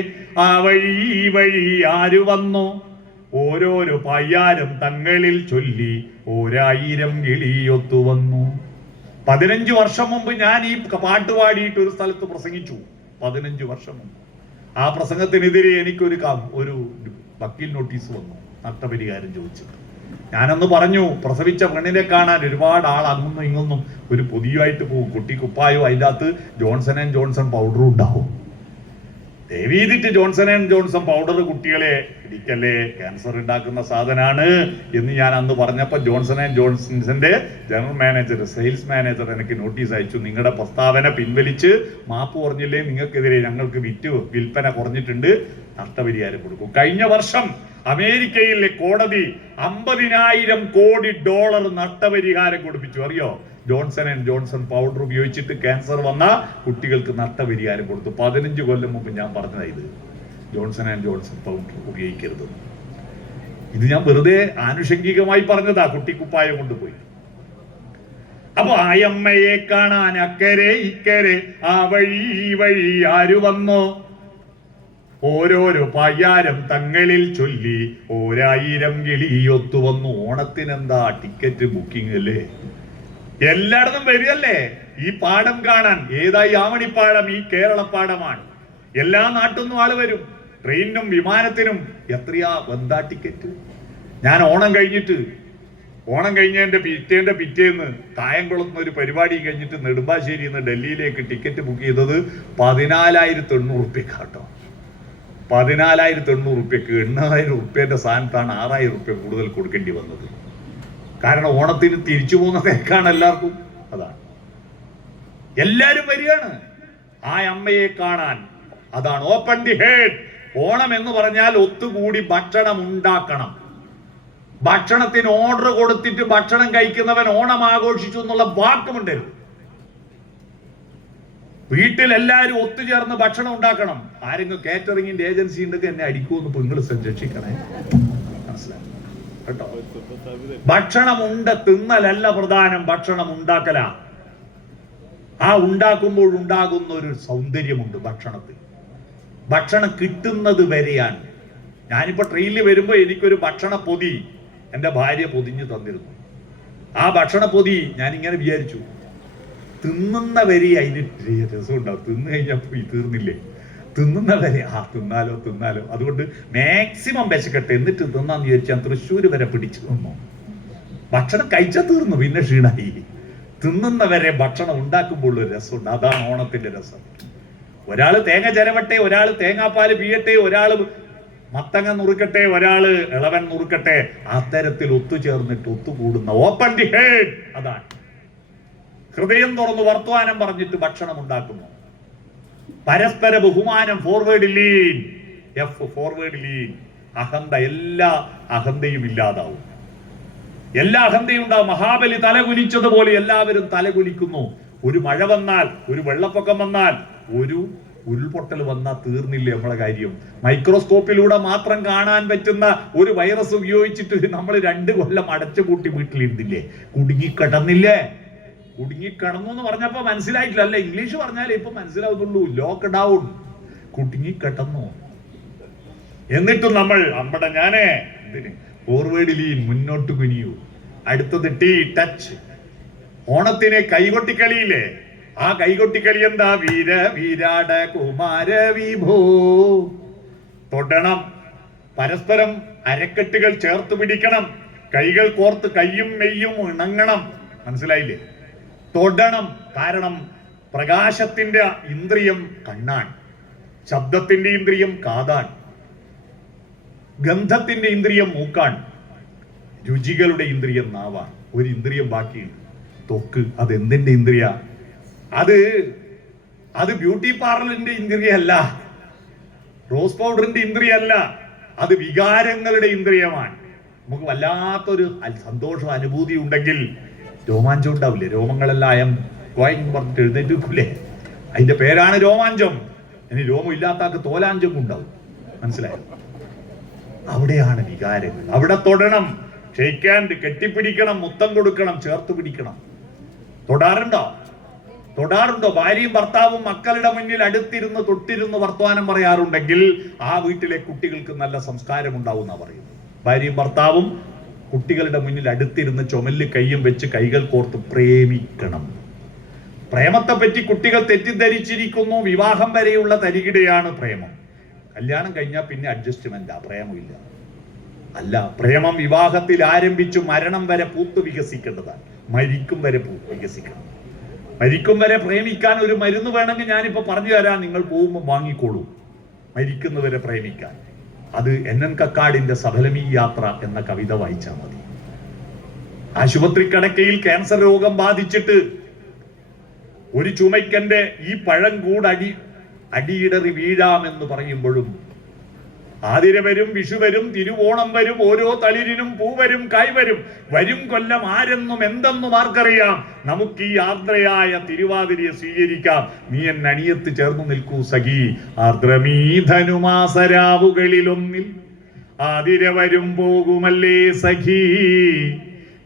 ആ വഴി ഈ വഴി ആര് വന്നു, ഓരോരോ പയ്യാരം തങ്ങളിൽ ചൊല്ലി ഓരായിരം കിളിയൊത്തു വന്നു. 15 വർഷം മുമ്പ് ഞാൻ ഈ പാട്ട് പാടിയിട്ട് ഒരു സ്ഥലത്ത് പ്രസംഗിച്ചു. 15 വർഷം മുമ്പ് ആ പ്രസംഗത്തിനെതിരെ എനിക്കൊരു വക്കീൽ നോട്ടീസ് വന്നു, നഷ്ടപരിഹാരം ചോദിച്ചിട്ട്. ഞാനന്ന് പറഞ്ഞു, പ്രസവിച്ച പെണ്ണിനെ കാണാൻ ഒരുപാട് ആൾ അങ്ങൊന്നും ഇങ്ങൊന്നും ഒരു പുതിയതായിട്ട് പോകും, കുട്ടി കുപ്പായോ അതിൻ്റെ അകത്ത് ജോൺസൺ ആൻഡ് ജോൺസൺ പൗഡറും ഉണ്ടാവും. ദയവീതിട്ട് ജോൺസൺ ആൻഡ് ജോൺസൺ പൗഡർ കുട്ടികളെ ഇടിക്കല്ലേ, ക്യാൻസർ ഉണ്ടാക്കുന്ന സാധനമാണ് എന്ന് ഞാൻ അന്ന് പറഞ്ഞപ്പോൾ ജോൺസൺ ആൻഡ് ജോൺസന്റെ ജനറൽ മാനേജർ, സെയിൽസ് മാനേജർ എനിക്ക് നോട്ടീസ് അയച്ചു. നിങ്ങളുടെ പ്രസ്താവന പിൻവലിച്ച് മാപ്പ് പറഞ്ഞില്ലേ, നിങ്ങൾക്കെതിരെ ഞങ്ങൾക്ക് വിൽപ്പന കുറഞ്ഞിട്ടുണ്ട്, നഷ്ടപരിഹാരം കൊടുക്കും. കഴിഞ്ഞ വർഷം അമേരിക്കയിലെ കോടതി $50,000 കോടി നഷ്ടപരിഹാരം കൊടുപ്പിച്ചു. അറിയോ, ജോൺസൺ ആൻഡ് ജോൺസൺ പൗഡർ ഉപയോഗിച്ചിട്ട് ക്യാൻസർ വന്ന കുട്ടികൾക്ക് നഷ്ടപരിഹാരം കൊടുത്തു. 15 കൊല്ലം മുമ്പ് ഞാൻ പറഞ്ഞതാ ഇത്, ജോൺസൺ ആൻഡ് ജോൺസൺ പൗഡർ ഉപയോഗിക്കരുത്. ഇത് ഞാൻ വെറുതെ ആനുഷംഗികമായി പറഞ്ഞതാ, കുട്ടിക്കുപ്പായം കൊണ്ടുപോയി. അപ്പൊ ആയമ്മയെ കാണാൻ അക്കരെ ഇക്കരെ ആ വഴി ഈ വഴി ആര് വന്നോ, ഓരോരോ പയ്യാരം തങ്ങളിൽ ചൊല്ലി ഓരായിരം കിളിയൊത്തു വന്നു. ഓണത്തിനെന്താ ടിക്കറ്റ് ബുക്കിംഗ് അല്ലേ, എല്ലായിടത്തും വരികയല്ലേ ഈ പാടം കാണാൻ. ഏതായി ആമണിപ്പാടം? ഈ കേരളപ്പാടമാണ്. എല്ലാ നാട്ടിൽ നിന്നും ആള് വരും, ട്രെയിനിനും വിമാനത്തിനും. എത്രയാ എന്താ ടിക്കറ്റ്? ഞാൻ ഓണം കഴിഞ്ഞതിന്റെ പിറ്റേന്ന് കായംകുളത്ത് ഒരു പരിപാടി കഴിഞ്ഞിട്ട് നെടുമ്പാശ്ശേരിയിൽ നിന്ന് ഡൽഹിയിലേക്ക് ടിക്കറ്റ് ബുക്ക് ചെയ്തത് 14,800 കേട്ടോ. 14,800 8,000 സ്ഥാനത്താണ് 6,000 കൂടുതൽ കൊടുക്കേണ്ടി വന്നത്. കാരണം ഓണത്തിന് തിരിച്ചു പോകുന്ന തിരക്കാണ് എല്ലാവർക്കും. അതാണ് എല്ലാരും വരികയാണ് ആ അമ്മയെ കാണാൻ. അതാണ് ഓപ്പൺ ദി ഹെഡ്. ഓണം എന്ന് പറഞ്ഞാൽ ഒത്തുകൂടി ഭക്ഷണം ഉണ്ടാക്കണം. ഭക്ഷണത്തിന് ഓർഡർ കൊടുത്തിട്ട് ഭക്ഷണം കഴിക്കുന്നവൻ ഓണം ആഘോഷിച്ചു എന്നുള്ള വാക്കുമുണ്ടരുത്. വീട്ടിൽ എല്ലാവരും ഒത്തുചേർന്ന് ഭക്ഷണം ഉണ്ടാക്കണം. ആരെങ്കിലും കാറ്ററിംഗിന്റെ ഏജൻസി ഉണ്ടെങ്കിൽ എന്നെ അടിക്കുമെന്ന് നിങ്ങൾ സംരക്ഷിക്കണേ, മനസ്സിലായി കേട്ടോ. ഭക്ഷണം തിന്നലല്ല പ്രധാനം, ഭക്ഷണം ഉണ്ടാക്കല. ആ ഉണ്ടാക്കുമ്പോൾ ഉണ്ടാകുന്ന ഒരു സൗന്ദര്യമുണ്ട് ഭക്ഷണത്തിൽ. ഭക്ഷണം കിട്ടുന്നത് വരെയാണ്. ഞാനിപ്പോ ട്രെയിനിൽ വരുമ്പോ എനിക്കൊരു ഭക്ഷണ പൊതി എന്റെ ഭാര്യ പൊതിഞ്ഞു തന്നിരുന്നു. ആ ഭക്ഷണ പൊതി ഞാൻ ഇങ്ങനെ വിചാരിച്ചു, തിന്നുന്ന വരെ അതിന് രസം ഉണ്ടാവും. തിന്നു കഴിഞ്ഞപ്പോ തീർന്നില്ലേ, തിന്നുന്ന വരെ തിന്നാലോ. അതുകൊണ്ട് മാക്സിമം വിശക്കട്ടെ എന്നിട്ട് തിന്നാന്ന് വിചാരിച്ചാൽ തൃശ്ശൂര് വരെ പിടിച്ചു തന്നു. ഭക്ഷണം കഴിച്ചാൽ തീർന്നു, പിന്നെ ക്ഷീണായി. തിന്നുന്ന വരെ ഭക്ഷണം ഉണ്ടാക്കുമ്പോൾ ഒരു രസമുണ്ട്. അതാണ് ഓണത്തിന്റെ രസം. ഒരാള് തേങ്ങ ചിരവട്ടെ, ഒരാള് തേങ്ങാപ്പാല് പിയട്ടെ, ഒരാള് മത്തങ്ങ നുറുക്കട്ടെ, ഒരാള് ഇളവൻ നുറുക്കട്ടെ, അത്തരത്തിൽ ഒത്തുചേർന്നിട്ട് ഒത്തുകൂടുന്ന ഓപ്പൺ ദി ഹെഡ്. അതാണ് ഹൃദയം തുറന്ന് വർത്തമാനം പറഞ്ഞിട്ട് ഭക്ഷണം ഉണ്ടാക്കുന്നു. പരസ്പര ബഹുമാനം, ഫോർവേഡ് ലീൻ. അഹന്ത, എല്ലാ അഹന്തയും ഇല്ലാതാവും. എല്ലാ അഹന്തയും ഉണ്ടാവും. മഹാബലി തലകുലിച്ചതുപോലെ എല്ലാവരും തലകുലിക്കുന്നു. ഒരു മഴ വന്നാൽ, ഒരു വെള്ളപ്പൊക്കം വന്നാൽ, ഒരു ഉരുൾപൊട്ടൽ വന്നാൽ തീർന്നില്ലേ നമ്മളെ കാര്യം. മൈക്രോസ്കോപ്പിലൂടെ മാത്രം കാണാൻ പറ്റുന്ന ഒരു വൈറസ് ഉപയോഗിച്ചിട്ട് നമ്മൾ 2 കൊല്ലം അടച്ചുപൂട്ടി വീട്ടിലിരുന്നില്ലേ, കുടുങ്ങിക്കിടന്നില്ലേ. കുടുങ്ങിക്കിടന്നു എന്ന് പറഞ്ഞപ്പോ മനസ്സിലായിട്ടില്ല. അല്ല, ഇംഗ്ലീഷ് പറഞ്ഞാലേ ഇപ്പൊ മനസ്സിലാവുന്നുള്ളൂ. ലോക്ക്ഡൗൺ, കുടുങ്ങിക്കിടന്നു. എന്നിട്ടും നമ്മൾ ഫോർവേഡ് ലീൻ, മുന്നോട്ട് കുനിയൂ. അടുത്തത് ടച്ച്. ഓണത്തിനെ കൈകൊട്ടിക്കളിയില്ലേ, ആ കൈകൊട്ടിക്കളി എന്താ? വീരാട കുമാര വിഭോ. തൊടണം, പരസ്പരം അരക്കെട്ടുകൾ ചേർത്ത് പിടിക്കണം, കൈകൾ കോർത്ത് കയ്യും മെയ്യും ഇണങ്ങണം. മനസ്സിലായില്ലേ? തൊടണം. കാരണം പ്രകാശത്തിന്റെ ഇന്ദ്രിയം കണ്ണാണ്, ശബ്ദത്തിന്റെ ഇന്ദ്രിയം കാതാണ്, ഗന്ധത്തിന്റെ ഇന്ദ്രിയം മൂക്കാണ്, രുചികളുടെ ഇന്ദ്രിയം നാവാണ്. ഒരു ഇന്ദ്രിയം ബാക്കിയുണ്ട്, ത്വക്ക്. അത് എന്തിന്റെ ഇന്ദ്രിയ? അത് ബ്യൂട്ടി പാർലറിന്റെ ഇന്ദ്രിയല്ല, റോസ് പൗഡറിന്റെ ഇന്ദ്രിയല്ല, അത് വികാരങ്ങളുടെ ഇന്ദ്രിയമാണ്. നമുക്ക് വല്ലാത്തൊരു സന്തോഷം, അനുഭൂതി ഉണ്ടെങ്കിൽ രോമാഞ്ചം ഉണ്ടാവില്ലേ? രോമങ്ങളെല്ലാം കോയെന്ന് പറഞ്ഞിട്ട് എഴുന്നേറ്റ് വെക്കൂലേ? അതിന്റെ പേരാണ് രോമാഞ്ചം. ഇനി രോമം ഇല്ലാത്താക്ക് തോലാഞ്ചം ഉണ്ടാവും. മനസ്സിലായോ? അവിടെയാണ് വികാരങ്ങൾ. അവിടെ തൊടണം, ഷെയ്ക്കാൻഡ്, കെട്ടിപ്പിടിക്കണം, മുത്തം കൊടുക്കണം, ചേർത്ത് പിടിക്കണം. തൊടാറുണ്ടോ? ഭാര്യയും ഭർത്താവും മക്കളുടെ മുന്നിൽ അടുത്തിരുന്ന് തൊട്ടിരുന്ന് വർത്തമാനം പറയാറുണ്ടെങ്കിൽ ആ വീട്ടിലെ കുട്ടികൾക്ക് നല്ല സംസ്കാരം ഉണ്ടാവും എന്നാ പറയുന്നത്. ഭാര്യയും ഭർത്താവും കുട്ടികളുടെ മുന്നിൽ അടുത്തിരുന്ന് ചുമലിൽ കൈയും വെച്ച് കൈകൾ കോർത്ത് പ്രേമിക്കണം. പ്രേമത്തെ പറ്റി കുട്ടികൾ തെറ്റിദ്ധരിച്ചിരിക്കുന്നു. വിവാഹം വരെയുള്ള തരികിടയാണ് പ്രേമം. കല്യാണം കഴിഞ്ഞാൽ പിന്നെ അഡ്ജസ്റ്റ്മെന്റാ, പ്രേമമില്ല. അല്ല, പ്രേമം വിവാഹത്തിൽ ആരംഭിച്ചു മരണം വരെ പൂത്ത് വികസിക്കേണ്ടതാണ്. മരിക്കും വരെ വികസിക്കണം. മരിക്കും വരെ പ്രേമിക്കാൻ ഒരു മരുന്ന് വേണമെങ്കിൽ ഞാനിപ്പോ പറഞ്ഞു തരാം, നിങ്ങൾ പോകുമ്പോൾ വാങ്ങിക്കോളൂ. മരിക്കുന്നവരെ പ്രേമിക്കാൻ. അത് NN കക്കാടിന്റെ സഫലമീ യാത്ര എന്ന കവിത വായിച്ചാൽ മതി. ആശുപത്രി കിടക്കയിൽ ക്യാൻസർ രോഗം ബാധിച്ചിട്ട് ഒരു ചുമയ്ക്കന്റെ ഈ പഴം കൂടടി അടിയിടറി വീഴാമെന്ന് പറയുമ്പോഴും ആതിര വരും, വിഷു വരും, തിരുവോണം വരും, ഓരോ തളിരിനും പൂവരും, കായ്വരും, വരും കൊല്ലം ആരെന്നും എന്തെന്നും ആർക്കറിയാം. നമുക്ക് ഈ ആർദ്രയായ തിരുവാതിരയെ സ്വീകരിക്കാം. നീ എൻ അണിയത്ത് ചേർന്നു നിൽക്കൂ സഖി. ആർദ്രമീധനുമാസരാവുകളിലൊന്നിൽ ആതിര വരും പോകുമല്ലേ സഖി.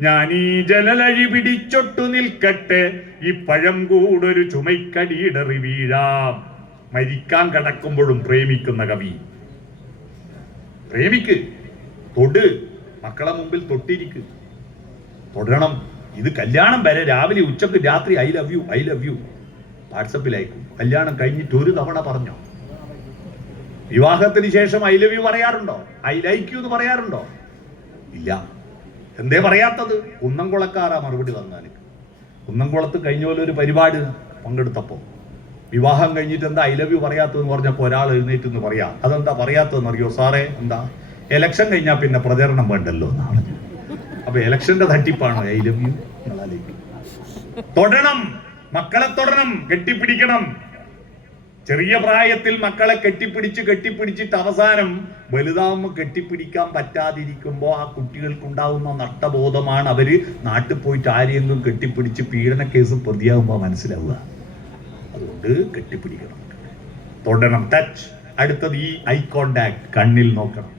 ഞാൻ ഈ ജനലഴി പിടിച്ചൊട്ടു നിൽക്കട്ടെ, ഈ പഴം കൂടൊരു ചുമയ്ക്കടിയിടറി വീഴാം. മരിക്കാൻ കിടക്കുമ്പോഴും പ്രേമിക്കുന്ന കവി. പ്രേമിക്ക്, തൊട്, മക്കളെ മുമ്പിൽ തൊട്ടിരിക്ക്, തൊടണം. ഇത് കല്യാണം വരെ രാവിലെ ഉച്ചക്ക് രാത്രി ഐ ലവ് യു വാട്സപ്പിൽ അയക്കും. കല്യാണം കഴിഞ്ഞിട്ട് ഒരു തവണ പറഞ്ഞോ? വിവാഹത്തിന് ശേഷം ഐ ലവ് യു പറയാറുണ്ടോ? ഐ ലൈക്ക് യു എന്ന് പറയാറുണ്ടോ? ഇല്ല. എന്തേ പറയാത്തത്? കുന്നംകുളക്കാരാ മറുപടി തന്നാൽ. കുന്നംകുളത്ത് കഴിഞ്ഞ പോലെ ഒരു പരിപാടി പങ്കെടുത്തപ്പോ വിവാഹം കഴിഞ്ഞിട്ട് എന്താ ഐ ലവ് യു പറയാത്തതെന്ന് പറഞ്ഞപ്പോൾ ഒരാൾ എഴുന്നേറ്റ് എന്ന് പറയാ. അതെന്താ പറയാത്തതെന്ന് അറിയോ സാറേ? എന്താ, എലക്ഷൻ കഴിഞ്ഞാൽ പിന്നെ പ്രചരണം വേണ്ടല്ലോ എന്നാണ്. അപ്പൊ എലക്ഷന്റെ തട്ടിപ്പാണോ ഐ ലവ് യു? തൊടണം, മക്കളെ തൊടണം, കെട്ടിപ്പിടിക്കണം. ചെറിയ പ്രായത്തിൽ മക്കളെ കെട്ടിപ്പിടിച്ചിട്ട് അവസാനം വലുതാവുമ്പോൾ കെട്ടിപ്പിടിക്കാൻ പറ്റാതിരിക്കുമ്പോ ആ കുട്ടികൾക്കുണ്ടാവുന്ന നഷ്ടബോധമാണ് അവര് നാട്ടിൽ പോയിട്ട് ആരെയെങ്കിലും കെട്ടിപ്പിടിച്ച് പീഡന കേസ് പ്രതിയാകുമ്പോ മനസ്സിലാവുക. അതുകൊണ്ട് കെട്ടിപ്പിടിക്കണം, തൊടണം, ടച്ച്. അടുത്തത് ഈ ഐ കോണ്ടാക്ട്, കണ്ണിൽ നോക്കണം.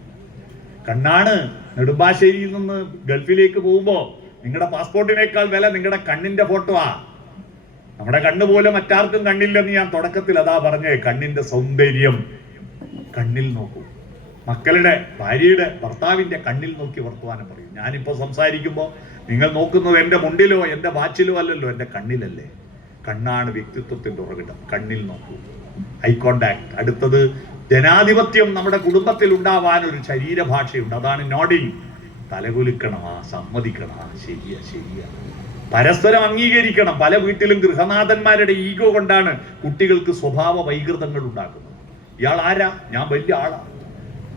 കണ്ണാണ്. നെടുമ്പാശ്ശേരിയിൽ നിന്ന് ഗൾഫിലേക്ക് പോകുമ്പോ നിങ്ങളുടെ പാസ്പോർട്ടിനേക്കാൾ വില നിങ്ങളുടെ കണ്ണിന്റെ ഫോട്ടോ ആ. നമ്മുടെ കണ്ണ് പോലെ മറ്റാർക്കും കണ്ണില്ലെന്ന് ഞാൻ തുടക്കത്തിൽ അതാ പറഞ്ഞേ. കണ്ണിന്റെ സൗന്ദര്യം കണ്ണിൽ നോക്കൂ. മക്കളുടെ, ഭാര്യയുടെ, ഭർത്താവിന്റെ കണ്ണിൽ നോക്കി വർത്തമാനം പറയും. ഞാനിപ്പോ സംസാരിക്കുമ്പോ നിങ്ങൾ നോക്കുന്നത് എന്റെ മുണ്ടിലോ എന്റെ വാച്ചിലോ അല്ലല്ലോ, എന്റെ കണ്ണിലല്ലേ. കണ്ണാണ് വ്യക്തിത്വത്തിന്റെ ഉറവിടം. കണ്ണിൽ നോക്കൂ, ഐ കോണ്ടാക്ട്. അടുത്തത് ജനാധിപത്യം നമ്മുടെ കുടുംബത്തിൽ ഉണ്ടാവാൻ ഒരു ശരീരഭാഷയുണ്ട്. അതാണ് നോഡിങ്. തലകുലുക്കണം, സമ്മതിക്കണം, ശരിയാ. പരസ്പരം അംഗീകരിക്കണം. പല വീട്ടിലും ഗൃഹനാഥന്മാരുടെ ഈഗോ കൊണ്ടാണ് കുട്ടികൾക്ക് സ്വഭാവ വൈകൃതങ്ങൾ ഉണ്ടാക്കുന്നത്. ഇയാൾ ആരാ? ഞാൻ വലിയ ആളാ,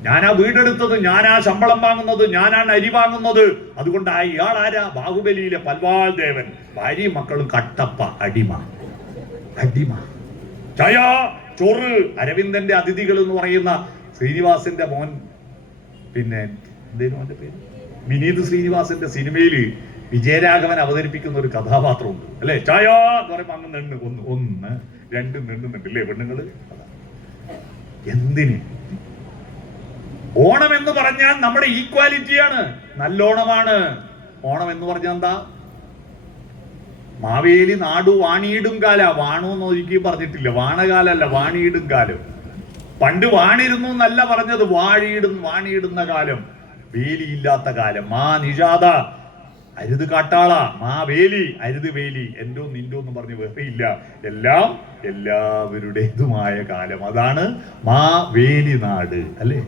ഞാനാ വീടെടുത്തത്, ഞാനാ ശമ്പളം വാങ്ങുന്നത്, ഞാനാണ് അരി വാങ്ങുന്നത്, അതുകൊണ്ട് ഇയാൾ ആരാ? ബാഹുബലിയിലെ പൽവാൾ ദേവൻ. ഭാര്യയും മക്കളും കട്ടപ്പ, അടിമ. ചായ, ചോറ്. അരവിന്ദന്റെ അതിഥികൾ എന്ന് പറയുന്ന ശ്രീനിവാസന്റെ മോൻ, പിന്നെ എന്തേലും അവന്റെ പേര്, വിനീത് ശ്രീനിവാസന്റെ സിനിമയില് വിജയരാഘവൻ അവതരിപ്പിക്കുന്ന ഒരു കഥാപാത്രമുണ്ട് അല്ലെ. ചായ എന്ന് പറയുമ്പോ അങ്ങ് നെണ്ണ്, ഒന്ന് രണ്ട് നെണ്ണുന്നുണ്ടല്ലേ പെണ്ണുങ്ങള്. എന്തിന്? ഓണം എന്ന് പറഞ്ഞാൽ നമ്മുടെ ഈക്വാലിറ്റിയാണ്, നല്ലോണമാണ്. ഓണം എന്ന് പറഞ്ഞാൽ എന്താ? മാവേലി നാടു വാണിയിടും കാല. വാണു എന്ന് ഒരിക്കലും പറഞ്ഞിട്ടില്ല, വാണകാലല്ല, വാണിയിടും കാലം. പണ്ട് വാണിരുന്നു എന്നല്ല പറഞ്ഞത്, വാണിയിടുന്ന കാലം, വേലിയില്ലാത്ത കാലം. മാ നിഷാദ, അരുത് കാട്ടാള, മാ വേലി, അരുത് വേലി. എന്തോ നിന്തോ എന്ന് പറഞ്ഞ് വേറെയില്ല, എല്ലാം എല്ലാവരുടേതുമായ കാലം. അതാണ് മാ വേലി നാട് അല്ലേ.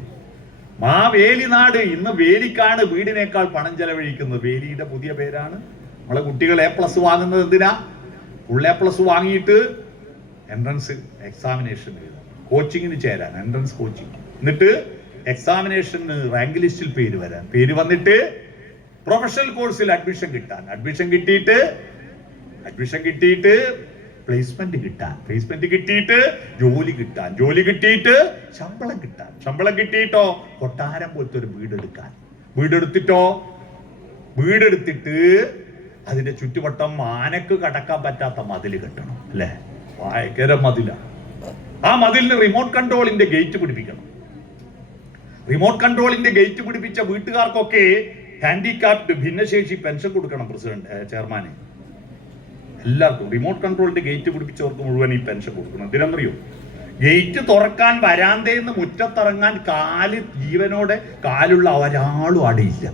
മാവേലി നാട്. ഇന്ന് വേലിക്കാണ് വീടിനേക്കാൾ പണം ചെലവഴിക്കുന്നത്. വേലിയുടെ പുതിയ പേരാണ്. നമ്മളെ കുട്ടികൾ A+ വാങ്ങുന്നത് എന്തിനാ? ഫുൾ A+ വാങ്ങിയിട്ട് എൻട്രൻസ് എക്സാമിനേഷൻ എഴുതാൻ, കോച്ചിങ്ങിന് ചേരാൻ, എൻട്രൻസ് കോച്ചിങ്. എന്നിട്ട് എക്സാമിനേഷന് റാങ്ക് ലിസ്റ്റിൽ പേര് വരാൻ, പേര് വന്നിട്ട് പ്രൊഫഷണൽ കോഴ്സിൽ അഡ്മിഷൻ കിട്ടാൻ, അഡ്മിഷൻ കിട്ടിയിട്ട് പ്ലേസ്മെന്റ് കിട്ടാൻ, പ്ലേസ്മെന്റ് കിട്ടിയിട്ട് ജോലി കിട്ടാൻ, ജോലി കിട്ടിയിട്ട് ശമ്പളം കിട്ടാൻ, ശമ്പളം കിട്ടിയിട്ടോ കൊട്ടാരം പോലത്തെ ഒരു വീടെടുക്കാൻ, വീടെടുത്തിട്ട് അതിന്റെ ചുറ്റുവട്ടം ആനക്ക് കടക്കാൻ പറ്റാത്ത മതിൽ കെട്ടണം, അല്ലെ? ഭയങ്കര മതിലാണ്. ആ മതിലിന് റിമോട്ട് കൺട്രോളിന്റെ ഗേറ്റ് പിടിപ്പിക്കണം. റിമോട്ട് കൺട്രോളിന്റെ ഗേറ്റ് പിടിപ്പിച്ച വീട്ടുകാർക്കൊക്കെ ഹാൻഡികാപ്ഡ് ഭിന്നശേഷി പെൻഷൻ കൊടുക്കണം. പ്രസിഡന്റ്, ചെയർമാന്, എല്ലാവർക്കും റിമോട്ട് കൺട്രോളിന്റെ ഗേറ്റ് പിടിപ്പിച്ചവർക്ക് മുഴുവൻ ഈ പെൻഷൻ കൊടുക്കണം. എന്തിനാണെന്നറിയോ? ഗേറ്റ് തുറക്കാൻ വരാന്തേന്ന് മുറ്റത്തിറങ്ങാൻ ജീവനോടെ കാലുള്ള ഒരാളും അടിയില്ല.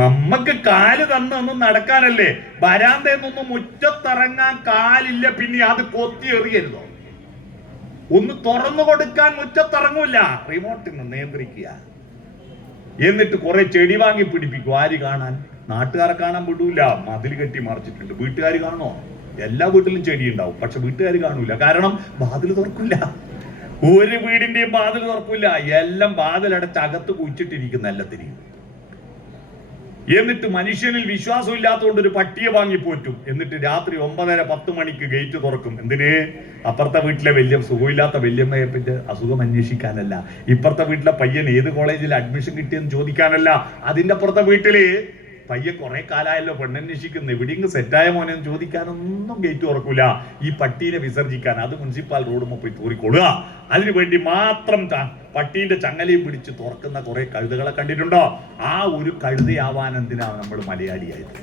നമ്മക്ക് കാല് തന്നൊന്നും നടക്കാനല്ലേ, വരാന്തേന്നൊന്നും മുറ്റത്തിറങ്ങാൻ കാലില്ല, പിന്നെ അത് കൊത്തി എറിയരുതോ? ഒന്ന് തുറന്നു കൊടുക്കാൻ മുറ്റത്തിറങ്ങൂല, റിമോട്ടിന് നിയന്ത്രിക്കുക. എന്നിട്ട് കുറെ ചെടി വാങ്ങി പിടിപ്പിക്കും. ആര് കാണാൻ? നാട്ടുകാരെ കാണാൻ വിടൂല, മതിൽ കെട്ടി മറിച്ചിട്ടുണ്ട്. വീട്ടുകാർ കാണോ? എല്ലാ വീട്ടിലും ചെടി ഉണ്ടാവും, പക്ഷെ വീട്ടുകാർ കാണൂല. കാരണം വാതിൽ തുറക്കില്ല. ഒരു വീടിന്റെയും വാതിൽ തുറക്കില്ല. എല്ലാം വാതിലടച്ച് അകത്ത് കുഴിച്ചിട്ടിരിക്കുന്ന എല്ലാത്തിനെയും. എന്നിട്ട് മനുഷ്യനിൽ വിശ്വാസം ഇല്ലാത്തതുകൊണ്ട് ഒരു പട്ടിയെ വാങ്ങി പോറ്റും. എന്നിട്ട് രാത്രി 9:30-10 മണിക്ക് ഗേറ്റ് തുറക്കും. എന്തിന്? അപ്പുറത്തെ വീട്ടിലെ സുഖമില്ലാത്ത വല്യമ്മയെ അസുഖം അന്വേഷിക്കാനല്ല, ഇപ്പുറത്തെ വീട്ടിലെ പയ്യൻ ഏത് കോളേജിൽ അഡ്മിഷൻ കിട്ടിയെന്ന് ചോദിക്കാനല്ല, അതിന്റെ അപ്പുറത്തെ വീട്ടില് പയ്യെ കുറെ കാലമായല്ലോ പെണ്ണന്വേഷിക്കുന്നു, എവിടെയെങ്കിലും സെറ്റായ മോനെന്ന് ചോദിക്കാനൊന്നും ഗേറ്റ് തുറക്കൂല. ഈ പട്ടീനെ വിസർജിക്കാൻ അത് മുനിസിപ്പൽ റോഡുമ്പോൾ പോയി തൂറിക്കൊള്ളുക. അതിനുവേണ്ടി മാത്രം പട്ടീന്റെ ചങ്ങലയും പിടിച്ച് തുറക്കുന്ന കുറെ കഴുതകളെ കണ്ടിട്ടുണ്ടോ? ആ ഒരു കഴുതയാവാൻ എന്തിനാണ് നമ്മൾ മലയാളിയായത്?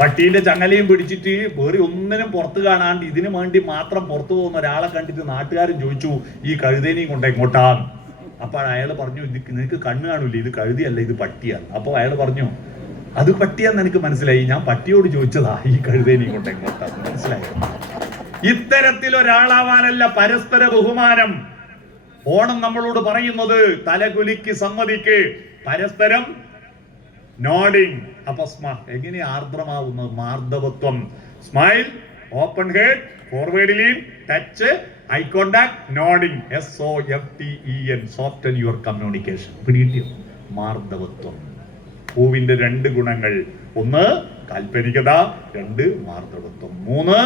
പട്ടീന്റെ ചങ്ങലയും പിടിച്ചിട്ട് വേറെ ഒന്നിനും പുറത്ത് കാണാണ്ട് ഇതിനു വേണ്ടി മാത്രം പുറത്തു പോകുന്ന ഒരാളെ കണ്ടിട്ട് നാട്ടുകാരും ചോദിച്ചു, ഈ കഴുതേനെയും കൊണ്ട് എങ്ങോട്ടാണ്? അപ്പോൾ അയാൾ പറഞ്ഞു, നിനക്ക് കണ്ണ് കാണൂല, ഇത് കഴുതിയല്ല, ഇത് പട്ടിയാണ്. അപ്പോൾ അയാൾ പറഞ്ഞു, അത് പട്ടിയാന്ന് എനിക്ക് മനസ്സിലായി, ഞാൻ പട്ടിയോട് ചോദിച്ചതാ ഈ കഴുതേനെയും കൊണ്ട് എങ്ങോട്ടാണ്. മനസ്സിലായോ? ഇത്തരത്തിലൊരാളാവാനല്ല പരസ്പര ബഹുമാനം. ഓണം നമ്മളോട് പറയുന്നത് തലകുലിക്ക് സമ്മതിക്ക്, പരസ്പരം നോഡിങ്. അപ്പൊ എങ്ങനെ ആർദ്രമാവുന്നത്? മാർദ്ദവത്വം. Smile, open head, forward lean, touch, eye contact, nodding. SOFTEN, soften your communication. പിടികിട്ടിയോ? മാർദ്ദവത്വം. പൂവിന്റെ 2 ഗുണങ്ങൾ: 1 കാൽപ്പനികത, 2 മാർദ്ദവത്വം, 3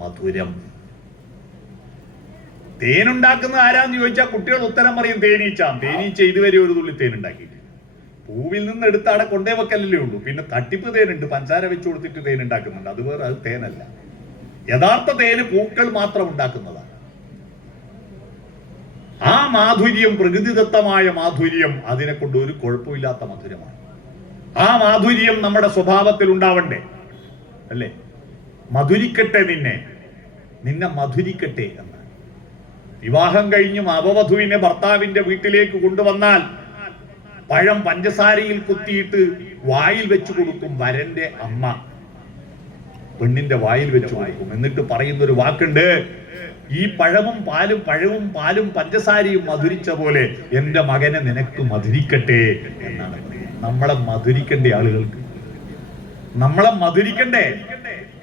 മധുരം. തേനുണ്ടാക്കുന്നത് ആരാന്ന് ചോദിച്ചാൽ കുട്ടികൾ ഉത്തരം പറയും തേനീച്ച. തേനീച്ച ഇതുവരെ ഒരു തുള്ളി തേൻ ഉണ്ടാക്കിയിട്ടില്ല. പൂവിൽ നിന്ന് എടുത്ത് അവിടെ കൊണ്ടേ വെക്കലല്ലേ ഉള്ളൂ. പിന്നെ തട്ടിപ്പ് തേനുണ്ട്, പഞ്ചാര വെച്ച് കൊടുത്തിട്ട് തേൻ ഉണ്ടാക്കുന്നുണ്ട്. അത് വേറെ, അത് തേനല്ല. യഥാർത്ഥ തേന് പൂക്കൾ മാത്രം ഉണ്ടാക്കുന്നതാണ്. ആ മാധുര്യം, പ്രകൃതിദത്തമായ മാധുര്യം, അതിനെ കൊണ്ട് ഒരു കുഴപ്പമില്ലാത്ത മധുരമാണ്. ആ മാധുര്യം നമ്മുടെ സ്വഭാവത്തിൽ ഉണ്ടാവണ്ടേ, അല്ലേ? മധുരിക്കട്ടെ, നിന്നെ മധുരിക്കട്ടെ എന്ന്. വിവാഹം കഴിഞ്ഞും അവവധുവിനെ ഭർത്താവിന്റെ വീട്ടിലേക്ക് കൊണ്ടുവന്നാൽ പഴം പഞ്ചസാരയിൽ കുത്തിയിട്ട് വായിൽ വെച്ചു കൊടുക്കും വരന്റെ അമ്മ. പെണ്ണിന്റെ വായിൽ വെച്ചു കൊടുക്കും. എന്നിട്ട് പറയുന്നൊരു വാക്കുണ്ട്, ഈ പഴവും പാലും പഞ്ചസാരയും മധുരിച്ച പോലെ എന്റെ മകനെ നിനക്ക് മധുരിക്കട്ടെ എന്നാണ്. നമ്മളെ മധുരിക്കണ്ടേ ആളുകൾക്ക്? നമ്മളെ മധുരിക്കണ്ടേ?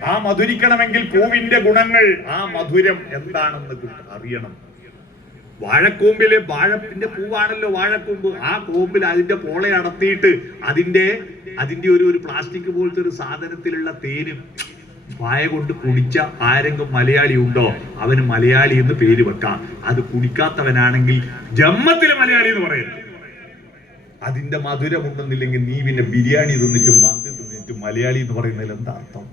ആ മധുരിക്കണമെങ്കിൽ പൂവിന്റെ ഗുണങ്ങൾ, ആ മധുരം എന്താണെന്ന് അറിയണം. വാഴക്കൂമ്പിലെ വാഴപ്പിന്റെ പൂവാണല്ലോ വാഴക്കൂമ്പ്. ആ കൂമ്പിൽ അതിന്റെ പോള അടത്തിയിട്ട് അതിന്റെ ഒരു പ്ലാസ്റ്റിക് പോലത്തെ ഒരു സാധനത്തിലുള്ള തേന് വായ കൊണ്ട് കുടിച്ച ആരെങ്കിലും മലയാളി ഉണ്ടോ? അവന് മലയാളി എന്ന് പേര് വെക്കാം. അത് കുടിക്കാത്തവനാണെങ്കിൽ ജന്മത്തിലെ മലയാളി എന്ന് പറയുന്നത്. അതിന്റെ മധുരം ഉണ്ടെന്നില്ലെങ്കിൽ നീ പിന്നെ ബിരിയാണി തിന്നിട്ടും മന്തി തിന്നിട്ടും മലയാളി എന്ന് പറയുന്നതിൽ എന്താ അർത്ഥം?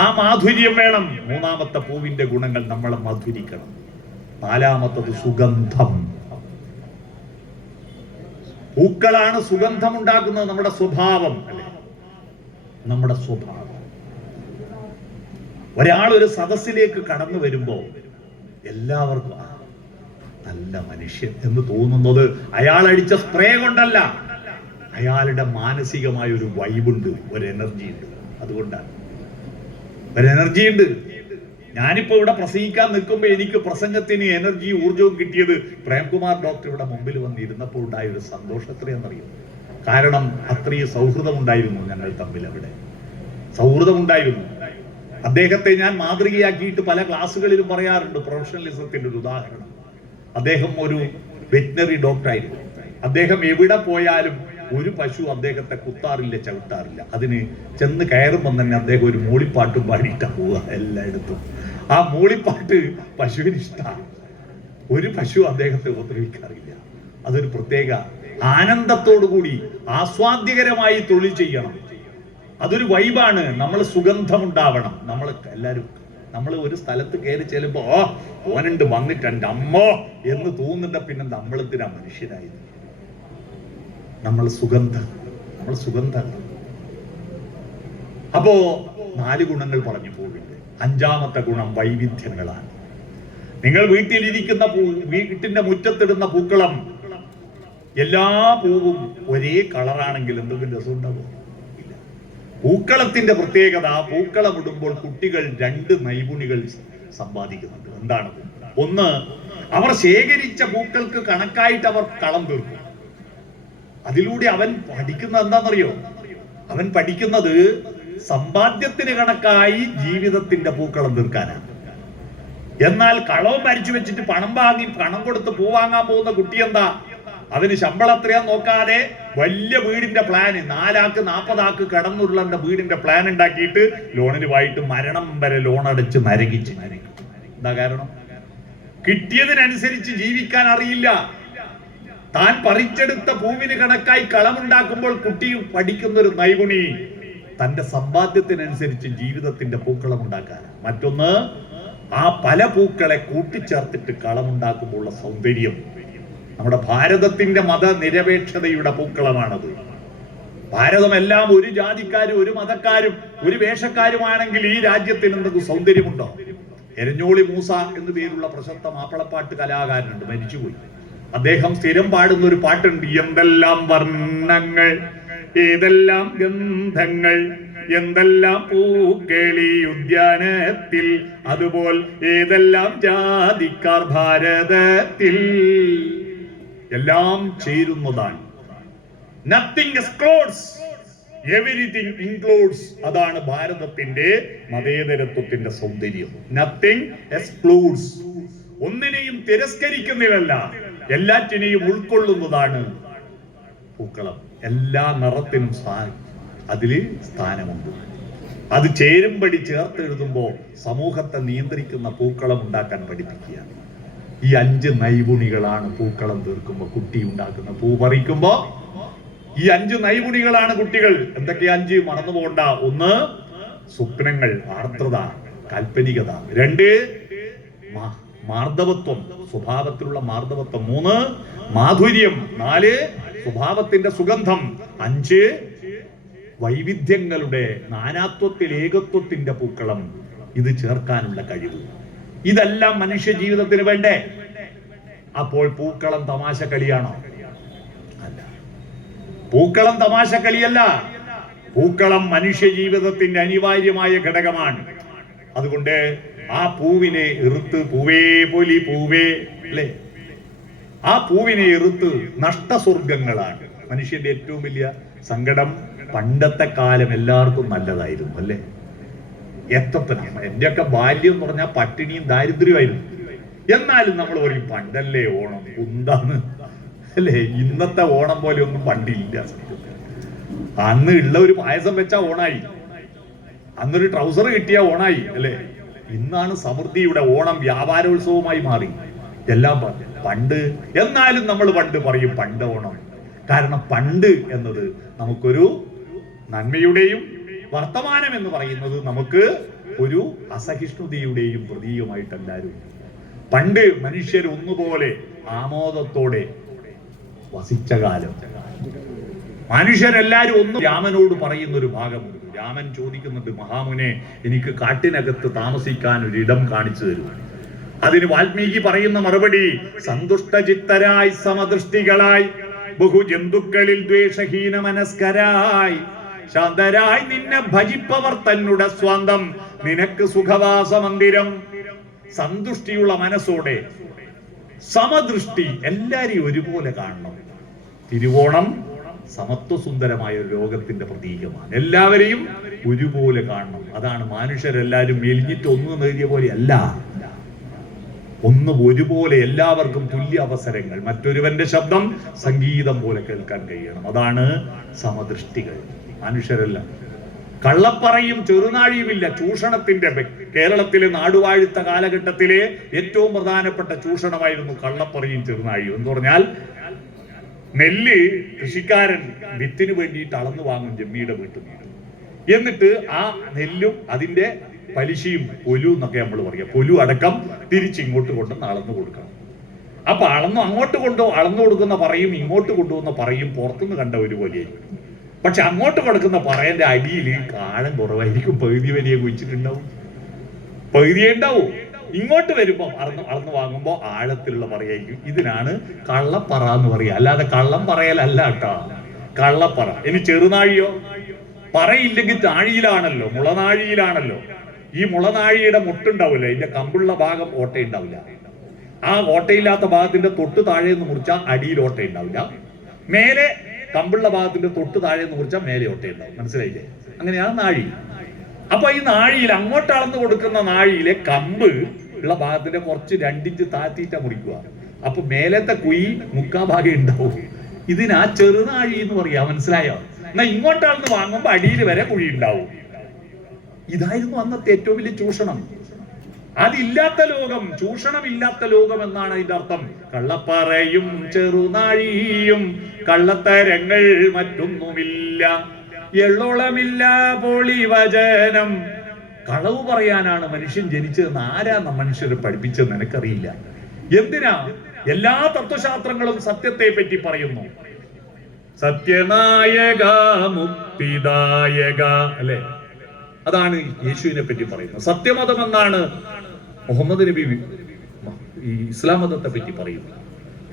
ആ മാധുര്യം വേണം. 3ാമത്തെ പൂവിന്റെ ഗുണങ്ങൾ നമ്മളെ മധുരിക്കണം. 4ാമത്തത് സുഗന്ധം. പൂക്കളാണ് സുഗന്ധം ഉണ്ടാക്കുന്നത്. നമ്മുടെ സ്വഭാവം, അല്ലെ? നമ്മുടെ സ്വഭാവം. ഒരാൾ ഒരു സദസ്സിലേക്ക് കടന്നു വരുമ്പോ എല്ലാവർക്കും നല്ല മനുഷ്യൻ എന്ന് തോന്നുന്നത് അയാൾ അടിച്ച സ്പ്രേ കൊണ്ടല്ല, അയാളുടെ മാനസികമായ ഒരു വൈബുണ്ട്, ഒരു എനർജി ഉണ്ട്. അതുകൊണ്ടാണ് ഒരു എനർജി ഉണ്ട്. ഞാനിപ്പോ ഇവിടെ പ്രസംഗിക്കാൻ നിൽക്കുമ്പോ എനിക്ക് പ്രസംഗത്തിന് എനർജിയും ഊർജവും കിട്ടിയത് പ്രേംകുമാർ ഡോക്ടർ ഇവിടെ മുമ്പിൽ വന്നിരുന്നപ്പോൾ ഉണ്ടായ ഒരു സന്തോഷം എത്രയാണെന്നറിയും. കാരണം അത്രയും സൗഹൃദം ഉണ്ടായിരുന്നു ഞങ്ങൾ തമ്മിൽ. അവിടെ സൗഹൃദമുണ്ടായിരുന്നു. അദ്ദേഹത്തെ ഞാൻ മാതൃകയാക്കിയിട്ട് പല ക്ലാസ്സുകളിലും പറയാറുണ്ട്. പ്രൊഫഷണലിസത്തിന്റെ ഒരു ഉദാഹരണം. അദ്ദേഹം ഒരു വെറ്റിനറി ഡോക്ടറായിരുന്നു. അദ്ദേഹം എവിടെ പോയാലും ഒരു പശു അദ്ദേഹത്തെ കുത്താറില്ല, ചവിട്ടാറില്ല. അതിന് ചെന്ന് കയറുമ്പോൾ തന്നെ അദ്ദേഹം ഒരു മൂളിപ്പാട്ടും പാടിയിട്ടാ പോവുക എല്ലായിടത്തും. ആ മൂളിപ്പാട്ട് പശുവിന് ഇഷ്ടമാണ്. ഒരു പശു അദ്ദേഹത്തെ ഉപദ്രവിക്കാറില്ല. അതൊരു പ്രത്യേക ആനന്ദത്തോടുകൂടി ആസ്വാദ്യകരമായി തൊഴിൽ ചെയ്യണം. അതൊരു വൈബാണ്. നമ്മൾ സുഗന്ധമുണ്ടാവണം. നമ്മൾ ഒരു സ്ഥലത്ത് കയറി ചെല്ലുമ്പോ ഓനുണ്ട് വന്നിട്ടുണ്ട് അമ്മോ എന്ന് തോന്നുന്നുണ്ട. പിന്നെ നമ്മളെന്തിനാ മനുഷ്യരായത്? നമ്മൾ സുഗന്ധം. അപ്പോ 4 ഗുണങ്ങൾ പറഞ്ഞു പോവില്ല. 5ാമത്തെ ഗുണം വൈവിധ്യങ്ങളാണ്. നിങ്ങൾ വീട്ടിലിരിക്കുന്ന വീട്ടിന്റെ മുറ്റത്തിടുന്ന പൂക്കളം, എല്ലാ പൂവും ഒരേ കളറാണെങ്കിൽ എന്തെങ്കിലും രസം ഉണ്ടാവും? ഇല്ല. പൂക്കളത്തിന്റെ പ്രത്യേകത, പൂക്കളം ഇടുമ്പോൾ കുട്ടികൾ 2 നൈപുണികൾ സമ്പാദിക്കുന്നുണ്ട്. എന്താണത്? ഒന്ന്, അവർ ശേഖരിച്ച പൂക്കൾക്ക് കണക്കായിട്ട് അവർ കളം തീർക്കും. അതിലൂടെ അവൻ പഠിക്കുന്നത് എന്താണെന്നറിയോ? അവൻ പഠിക്കുന്നത് സമ്പാദ്യത്തിന് കണക്കായി ജീവിതത്തിന്റെ പൂക്കളം തീർക്കാനാണ്. എന്നാൽ കളവും ഭരിച്ചു വെച്ചിട്ട് പണം കൊടുത്ത് പൂ വാങ്ങാൻ പോകുന്ന കുട്ടി എന്താ? അവന് ശമ്പളം എത്രയാ നോക്കാതെ വലിയ വീടിന്റെ പ്ലാന്, 4 ആക്ക് 40 ആക്ക് കിടന്നുരുളന്റെ വീടിന്റെ പ്ലാൻ ഉണ്ടാക്കിയിട്ട് ലോണിന് പോയിട്ട് മരണം വരെ ലോൺ അടച്ച് നരകിച്ച്. എന്താ കാരണം? കിട്ടിയതിനനുസരിച്ച് ജീവിക്കാൻ അറിയില്ല. താൻ പറിച്ചെടുത്ത പൂവിന് കണക്കായി കളമുണ്ടാക്കുമ്പോൾ കുട്ടി പഠിക്കുന്ന ഒരു നൈപുണി തന്റെ സമ്പാദ്യത്തിനനുസരിച്ച് ജീവിതത്തിന്റെ പൂക്കളം ഉണ്ടാക്കാൻ. മറ്റൊന്ന്, ആ പല പൂക്കളെ കൂട്ടിച്ചേർത്തിട്ട് കളമുണ്ടാക്കുമ്പോൾ ഉള്ള സൗന്ദര്യം. നമ്മുടെ ഭാരതത്തിന്റെ മതനിരപേക്ഷതയുടെ പൂക്കളമാണത്. ഭാരതമെല്ലാം ഒരു ജാതിക്കാരും ഒരു മതക്കാരും ഒരു വേഷക്കാരുമാണെങ്കിൽ ഈ രാജ്യത്തിന് എന്തെങ്കിലും സൗന്ദര്യമുണ്ടോ? എരഞ്ഞോളി മൂസ എന്നു പേരുള്ള പ്രശസ്ത മാപ്പിളപ്പാട്ട് കലാകാരനുണ്ട്, മരിച്ചുപോയി. അദ്ദേഹം സ്ഥിരം പാടുന്ന ഒരു പാട്ടുണ്ട്. എന്തെല്ലാം വർണ്ണങ്ങൾ, ഏതെല്ലാം ഗന്ധങ്ങൾ, എന്തെല്ലാം പൂക്കളി ഉദ്യാനത്തിൽ, അതുപോൽ ഏതെല്ലാം ജാതിക്കാർ ഭാരതത്തിൽ. എല്ലാം ചേരുന്നതാണ്. Nothing excludes, everything includes. അതാണ് ഭാരതത്തിന്റെ മതേതരത്വത്തിന്റെ സൗന്ദര്യം. നത്തിങ് എക്സ്ക്ലൂഡ്സ്, ഒന്നിനെയും തിരസ്കരിക്കുന്നില്ല, എല്ലാറ്റിനെയും ഉൾക്കൊള്ളുന്നതാണ് പൂക്കളം. എല്ലാ നിറത്തിനും അതില് സ്ഥാനമുണ്ട്. അത് ചേരുംപടി ചേർത്തെഴുതുമ്പോ സമൂഹത്തെ നിയന്ത്രിക്കുന്ന പൂക്കളം ഉണ്ടാക്കാൻ പഠിപ്പിക്കുക. ഈ 5 നൈപുണികളാണ് പൂക്കളം തീർക്കുമ്പോ കുട്ടി ഉണ്ടാക്കുന്ന. പൂ പറിക്കുമ്പോ ഈ 5 നൈപുണികളാണ് കുട്ടികൾ. എന്തൊക്കെയാ 5? മറന്നു പോകണ്ട. 1, സ്വപ്നങ്ങൾ, ആർദ്രത, കാൽപ്പനികത. 2, മാർദ്ദവത്വം, സ്വഭാവത്തിലുള്ള മാർദ്ദവത്വം. 3, മാധുര്യം. 4, സ്വഭാവത്തിന്റെ സുഗന്ധം. 5, വൈവിധ്യങ്ങളുടെ നാനാത്വത്തിൽ ഏകത്വത്തിന്റെ പൂക്കളം. ഇത് ചേർക്കാനുള്ള കഴിവ്. ഇതെല്ലാം മനുഷ്യ ജീവിതത്തിന് വേണ്ടേ? അപ്പോൾ പൂക്കളം തമാശ കളിയാണോ? അല്ല, പൂക്കളം തമാശ കളിയല്ല. പൂക്കളം മനുഷ്യ ജീവിതത്തിന്റെ അനിവാര്യമായ ഘടകമാണ്. അതുകൊണ്ട് ആ പൂവിനെ എറുത്ത്, പൂവേ പൊലി പൂവേ, അല്ലേ, ആ പൂവിനെ എറുത്ത് നഷ്ടസ്വർഗങ്ങളാണ്. മനുഷ്യന്റെ ഏറ്റവും വലിയ സങ്കടം, പണ്ടത്തെ കാലം എല്ലാവർക്കും നല്ലതായിരുന്നു, അല്ലേ? എന്റെയൊക്കെ ബാല്യം എന്ന് പറഞ്ഞാൽ പട്ടിണിയും ദാരിദ്ര്യമായിരുന്നു. എന്നാലും നമ്മൾ പറയും പണ്ടല്ലേ ഓണം, എന്താന്ന്, അല്ലേ? ഇന്നത്തെ ഓണം പോലെ ഒന്നും പണ്ടില്ല. അന്ന് ഉള്ള ഒരു പായസം വെച്ചാ ഓണായി, അന്നൊരു ട്രൗസർ കിട്ടിയ ഓണായി, അല്ലേ? ഇന്നാണ് സമൃദ്ധിയുടെ ഓണം, വ്യാപാരോത്സവമായി മാറി. എല്ലാം പണ്ട്. എന്നാലും നമ്മൾ പണ്ട് പറയും പണ്ട് ഓണം. കാരണം പണ്ട് എന്നത് നമുക്കൊരു നന്മയുടെയും വർത്തമാനം എന്ന് പറയുന്നത് നമുക്ക് ഒരു അസഹിഷ്ണുതയുടെയും പ്രതീകമായിട്ട് എല്ലാവരും. പണ്ട് മനുഷ്യർ ഒന്നുപോലെ ആമോദത്തോടെ വസിച്ച കാലം. മനുഷ്യരെല്ലാരും ഒന്ന്. രാമനോട് പറയുന്ന ഒരു ഭാഗമുണ്ട്. രാമൻ ചോദിക്കുന്നുണ്ട്, മഹാമുനെ, എനിക്ക് കാട്ടിനകത്ത് താമസിക്കാൻ ഒരിടം കാണിച്ചു തരൂ. അതിന് വാൽമീകി പറയുന്ന മറുപടി, സന്തുഷ്ടചിത്തരായി സമദൃഷ്ടികളായി ബഹുജന്തുക്കളിൽ ദ്വേഷഹീന മനസ്കരായി ശാന്തരായി നിന്നെ ഭജിപ്പവർ തന്നുടെ സ്വാന്തം നിനക്ക് സുഖവാസ മന്ദിരം. സന്തുഷ്ടിയുള്ള മനസ്സോടെ, സമദൃഷ്ടി, എല്ലാരെയും ഒരുപോലെ കാണണം. തിരുവോണം സമത്വസുന്ദരമായ ഒരു ലോകത്തിന്റെ പ്രതീകമാണ്. എല്ലാവരെയും ഒരുപോലെ കാണണം. അതാണ് മനുഷ്യരെല്ലാരും മെലിഞ്ഞിട്ട് ഒന്നും നേടിയ പോലെ അല്ല, ഒന്നും ഒരുപോലെ, എല്ലാവർക്കും തുല്യ അവസരങ്ങൾ. മറ്റൊരുവന്റെ ശബ്ദം സംഗീതം പോലെ കേൾക്കാൻ കഴിയണം. അതാണ് സമദൃഷ്ടികൾ. മനുഷ്യരെല്ലാം കള്ളപ്പറയും ചെറുനാഴിയുമില്ല. ചൂഷണത്തിന്റെ, കേരളത്തിലെ നാടുവാഴുത്ത കാലഘട്ടത്തിലെ ഏറ്റവും പ്രധാനപ്പെട്ട ചൂഷണമായിരുന്നു കള്ളപ്പറയും ചെറുനാഴിയും. എന്ന് പറഞ്ഞാൽ നെല്ല് കൃഷിക്കാരൻ വിത്തിന് വേണ്ടിയിട്ട് അളന്നു വാങ്ങും ജമ്മിയുടെ വീട്ടിൽ നിന്ന്. എന്നിട്ട് ആ നെല്ലും അതിന്റെ പലിശയും പൊലു എന്നൊക്കെ നമ്മൾ പറയാം, പൊലു അടക്കം തിരിച്ചിങ്ങോട്ട് കൊണ്ട് അളന്നു കൊടുക്കണം. അപ്പൊ അങ്ങോട്ട് അളന്നു കൊടുക്കുന്ന പറയും ഇങ്ങോട്ട് കൊണ്ടുവന്ന പറയും പുറത്തുനിന്ന് കണ്ട ഒരുപോലെയായിരിക്കും. പക്ഷെ അങ്ങോട്ട് കൊടുക്കുന്ന പറയന്റെ അടിയിൽ ആഴം കുറവായിരിക്കും, പകുതി വരിയെ കുഴിച്ചിട്ടുണ്ടാവും, പകുതിയേ ഉണ്ടാവും. ഇങ്ങോട്ട് വരുമ്പോ അളന്ന് വാങ്ങുമ്പോ ആഴത്തിലുള്ള പറയായിരിക്കും. ഇതിനാണ് കള്ളപ്പറ എന്ന് പറയുക, അല്ലാതെ കള്ളം പറയലല്ല കേട്ടോ, കള്ളപ്പറ. ഇനി ചെറുനാഴിയോ? പറയില്ലെങ്കിൽ താഴിയിലാണല്ലോ, മുളനാഴിയിലാണല്ലോ. ഈ മുളനാഴിയുടെ മുട്ടുണ്ടാവില്ല, ഇതിന്റെ കമ്പുള്ള ഭാഗം ഓട്ടയുണ്ടാവില്ല. ആ ഓട്ടയില്ലാത്ത ഭാഗത്തിന്റെ തൊട്ട് താഴെ നിന്ന് മുറിച്ചാൽ അടിയിൽ ഓട്ടയുണ്ടാവില്ല, മേലെ കമ്പുള്ള ഭാഗത്തിന്റെ തൊട്ട് താഴെ നിന്ന് മുറിച്ചാൽ മേലെ ഓട്ടയുണ്ടാവും. മനസ്സിലായില്ലേ? അങ്ങനെയാണ് നാഴി. അപ്പൊ ഈ നാഴിയിൽ അങ്ങോട്ട് അളന്ന് കൊടുക്കുന്ന നാഴിയിലെ കമ്പ് ഉള്ള ഭാഗത്തിന്റെ കുറച്ച് 2 ഇഞ്ച് താഴ്ത്തിയിട്ട മുറിക്കുക. അപ്പൊ മേലത്തെ കുഴി മുക്കാ ഭാഗം ഉണ്ടാവും. ഇതിനാ ചെറുനാഴി എന്ന് പറയാ. മനസ്സിലായോ? എന്നാ ഇങ്ങോട്ടാണെന്ന് വാങ്ങുമ്പോ അടിയിൽ വരെ കുഴി ഉണ്ടാവും. ഇതായിരുന്നു അന്നത്തെ ഏറ്റവും വലിയ ചൂഷണം. അതില്ലാത്ത ലോകം, ചൂഷണമില്ലാത്ത ലോകം എന്നാണ് അതിന്റെ അർത്ഥം. കള്ളപ്പറയും ചെറുനാഴിയും കള്ളത്തരങ്ങൾ മറ്റൊന്നുമില്ല, എള്ളോളമില്ല പൊളിവചനം. കളവ് പറയാനാണ് മനുഷ്യൻ ജനിച്ചതെന്ന് ആരാ മനുഷ്യരെ പഠിപ്പിച്ചെന്ന് എനിക്കറിയില്ല. എന്തിനാ? എല്ലാ തത്വശാസ്ത്രങ്ങളും സത്യത്തെ പറ്റി പറയുന്നു. സത്യനായക മുക്തിദായക അല്ലെ, അതാണ് യേശുവിനെ പറ്റി പറയുന്നത്. സത്യമതം എന്നാണ് മുഹമ്മദ് നബി ഈ ഇസ്ലാം മതത്തെ പറ്റി പറയുന്നത്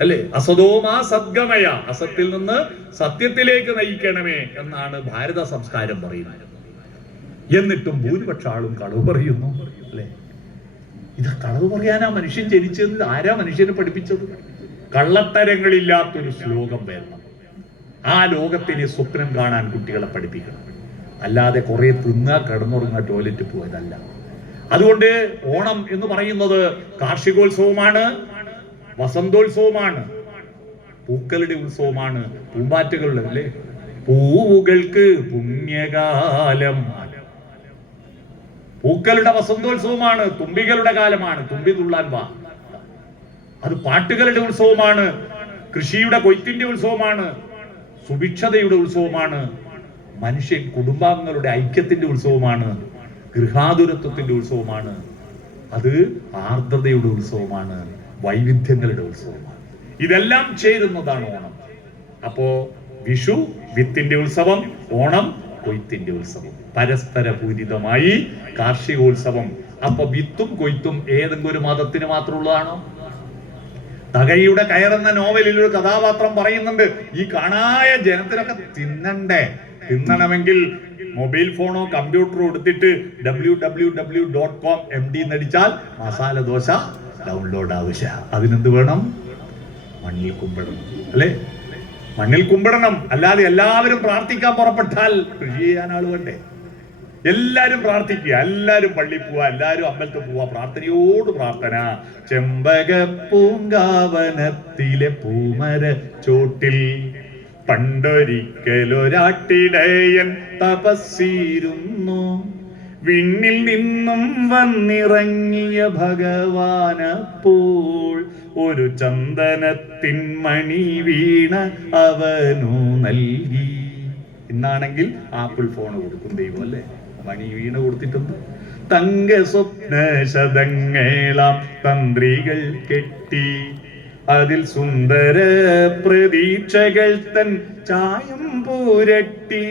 അല്ലെ. അസതോമാ സദ്ഗമയ, അസത്തിൽ നിന്ന് സത്യത്തിലേക്ക് നയിക്കണമേ എന്നാണ് ഭാരത സംസ്കാരം പറയുന്നത്. എന്നിട്ടും ഭൂരിപക്ഷ ആളും കളവ് പറയുന്നു അല്ലെ. ഇത് കളവ് പറയാനാ മനുഷ്യൻ ജനിച്ചത്? ആരാ മനുഷ്യനെ പഠിപ്പിച്ചത്? കള്ളത്തരങ്ങളില്ലാത്തൊരു ശ്ലോകം വരണം. ആ ലോകത്തിന് സ്വപ്നം കാണാൻ കുട്ടികളെ പഠിപ്പിക്കണം, അല്ലാതെ കുറെ തിന്നാ കിടന്നുറങ്ങാ ടോയ്ലറ്റ് പോയതല്ല. അതുകൊണ്ട് ഓണം എന്ന് പറയുന്നത് കാർഷികോത്സവമാണ്, വസന്തോത്സവമാണ്, പൂക്കളുടെ ഉത്സവമാണ്, പൂമ്പാറ്റകളുടെ അല്ലേ. പൂവുകൾക്ക് പുണ്യകാലം, പൂക്കളുടെ വസന്തോത്സവമാണ്, തുമ്പികളുടെ കാലമാണ്, തുമ്പി തുള്ളാൻ വാ. അത് പാട്ടുകളുടെ ഉത്സവമാണ്, കൃഷിയുടെ കൊയ്ത്തിന്റെ ഉത്സവമാണ്, സുഭിക്ഷതയുടെ ഉത്സവമാണ്, മനുഷ്യൻ കുടുംബാംഗങ്ങളുടെ ഐക്യത്തിന്റെ ഉത്സവമാണ്, ഗൃഹാതുരത്വത്തിന്റെ ഉത്സവമാണ്, അത് ആർദ്രതയുടെ ഉത്സവമാണ്, വൈവിധ്യങ്ങളുടെ ഉത്സവമാണ്. ഇതെല്ലാം ചേരുന്നതാണ് ഓണം. അപ്പോ വിഷു വിത്തിന്റെ ഉത്സവം, ഓണം കൊയ്ത്തിന്റെ ഉത്സവം, പരസ്പര പൂരിതമായി കാർഷികോത്സവം. അപ്പൊ വിത്തും കൊയ്ത്തും ഏതെങ്കിലും ഒരു മതത്തിന് മാത്രമുള്ളതാണോ? തകഴിയുടെ കയറെന്ന നോവലിൽ ഒരു കഥാപാത്രം പറയുന്നുണ്ട്, ഈ കാണായ ജനത്തിനൊക്കെ തിന്നണ്ടേ, തിന്നണമെങ്കിൽ മൊബൈൽ ഫോണോ കമ്പ്യൂട്ടറോ എടുത്തിട്ട് www.com MD നടിച്ചാൽ മസാല ദോശ ഡൗൺലോഡ് ആവശ്യ. അതിനെന്ത് വേണം? മണ്ണിൽ കുമ്പിടണം അല്ലെ, മണ്ണിൽ കുമ്പിടണം. അല്ലാതെ എല്ലാവരും പ്രാർത്ഥിക്കാൻ പുറപ്പെട്ടാൽ കൃഷി ചെയ്യാൻ ആൾ വേണ്ടേ? എല്ലാരും പ്രാർത്ഥിക്കുക, എല്ലാരും പള്ളി പോവാ, എല്ലാരും അമ്പലത്തിൽ പോവാ, പ്രാർത്ഥനയോട് പ്രാർത്ഥന. ചെമ്പക പൂങ്കാവനത്തിലെ പൂമര ചോട്ടിൽ പണ്ടൊരിക്കലൊരാട്ടിടയൻ തപസ്സിരുന്നു, വിണ്ണിൽ നിന്നും വന്നിറങ്ങിയ ഭഗവാനപ്പോൾ ഒരു ചന്ദനത്തിൻ മണി വീണ അവനു നൽകി. ഇന്നാണെങ്കിൽ ആപ്പിൾ ഫോൺ കൊടുക്കും ദൈവം അല്ലേ, മണി വീണ കൊടുത്തിട്ടുണ്ട്. തങ്ക സ്വപ്ന ശതങ്ങളാം തന്ത്രികൾ കെട്ടി, അതിൽ സുന്ദര പ്രതീക്ഷകൾ തൻ ചായം പൂരട്ടി,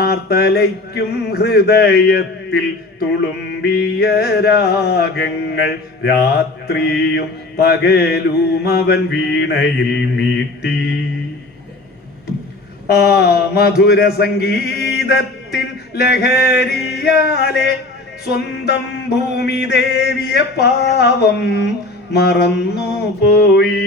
ആർത്തലയ്ക്കും ഹൃദയത്തിൽ തുളുമ്പിയ രാഗങ്ങൾ രാത്രിയും പകലും അവൻ വീണയിൽ മീട്ടി. ആ മധുര സംഗീതത്തിൻ ലഹരിയാലെ സ്വന്തം ഭൂമി ദേവിയെ പാവം മറന്നുപോയി.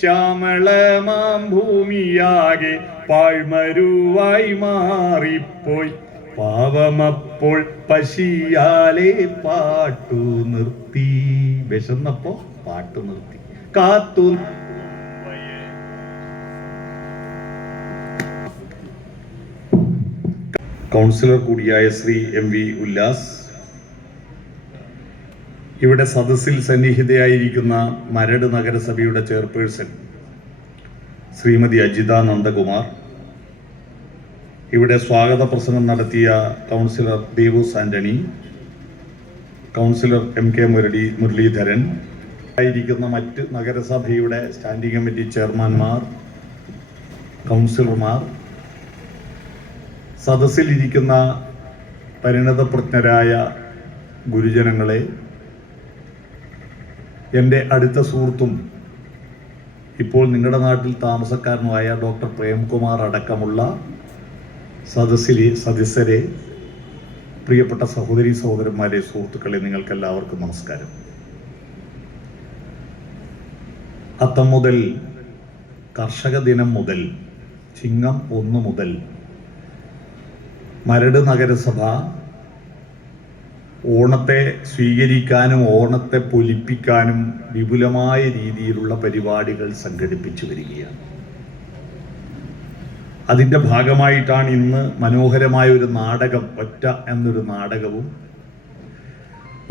ശ്യാമളമാം ഭൂമിയാകെ പാഴ്മരുവായി മാറിപ്പോയി. പാവമപ്പോൾ പശിയാലെ പാട്ടു നിർത്തി, വിശന്നപ്പോ പാട്ടു നിർത്തി. കാത്തു കൗൺസിലർ കൂടിയായ ശ്രീ MV ഉല്ലാസ്, ഇവിടെ സദസ്സിൽ സന്നിഹിതയായിരിക്കുന്ന മരട് നഗരസഭയുടെ ചെയർപേഴ്സൺ ശ്രീമതി അജിത നന്ദകുമാർ, ഇവിടെ സ്വാഗത പ്രസംഗം നടത്തിയ councillor Devus Antony, councillor MK Muraleedharan, ആയിരിക്കുന്ന മറ്റ് നഗരസഭയുടെ സ്റ്റാൻഡിംഗ് കമ്മിറ്റി ചെയർമാൻമാർ, കൗൺസിലർമാർ, സദസ്സിലിരിക്കുന്ന പരിണതപ്രജ്ഞരായ ഗുരുജനങ്ങളെ, എൻ്റെ അടുത്ത സുഹൃത്തും ഇപ്പോൾ നിങ്ങളുടെ നാട്ടിൽ താമസക്കാരനുമായ ഡോക്ടർ പ്രേംകുമാർ അടക്കമുള്ള സദസ്യരെ, പ്രിയപ്പെട്ട സഹോദരി സഹോദരന്മാരെ, സുഹൃത്തുക്കളെ, നിങ്ങൾക്കെല്ലാവർക്കും നമസ്കാരം. അത്തം മുതൽ, കർഷക ദിനം മുതൽ, ചിങ്ങം 1 മുതൽ മരട് നഗരസഭ ഓണത്തെ സ്വീകരിക്കാനും ഓണത്തെ പൊലിപ്പിക്കാനും വിപുലമായ രീതിയിലുള്ള പരിപാടികൾ സംഘടിപ്പിച്ചു വരികയാണ്. അതിൻ്റെ ഭാഗമായിട്ടാണ് ഇന്ന് മനോഹരമായ ഒരു നാടകം, ഒറ്റ എന്നൊരു നാടകവും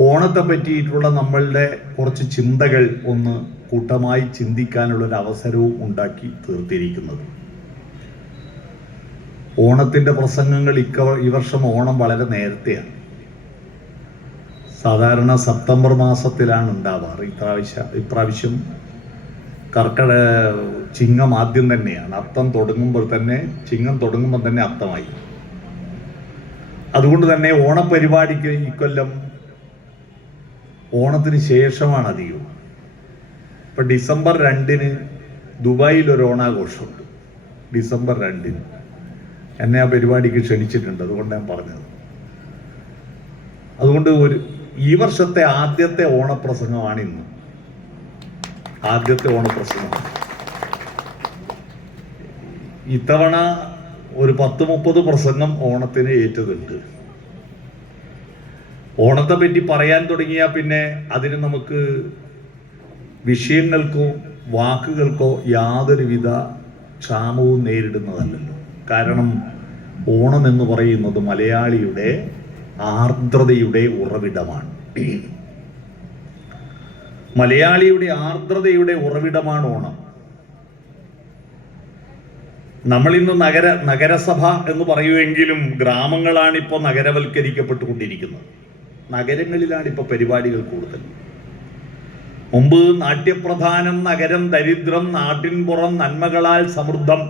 ഓണത്തെ പറ്റിയിട്ടുള്ള നമ്മളുടെ കുറച്ച് ചിന്തകൾ ഒന്ന് കൂട്ടമായി ചിന്തിക്കാനുള്ളൊരു അവസരവും ഉണ്ടാക്കി തീർത്തിരിക്കുന്നത്. ഓണത്തിൻ്റെ പ്രസംഗങ്ങൾ ഈ വർഷം ഓണം വളരെ നേരത്തെയാണ്. സാധാരണ സെപ്റ്റംബർ മാസത്തിലാണ് ഉണ്ടാവാറ്. ഇപ്രാവശ്യം ചിങ്ങം ആദ്യം തന്നെയാണ്. അത്തം തുടങ്ങുമ്പോൾ തന്നെ, ചിങ്ങം തുടങ്ങുമ്പോൾ തന്നെ അത്തമായി. അതുകൊണ്ട് തന്നെ ഓണപരിപാടിക്ക് ഇക്കൊല്ലം ഓണത്തിന് ശേഷമാണ് അധികവും. ഇപ്പം ഡിസംബർ 2-ന് ദുബായിൽ ഒരു ഓണാഘോഷമുണ്ട്. ഡിസംബർ 2-ന് എന്നെ ആ പരിപാടിക്ക് ക്ഷണിച്ചിട്ടുണ്ട്. അതുകൊണ്ട് ഞാൻ പറഞ്ഞത്. അതുകൊണ്ട് ഈ വർഷത്തെ ആദ്യത്തെ ഓണപ്രസംഗമാണ് ഇന്ന്. ആദ്യത്തെ ഓണപ്രസംഗം. ഇത്തവണ ഒരു 10-30 പ്രസംഗം ഓണത്തിന് ഏറ്റതുണ്ട്. ഓണത്തെ പറ്റി പറയാൻ തുടങ്ങിയാൽ പിന്നെ അതിന് നമുക്ക് വിഷയങ്ങൾക്കോ വാക്കുകൾക്കോ യാതൊരുവിധ ക്ഷാമവും നേരിടുന്നതല്ലല്ലോ. കാരണം ഓണം എന്ന് പറയുന്നത് മലയാളിയുടെ ആർദ്രതയുടെ ഉറവിടമാണ്. മലയാളിയുടെ ആർദ്രതയുടെ ഉറവിടമാണ് ഓണം. നമ്മളിന്ന് നഗരസഭ എന്ന് പറയുമെങ്കിലും ഗ്രാമങ്ങളാണ് ഇപ്പോൾ നഗരവൽക്കരിക്കപ്പെട്ടുകൊണ്ടിരിക്കുന്നത്. നഗരങ്ങളിലാണ് ഇപ്പോൾ പരിപാടികൾ കൂടുതൽ. മുമ്പ് നാട്യപ്രധാനം നഗരം ദരിദ്രം, നാട്ടിൻപുറം നന്മകളാൽ സമൃദ്ധം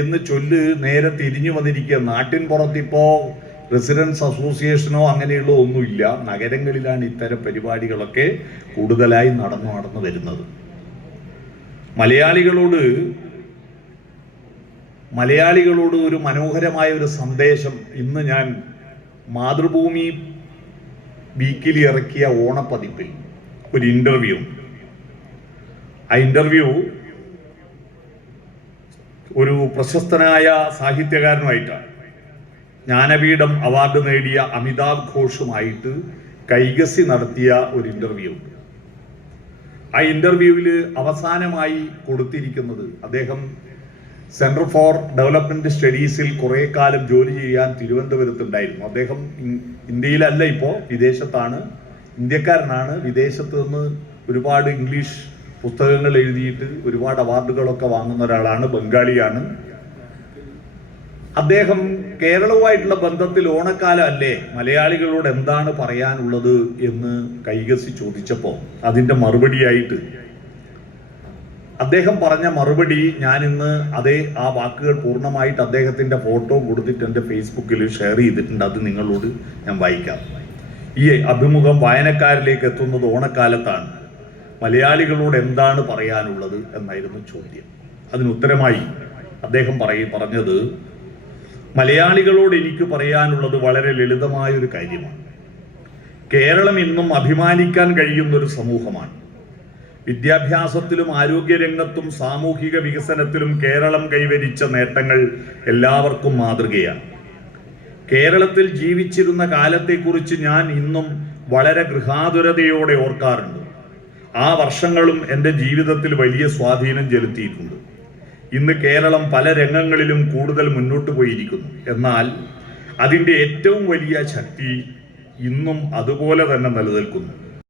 എന്ന് ചൊല്ല് നേരെ തിരിഞ്ഞു വന്നിരിക്കുക. നാട്ടിൻപുറത്തിപ്പോ റെസിഡൻസ് അസോസിയേഷനോ അങ്ങനെയുള്ള ഒന്നുമില്ല. നഗരങ്ങളിലാണ് ഇത്തരം പരിപാടികളൊക്കെ കൂടുതലായി നടന്നു വരുന്നത്. മലയാളികളോട് ഒരു മനോഹരമായ ഒരു സന്ദേശം ഇന്ന് ഞാൻ മാതൃഭൂമി വീക്കിലി ഇറക്കിയ ഓണപ്പതിപ്പിൽ ഒരു ഇന്റർവ്യൂ. ആ ഇന്റർവ്യൂ ഒരു പ്രശസ്തനായ സാഹിത്യകാരനുമായിട്ടാണ്. ജ്ഞാനപീഠം അവാർഡ് നേടിയ അമിതാഭ് ഘോഷുമായിട്ട് കൈകസി നടത്തിയ ഒരു ഇന്റർവ്യൂ. ആ ഇന്റർവ്യൂവിൽ അവസാനമായി കൊടുത്തിരിക്കുന്നത്, അദ്ദേഹം സെന്റർ ഫോർ ഡെവലപ്മെന്റ് സ്റ്റഡീസിൽ കുറെ കാലം ജോലി ചെയ്യാൻ തിരുവനന്തപുരത്തുണ്ടായിരുന്നു. അദ്ദേഹം ഇന്ത്യയിലല്ല, ഇപ്പോൾ വിദേശത്താണ്. ഇന്ത്യക്കാരനാണ്. വിദേശത്ത് നിന്ന് ഒരുപാട് ഇംഗ്ലീഷ് പുസ്തകങ്ങൾ എഴുതിയിട്ട് ഒരുപാട് അവാർഡുകളൊക്കെ വാങ്ങുന്ന ഒരാളാണ്. ബംഗാളിയാണ് അദ്ദേഹം. കേരളവുമായിട്ടുള്ള ബന്ധത്തിൽ ഓണക്കാലം അല്ലേ, മലയാളികളോട് എന്താണ് പറയാനുള്ളത് എന്ന് കൈകസി ചോദിച്ചപ്പോൾ അതിൻ്റെ മറുപടിയായിട്ട് അദ്ദേഹം പറഞ്ഞ മറുപടി ഞാൻ ഇന്ന് ആ വാക്കുകൾ പൂർണ്ണമായിട്ട് അദ്ദേഹത്തിൻ്റെ ഫോട്ടോ കൊടുത്തിട്ട് എൻ്റെ ഫേസ്ബുക്കിൽ ഷെയർ ചെയ്തിട്ടുണ്ട്. അത് നിങ്ങളോട് ഞാൻ വായിക്കാം. ഈ അഭിമുഖം വായനക്കാരിലേക്ക് എത്തുന്നത് ഓണക്കാലത്താണ്. മലയാളികളോട് എന്താണ് പറയാനുള്ളത് എന്നായിരുന്നു ചോദ്യം. അതിനുത്തരമായി അദ്ദേഹം പറഞ്ഞത്, മലയാളികളോട് എനിക്ക് പറയാനുള്ളത് വളരെ ലളിതമായ ഒരു കാര്യമാണ്. കേരളം ഇന്നും അഭിമാനിക്കാൻ കഴിയുന്ന ഒരു സമൂഹമാണ്. വിദ്യാഭ്യാസത്തിലും ആരോഗ്യരംഗത്തും സാമൂഹിക വികസനത്തിലും കേരളം കൈവരിച്ച നേട്ടങ്ങൾ എല്ലാവർക്കും മാതൃകയാണ്. കേരളത്തിൽ ജീവിച്ചിരുന്ന കാലത്തെക്കുറിച്ച് ഞാൻ ഇന്നും വളരെ ഗൃഹാതുരതയോടെ ഓർക്കാറുണ്ട്. ആ വർഷങ്ങളും എൻ്റെ ജീവിതത്തിൽ വലിയ സ്വാധീനം ചെലുത്തിയിട്ടുണ്ട്. ഇന്ന് കേരളം പല രംഗങ്ങളിലും കൂടുതൽ മുന്നോട്ട് പോയിരിക്കുന്നു. എന്നാൽ അതിൻ്റെ ഏറ്റവും വലിയ ശക്തി ഇന്നും അതുപോലെ തന്നെ നിലനിൽക്കുന്നു.